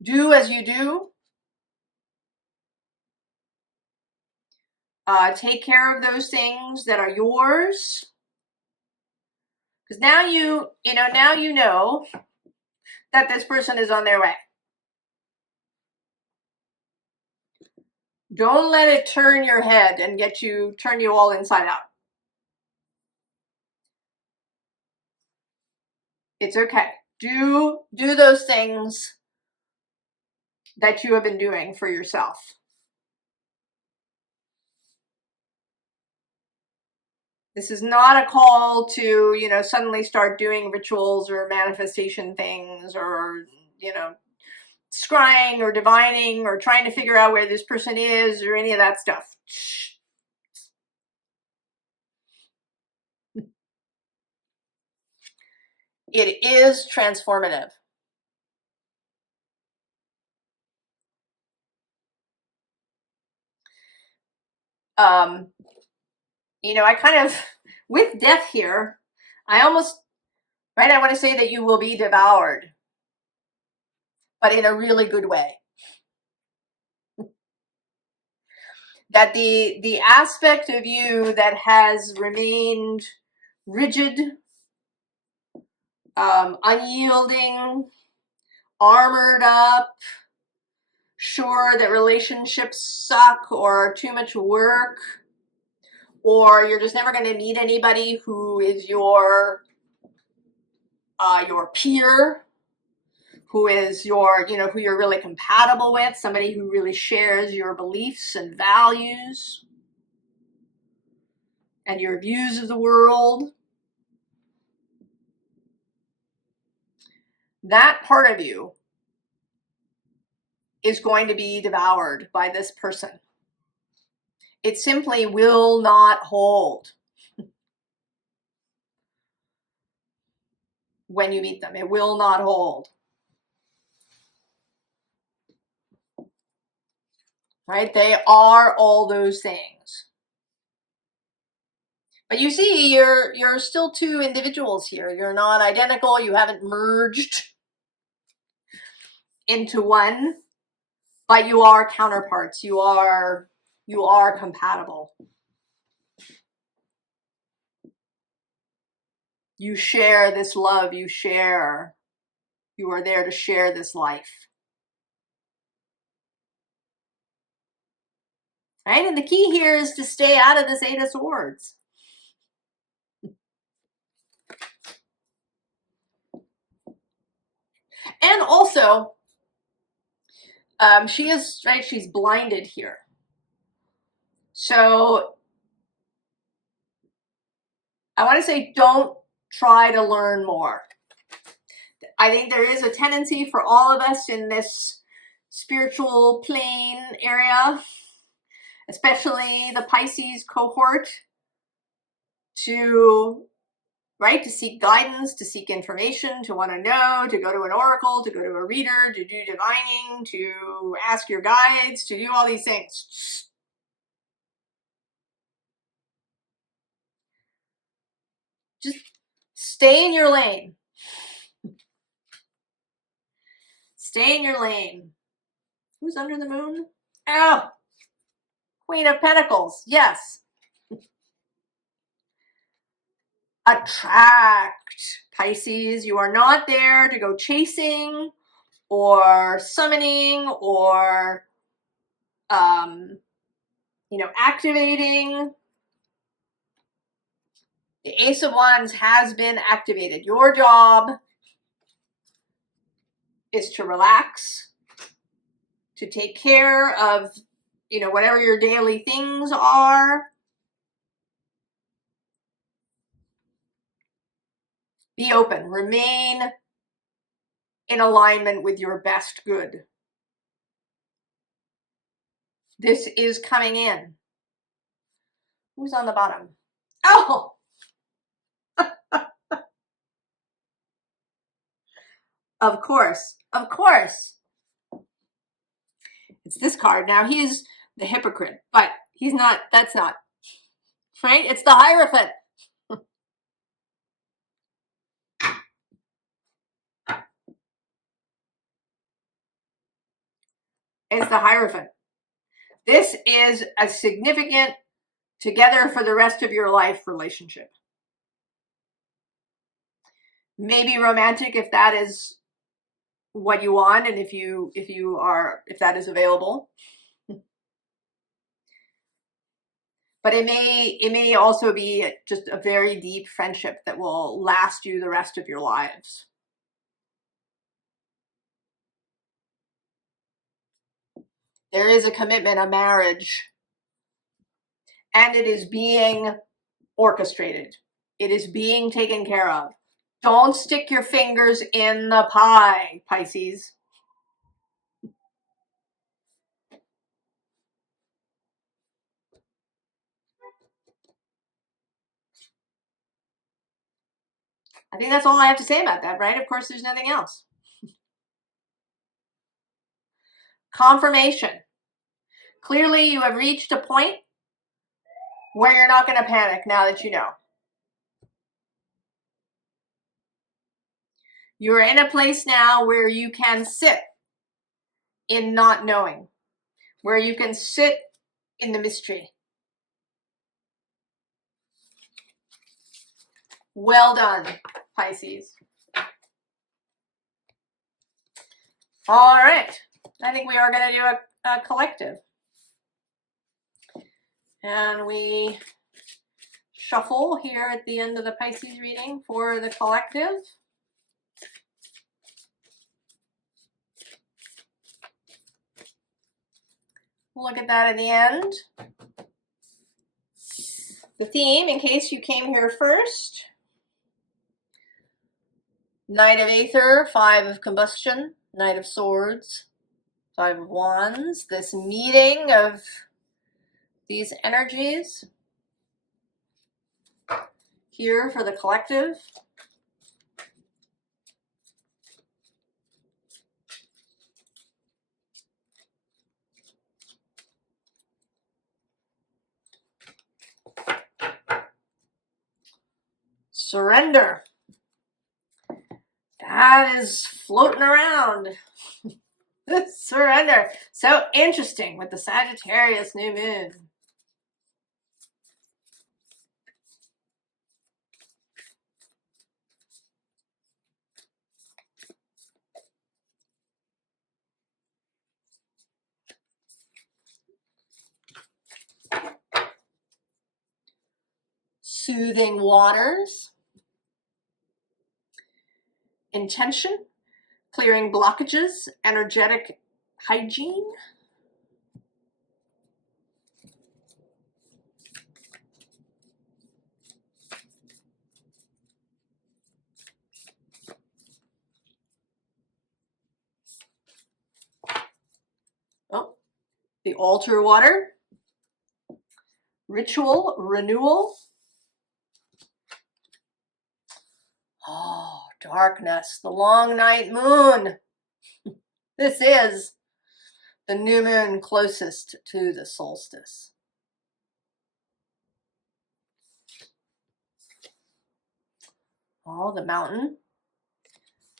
Do as you do. Take care of those things that are yours. Because now you know that this person is on their way. Don't let it turn your head and turn you all inside out. It's okay. Do those things that you have been doing for yourself. This is not a call to, you know, suddenly start doing rituals or manifestation things or, you know, scrying or divining or trying to figure out where this person is or any of that stuff. It is transformative. You know, I kind of, with death here, I almost, right, I want to say that you will be devoured, but in a really good way. That the aspect of you that has remained rigid, unyielding, armored up, sure that relationships suck or are too much work, or you're just never going to meet anybody who is your peer, who is your, you know, who you're really compatible with, somebody who really shares your beliefs and values and your views of the world. That part of you is going to be devoured by this person. It simply will not hold when you meet them. It will not hold. Right? They are all those things. But you see, you're still 2 individuals here. You're not identical. You haven't merged into one, but you are counterparts. You are compatible. You share this love. You are there to share this life. Right? And the key here is to stay out of this 8 of Swords. And also, she is, right, she's blinded here. So I want to say don't try to learn more. I think there is a tendency for all of us in this spiritual plane area, especially the Pisces cohort, to seek guidance, to seek information, to want to know, to go to an oracle, to go to a reader, to do divining, to ask your guides, to do all these things. Just stay in your lane. Stay in your lane. Who's under the moon? Oh, Queen of Pentacles. Yes. attract, Pisces. You are not there to go chasing or summoning or, you know, activating. The Ace of Wands has been activated. Your job is to relax, to take care of, you know, whatever your daily things are. Be open. Remain in alignment with your best good. This is coming in. Who's on the bottom? Oh! Of course. Of course. It's this card. Now, he's the hypocrite, but he's not, that's not, right? It's the Hierophant. It's the Hierophant. This is a significant together for the rest of your life relationship. Maybe romantic if that is what you want and if that is available. But it may also be just a very deep friendship that will last you the rest of your lives. There is a commitment, a marriage, and it is being orchestrated. It is being taken care of. Don't stick your fingers in the pie, Pisces. I think that's all I have to say about that, right? Of course, there's nothing else. Confirmation. Clearly, you have reached a point where you're not going to panic now that you know. You're in a place now where you can sit in not knowing, where you can sit in the mystery. Well done, Pisces. All right. I think we are going to do a collective. And we shuffle here at the end of the Pisces reading for the collective. We'll look at that at the end. The theme, in case you came here first: Knight of Aether, Five of Combustion, Knight of Swords, Five of Wands. This meeting of these energies here for the collective. Surrender. That is floating around. Surrender. So interesting with the Sagittarius new moon. Soothing waters. Intention. Clearing blockages. Energetic hygiene. Oh, the altar water. Ritual renewal. Oh, darkness, the long night moon. This is the new moon closest to the solstice. Oh, the mountain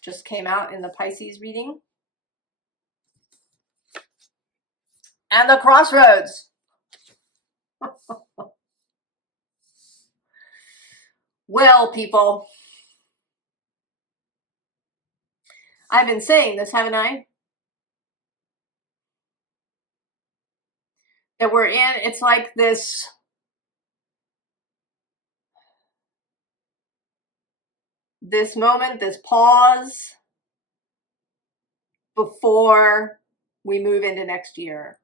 just came out in the Pisces reading. And the crossroads. Well, people, I've been saying this, haven't I? That we're in, it's like this moment, this pause before we move into next year,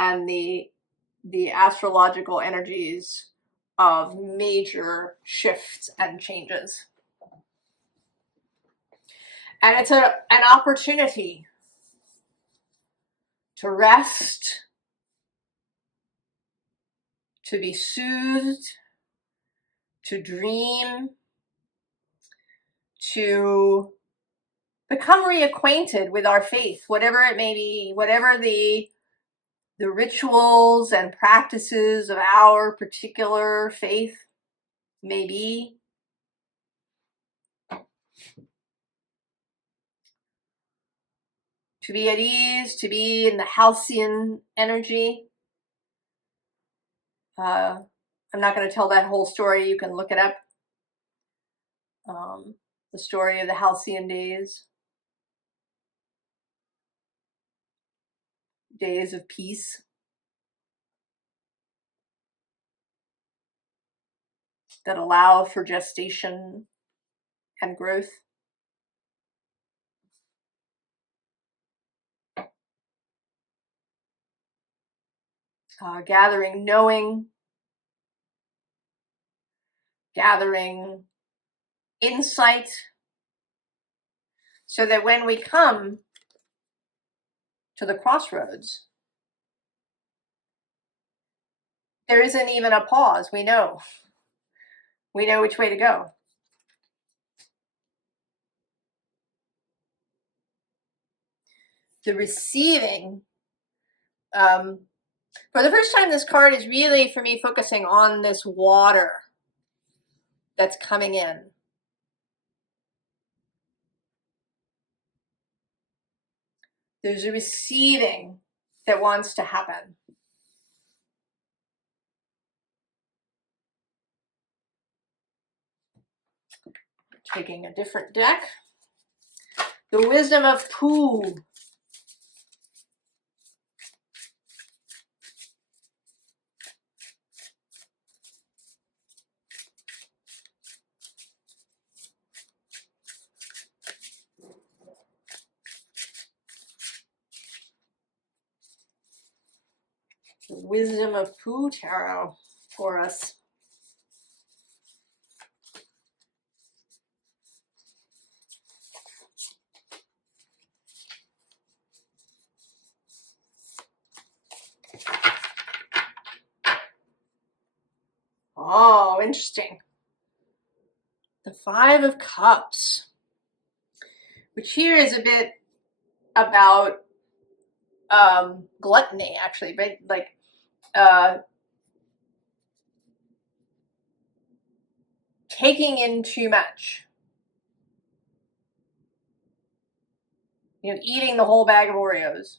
and the astrological energies of major shifts and changes. And it's an opportunity to rest, to be soothed, to dream, to become reacquainted with our faith, whatever it may be, whatever the rituals and practices of our particular faith may be. To be at ease, to be in the halcyon energy. I'm not going to tell that whole story. You can look it up. The story of the halcyon days. Days of peace. That allow for gestation and growth. Gathering knowing, gathering insight, so that when we come to the crossroads, there isn't even a pause. We know which way to go. The receiving, for the first time, this card is really, for me, focusing on this water that's coming in. There's a receiving that wants to happen. Taking a different deck. The Wisdom of Pooh. The Wisdom of Pooh Tarot for us. Oh, interesting. The Five of Cups, which here is a bit about gluttony, actually, but like taking in too much. You know, eating the whole bag of Oreos.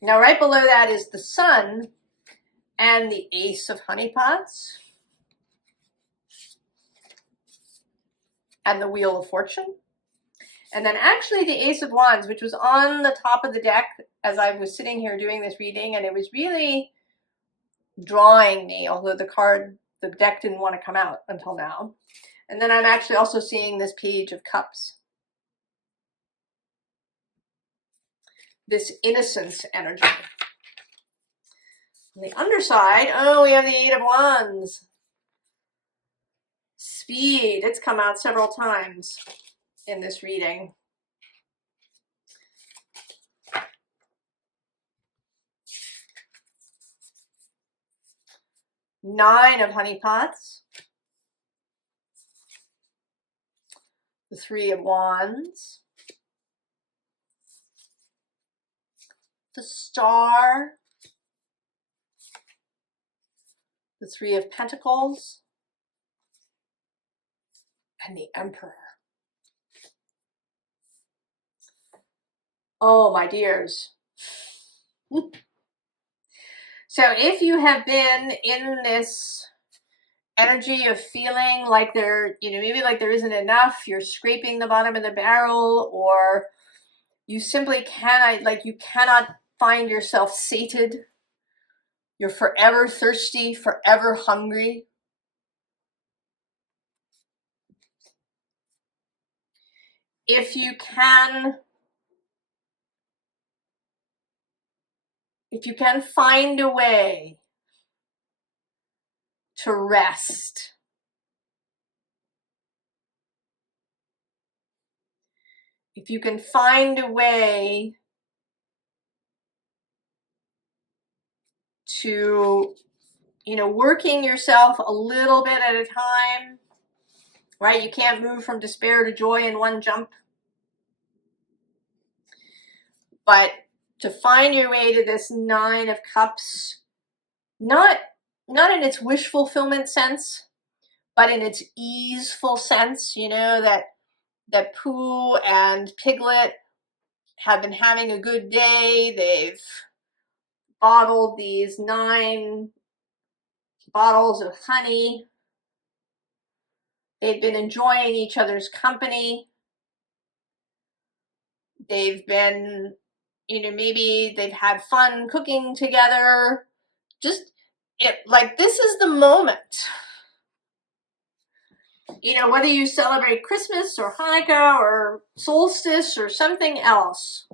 Now, right below that is the Sun and the Ace of Honeypots and the Wheel of Fortune. And then actually the Ace of Wands, which was on the top of the deck as I was sitting here doing this reading, and it was really drawing me, although the deck didn't want to come out until now. And then I'm actually also seeing this Page of Cups. This innocence energy. On the underside, oh, we have the Eight of Wands. Speed, it's come out several times in this reading. Nine of Honeypots. The Three of Wands. The Star. The Three of Pentacles. And the Emperor. Oh, my dears. So if you have been in this energy of feeling like there, maybe like there isn't enough, you're scraping the bottom of the barrel, or you simply cannot find yourself sated. You're forever thirsty, forever hungry. If you can find a way to rest, if you can find a way to, working yourself a little bit at a time, right? You can't move from despair to joy in one jump. But to find your way to this Nine of Cups, not in its wish fulfillment sense, but in its easeful sense, that Pooh and Piglet have been having a good day. They've bottled these 9 bottles of honey. They've been enjoying each other's company. They've been, maybe they've had fun cooking together. Just this is the moment. Whether you celebrate Christmas or Hanukkah or solstice or something else,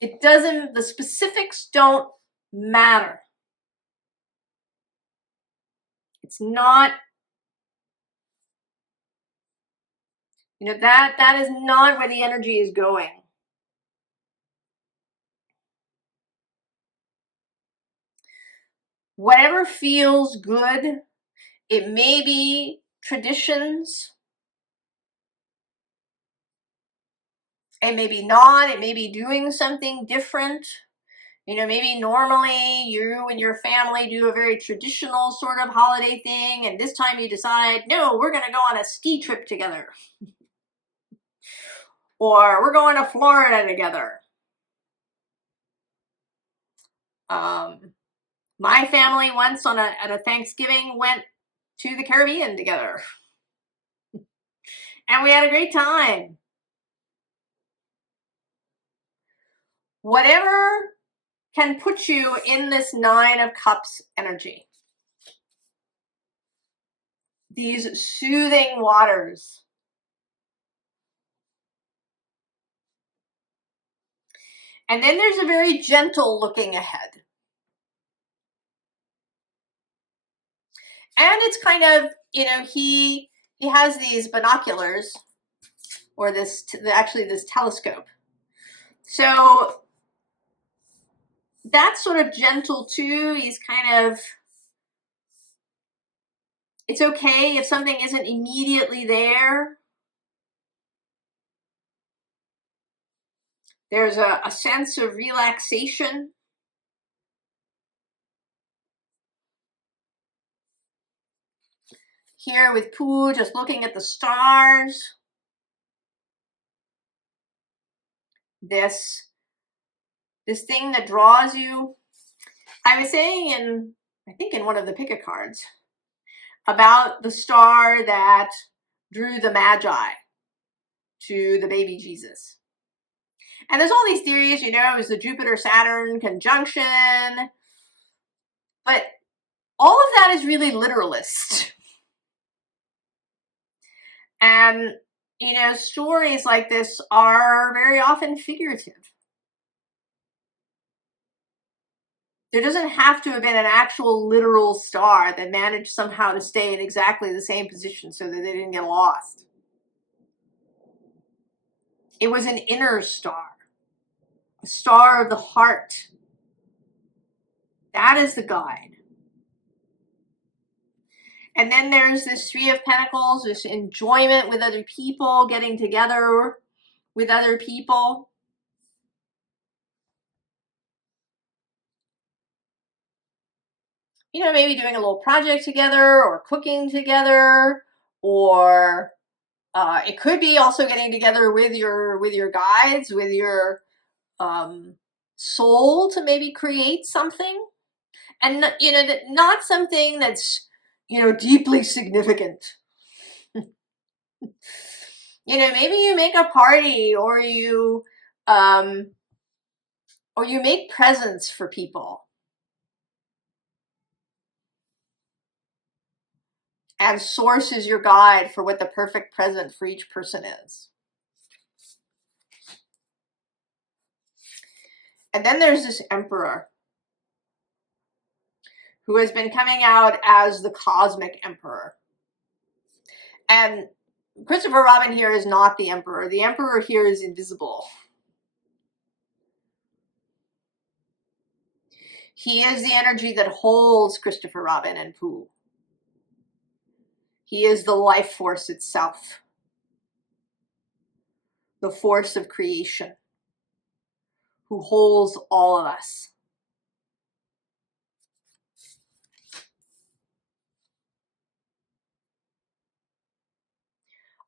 the specifics don't matter. It's not, that is not where the energy is going. Whatever feels good, it may be traditions, it may be not, it may be doing something different. Maybe normally you and your family do a very traditional sort of holiday thing, and this time you decide, no, we're going to go on a ski trip together. Or we're going to Florida together. My family once at a Thanksgiving went to the Caribbean together. And we had a great time. Whatever can put you in this Nine of Cups energy. These soothing waters. And then there's a very gentle looking ahead. And it's kind of, he has these binoculars, or this telescope. So that's sort of gentle too. He's kind of, it's okay if something isn't immediately there. There's a sense of relaxation. Here with Pooh, just looking at the stars. This thing that draws you. I was saying I think in one of the pick-a cards, about the star that drew the Magi to the baby Jesus. And there's all these theories, it was the Jupiter-Saturn conjunction. But all of that is really literalist. And, stories like this are very often figurative. There doesn't have to have been an actual literal star that managed somehow to stay in exactly the same position so that they didn't get lost. It was an inner star, a star of the heart. That is the guide. And then there's this Three of Pentacles, this enjoyment with other people, getting together with other people. Maybe doing a little project together, or cooking together, or it could be also getting together with your guides, with your soul, to maybe create something. And not something that's you know, deeply significant. You know, maybe you make a party, or you make presents for people. And Source is your guide for what the perfect present for each person is. And then there's this Emperor, who has been coming out as the Cosmic Emperor. And Christopher Robin here is not the Emperor. The Emperor here is invisible. He is the energy that holds Christopher Robin and Pooh. He is the life force itself, the force of creation, who holds all of us.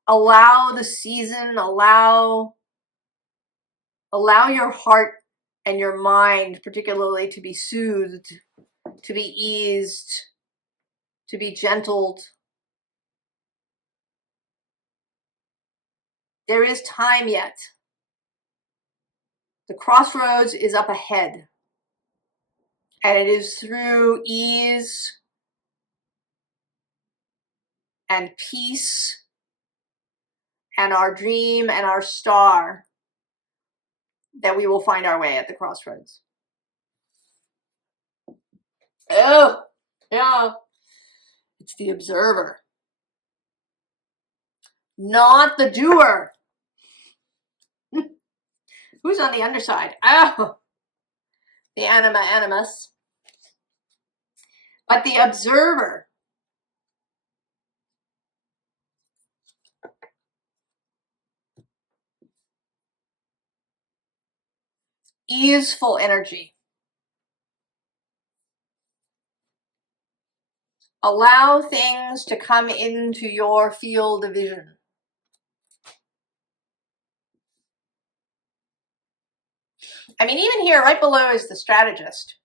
Allow the season, allow your heart and your mind particularly to be soothed, to be eased, to be gentled. There is time yet. The crossroads is up ahead. And it is through ease and peace and our dream and our star that we will find our way at the crossroads. Oh, yeah. It's the observer, not the doer. Who's on the underside? Oh, the animus. But the observer. Easeful energy. Allow things to come into your field of vision. I mean, even here, right below is the strategist,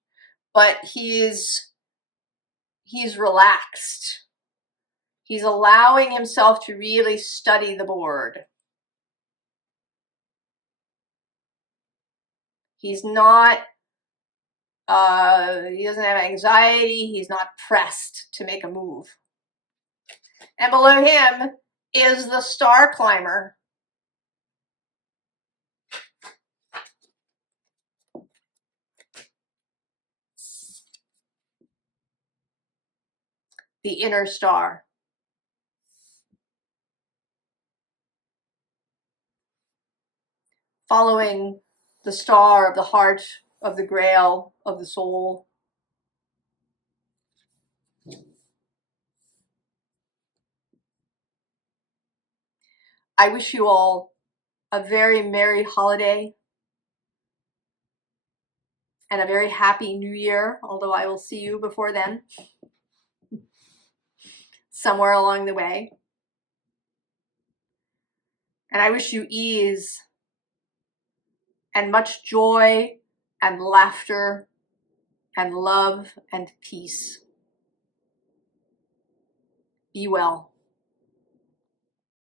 but he's relaxed. He's allowing himself to really study the board. He's not, he doesn't have anxiety. He's not pressed to make a move. And below him is the star climber. The inner star. Following the star of the heart, of the grail, of the soul. I wish you all a very merry holiday and a very happy new year, although I will see you before then, somewhere along the way. And I wish you ease and much joy and laughter and love and peace. Be well.